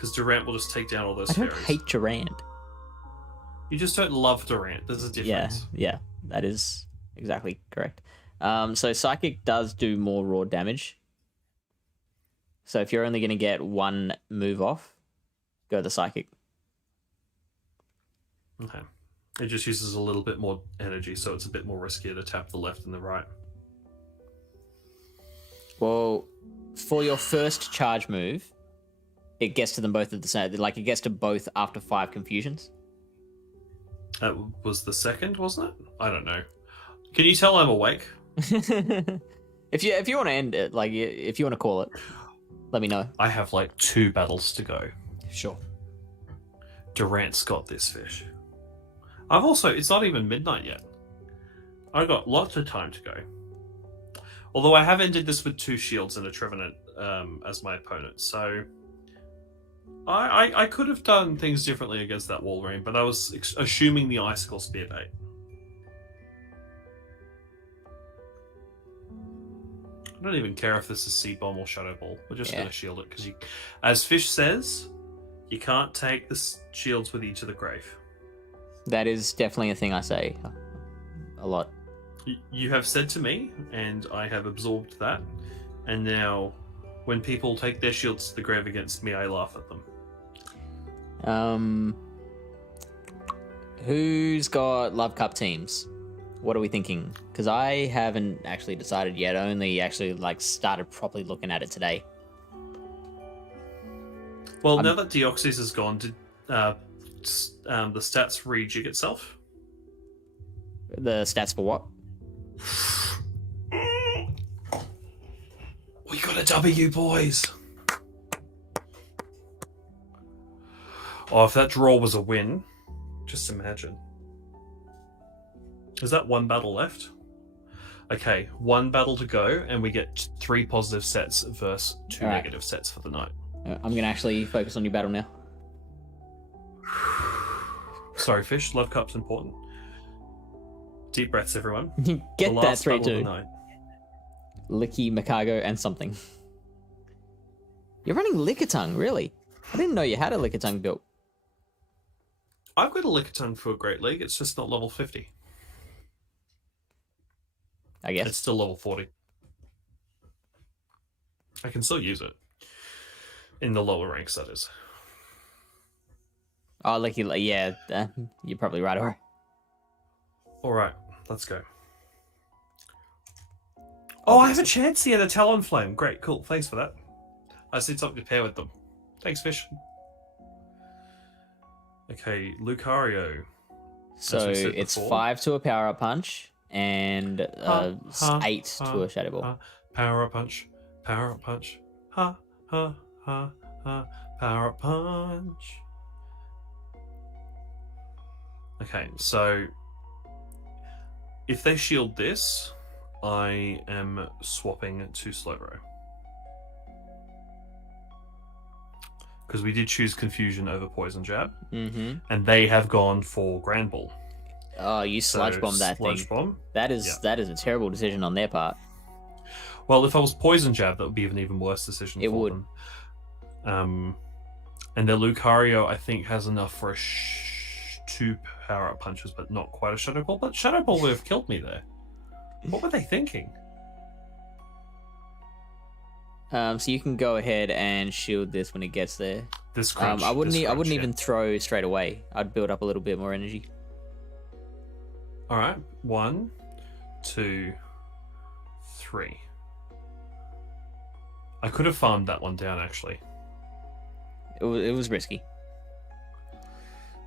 Because Durant will just take down all those I don't fairies. hate Durant. You just don't love Durant. There's a difference. Yeah, that is exactly correct. So Psychic does do more raw damage. So if you're only going to get one move off, go the Psychic. Okay. It just uses a little bit more energy, so it's a bit more riskier to tap the left and the right. Well, for your first charge move, it gets to them both at the same. Like it gets to both after 5 confusions. That was the second, wasn't it? I don't know. Can you tell I'm awake? If you want to end it, like if you want to call it, let me know. I have like 2 battles to go. Sure. Durant's got this fish. I've also, it's not even midnight yet. I've got lots of time to go. Although I have ended this with 2 shields and a Trevenant as my opponent, so I could have done things differently against that Walrein, but I was assuming the Icicle Spear bait. I don't even care if this is Seed Bomb or Shadow Ball. We're just going to shield it, because as Fish says, you can't take the shields with you to the grave. That is definitely a thing I say a lot. You have said to me, and I have absorbed that, and now when people take their shields to the grave against me, I laugh at them. Who's got Love Cup teams? What are we thinking? Because I haven't actually decided yet. I only actually started properly looking at it today. Well, now that Deoxys is gone, did the stats rejig itself? The stats for what? We got a W, boys. Oh, if that draw was a win, just imagine. Is that 1 battle left? Okay, 1 battle to go, and we get 3 positive sets versus 2 negative sets for the night. I'm going to actually focus on your battle now. Sorry, Fish. Love Cup's important. Deep breaths, everyone. Get that 3-2. Licky, Makago, and something. You're running Lickitung, really? I didn't know you had a Lickitung built. I've got a Lickitung for a Great League. It's just not level 50. I guess. It's still level 40. I can still use it. In the lower ranks, that is. Oh, Licky, yeah. You're probably right, Ori. Alright, let's go. Oh, I have a chance here, the Talonflame. Great, cool. Thanks for that. I just need something to pair with them. Thanks, Fish. Okay, Lucario. So it's 5 to a power up punch and 8 to a shadow ball. Power up punch. Power up punch. Ha, ha, ha, ha. Power up punch. Okay, so if they shield this, I am swapping to Slowbro. Because we did choose Confusion over Poison Jab. Mm-hmm. And they have gone for Grand Ball. Oh, you sludge bomb that sludge thing. Bomb. That is a terrible decision on their part. Well, if I was Poison Jab, that would be an even worse decision it for would. them. And their Lucario, I think, has enough for a 2 power-up punches, but not quite a Shadow Ball. But Shadow Ball would have killed me there. What were they thinking? So you can go ahead and shield this when it gets there. This crunch. I wouldn't even throw straight away. I'd build up a little bit more energy. All right, 1, 2, 3. I could have farmed that one down actually. It was risky.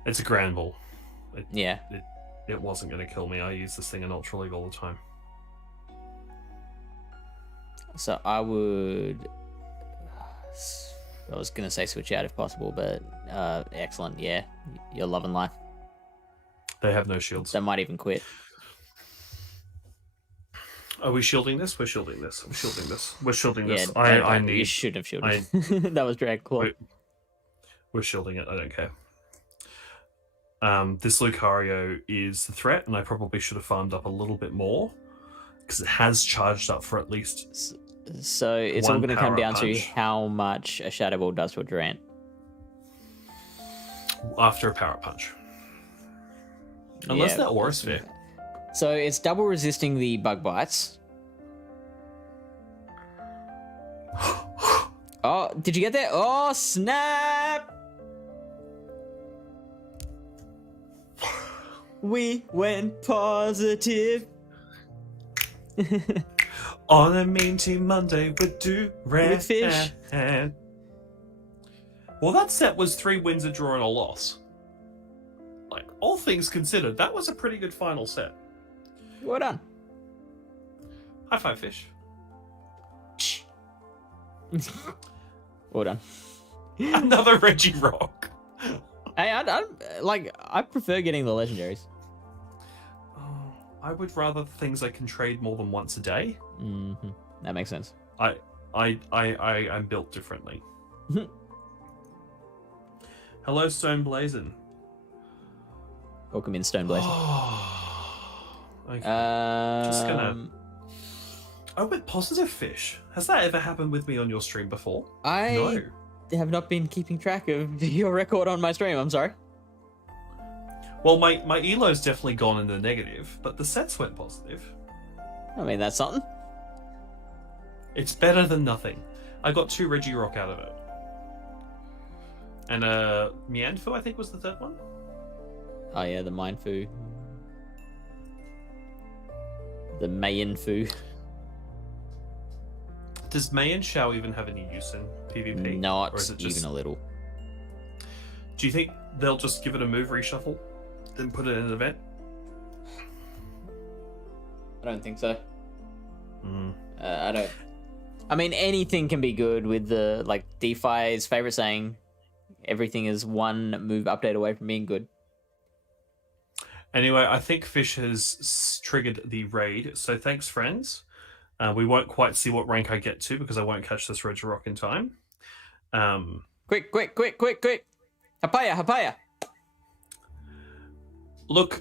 It's a Grand Ball. It wasn't going to kill me. I use this thing in Ultra League all the time. So I was going to say switch out if possible, but excellent. Yeah, you're loving life. They have no shields. They might even quit. Are we shielding this? We're shielding this. We're shielding this. We're shielding this. Yeah, I need. You should have shielded. That was Drag Claw. We're shielding it. I don't care. This Lucario is the threat, and I probably should have farmed up a little bit more because it has charged up for at least. So it's all going to come down to how much a Shadow Ball does to a Durant. after a power punch. Unless Yeah, that aura sphere. So it's double resisting the bug bites. Oh, did you get that? Oh, snap! We went positive. On a mean team Monday with With fish. Well, that set was 3 wins, a draw, and a loss. Like, all things considered, that was a pretty good final set. Well done. High five, fish. Well done. Another Reggie Rock. Hey, I prefer getting the legendaries. Oh, I would rather things I can trade more than once a day. Mm-hmm. That makes sense. I'm built differently. Hello, Stone Blazin. Welcome in, Stone Blazer. Okay. Just gonna. I went positive, fish. Has that ever happened with me on your stream before? I have not been keeping track of your record on my stream. I'm sorry. Well, my elo's definitely gone in the negative, but the sets went positive. I mean, that's something. It's better than nothing. I got 2 Reggie Rock out of it. And Mianfu, I think, was the third one. Oh yeah, the Mindfu. The Mayan-fu. Does Mayan Shao even have any use in PvP? Not or is it just... even a little. Do you think they'll just give it a move reshuffle, then put it in an event? I don't think so. I don't. I mean, anything can be good with the DeFi's favorite saying, everything is one move update away from being good. Anyway, I think Fish has triggered the raid, so thanks, friends. We won't quite see what rank I get to because I won't catch this Reggie Rock in time. Quick! Hapaya! Look,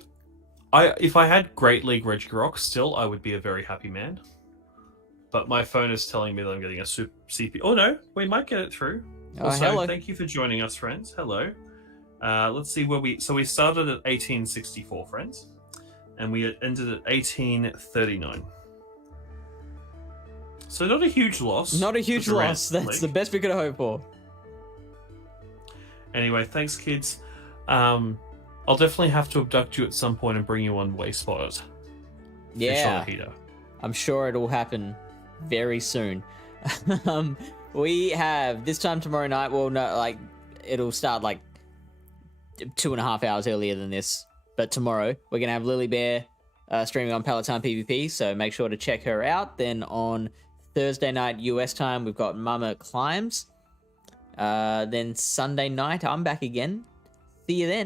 if I had Great League Reggie Rock still, I would be a very happy man. But my phone is telling me that I'm getting a super CP. Oh no, we might get it through. Also, hello. Thank you for joining us, friends. Hello. Let's see where we... So we started at 1864, friends. And we ended at 1839. So not a huge loss. Not a huge loss. That's the best we could hope for. Anyway, thanks, kids. I'll definitely have to abduct you at some point and bring you on Way Spotted. Yeah. I'm sure it'll happen very soon. We have this time tomorrow night. Well, no, it'll start 2.5 hours earlier than this. But tomorrow we're gonna have Lily Bear streaming on Pallet Town PvP. So make sure to check her out. Then on Thursday night US time, we've got Mama Climbs. Then Sunday night, I'm back again. See you then.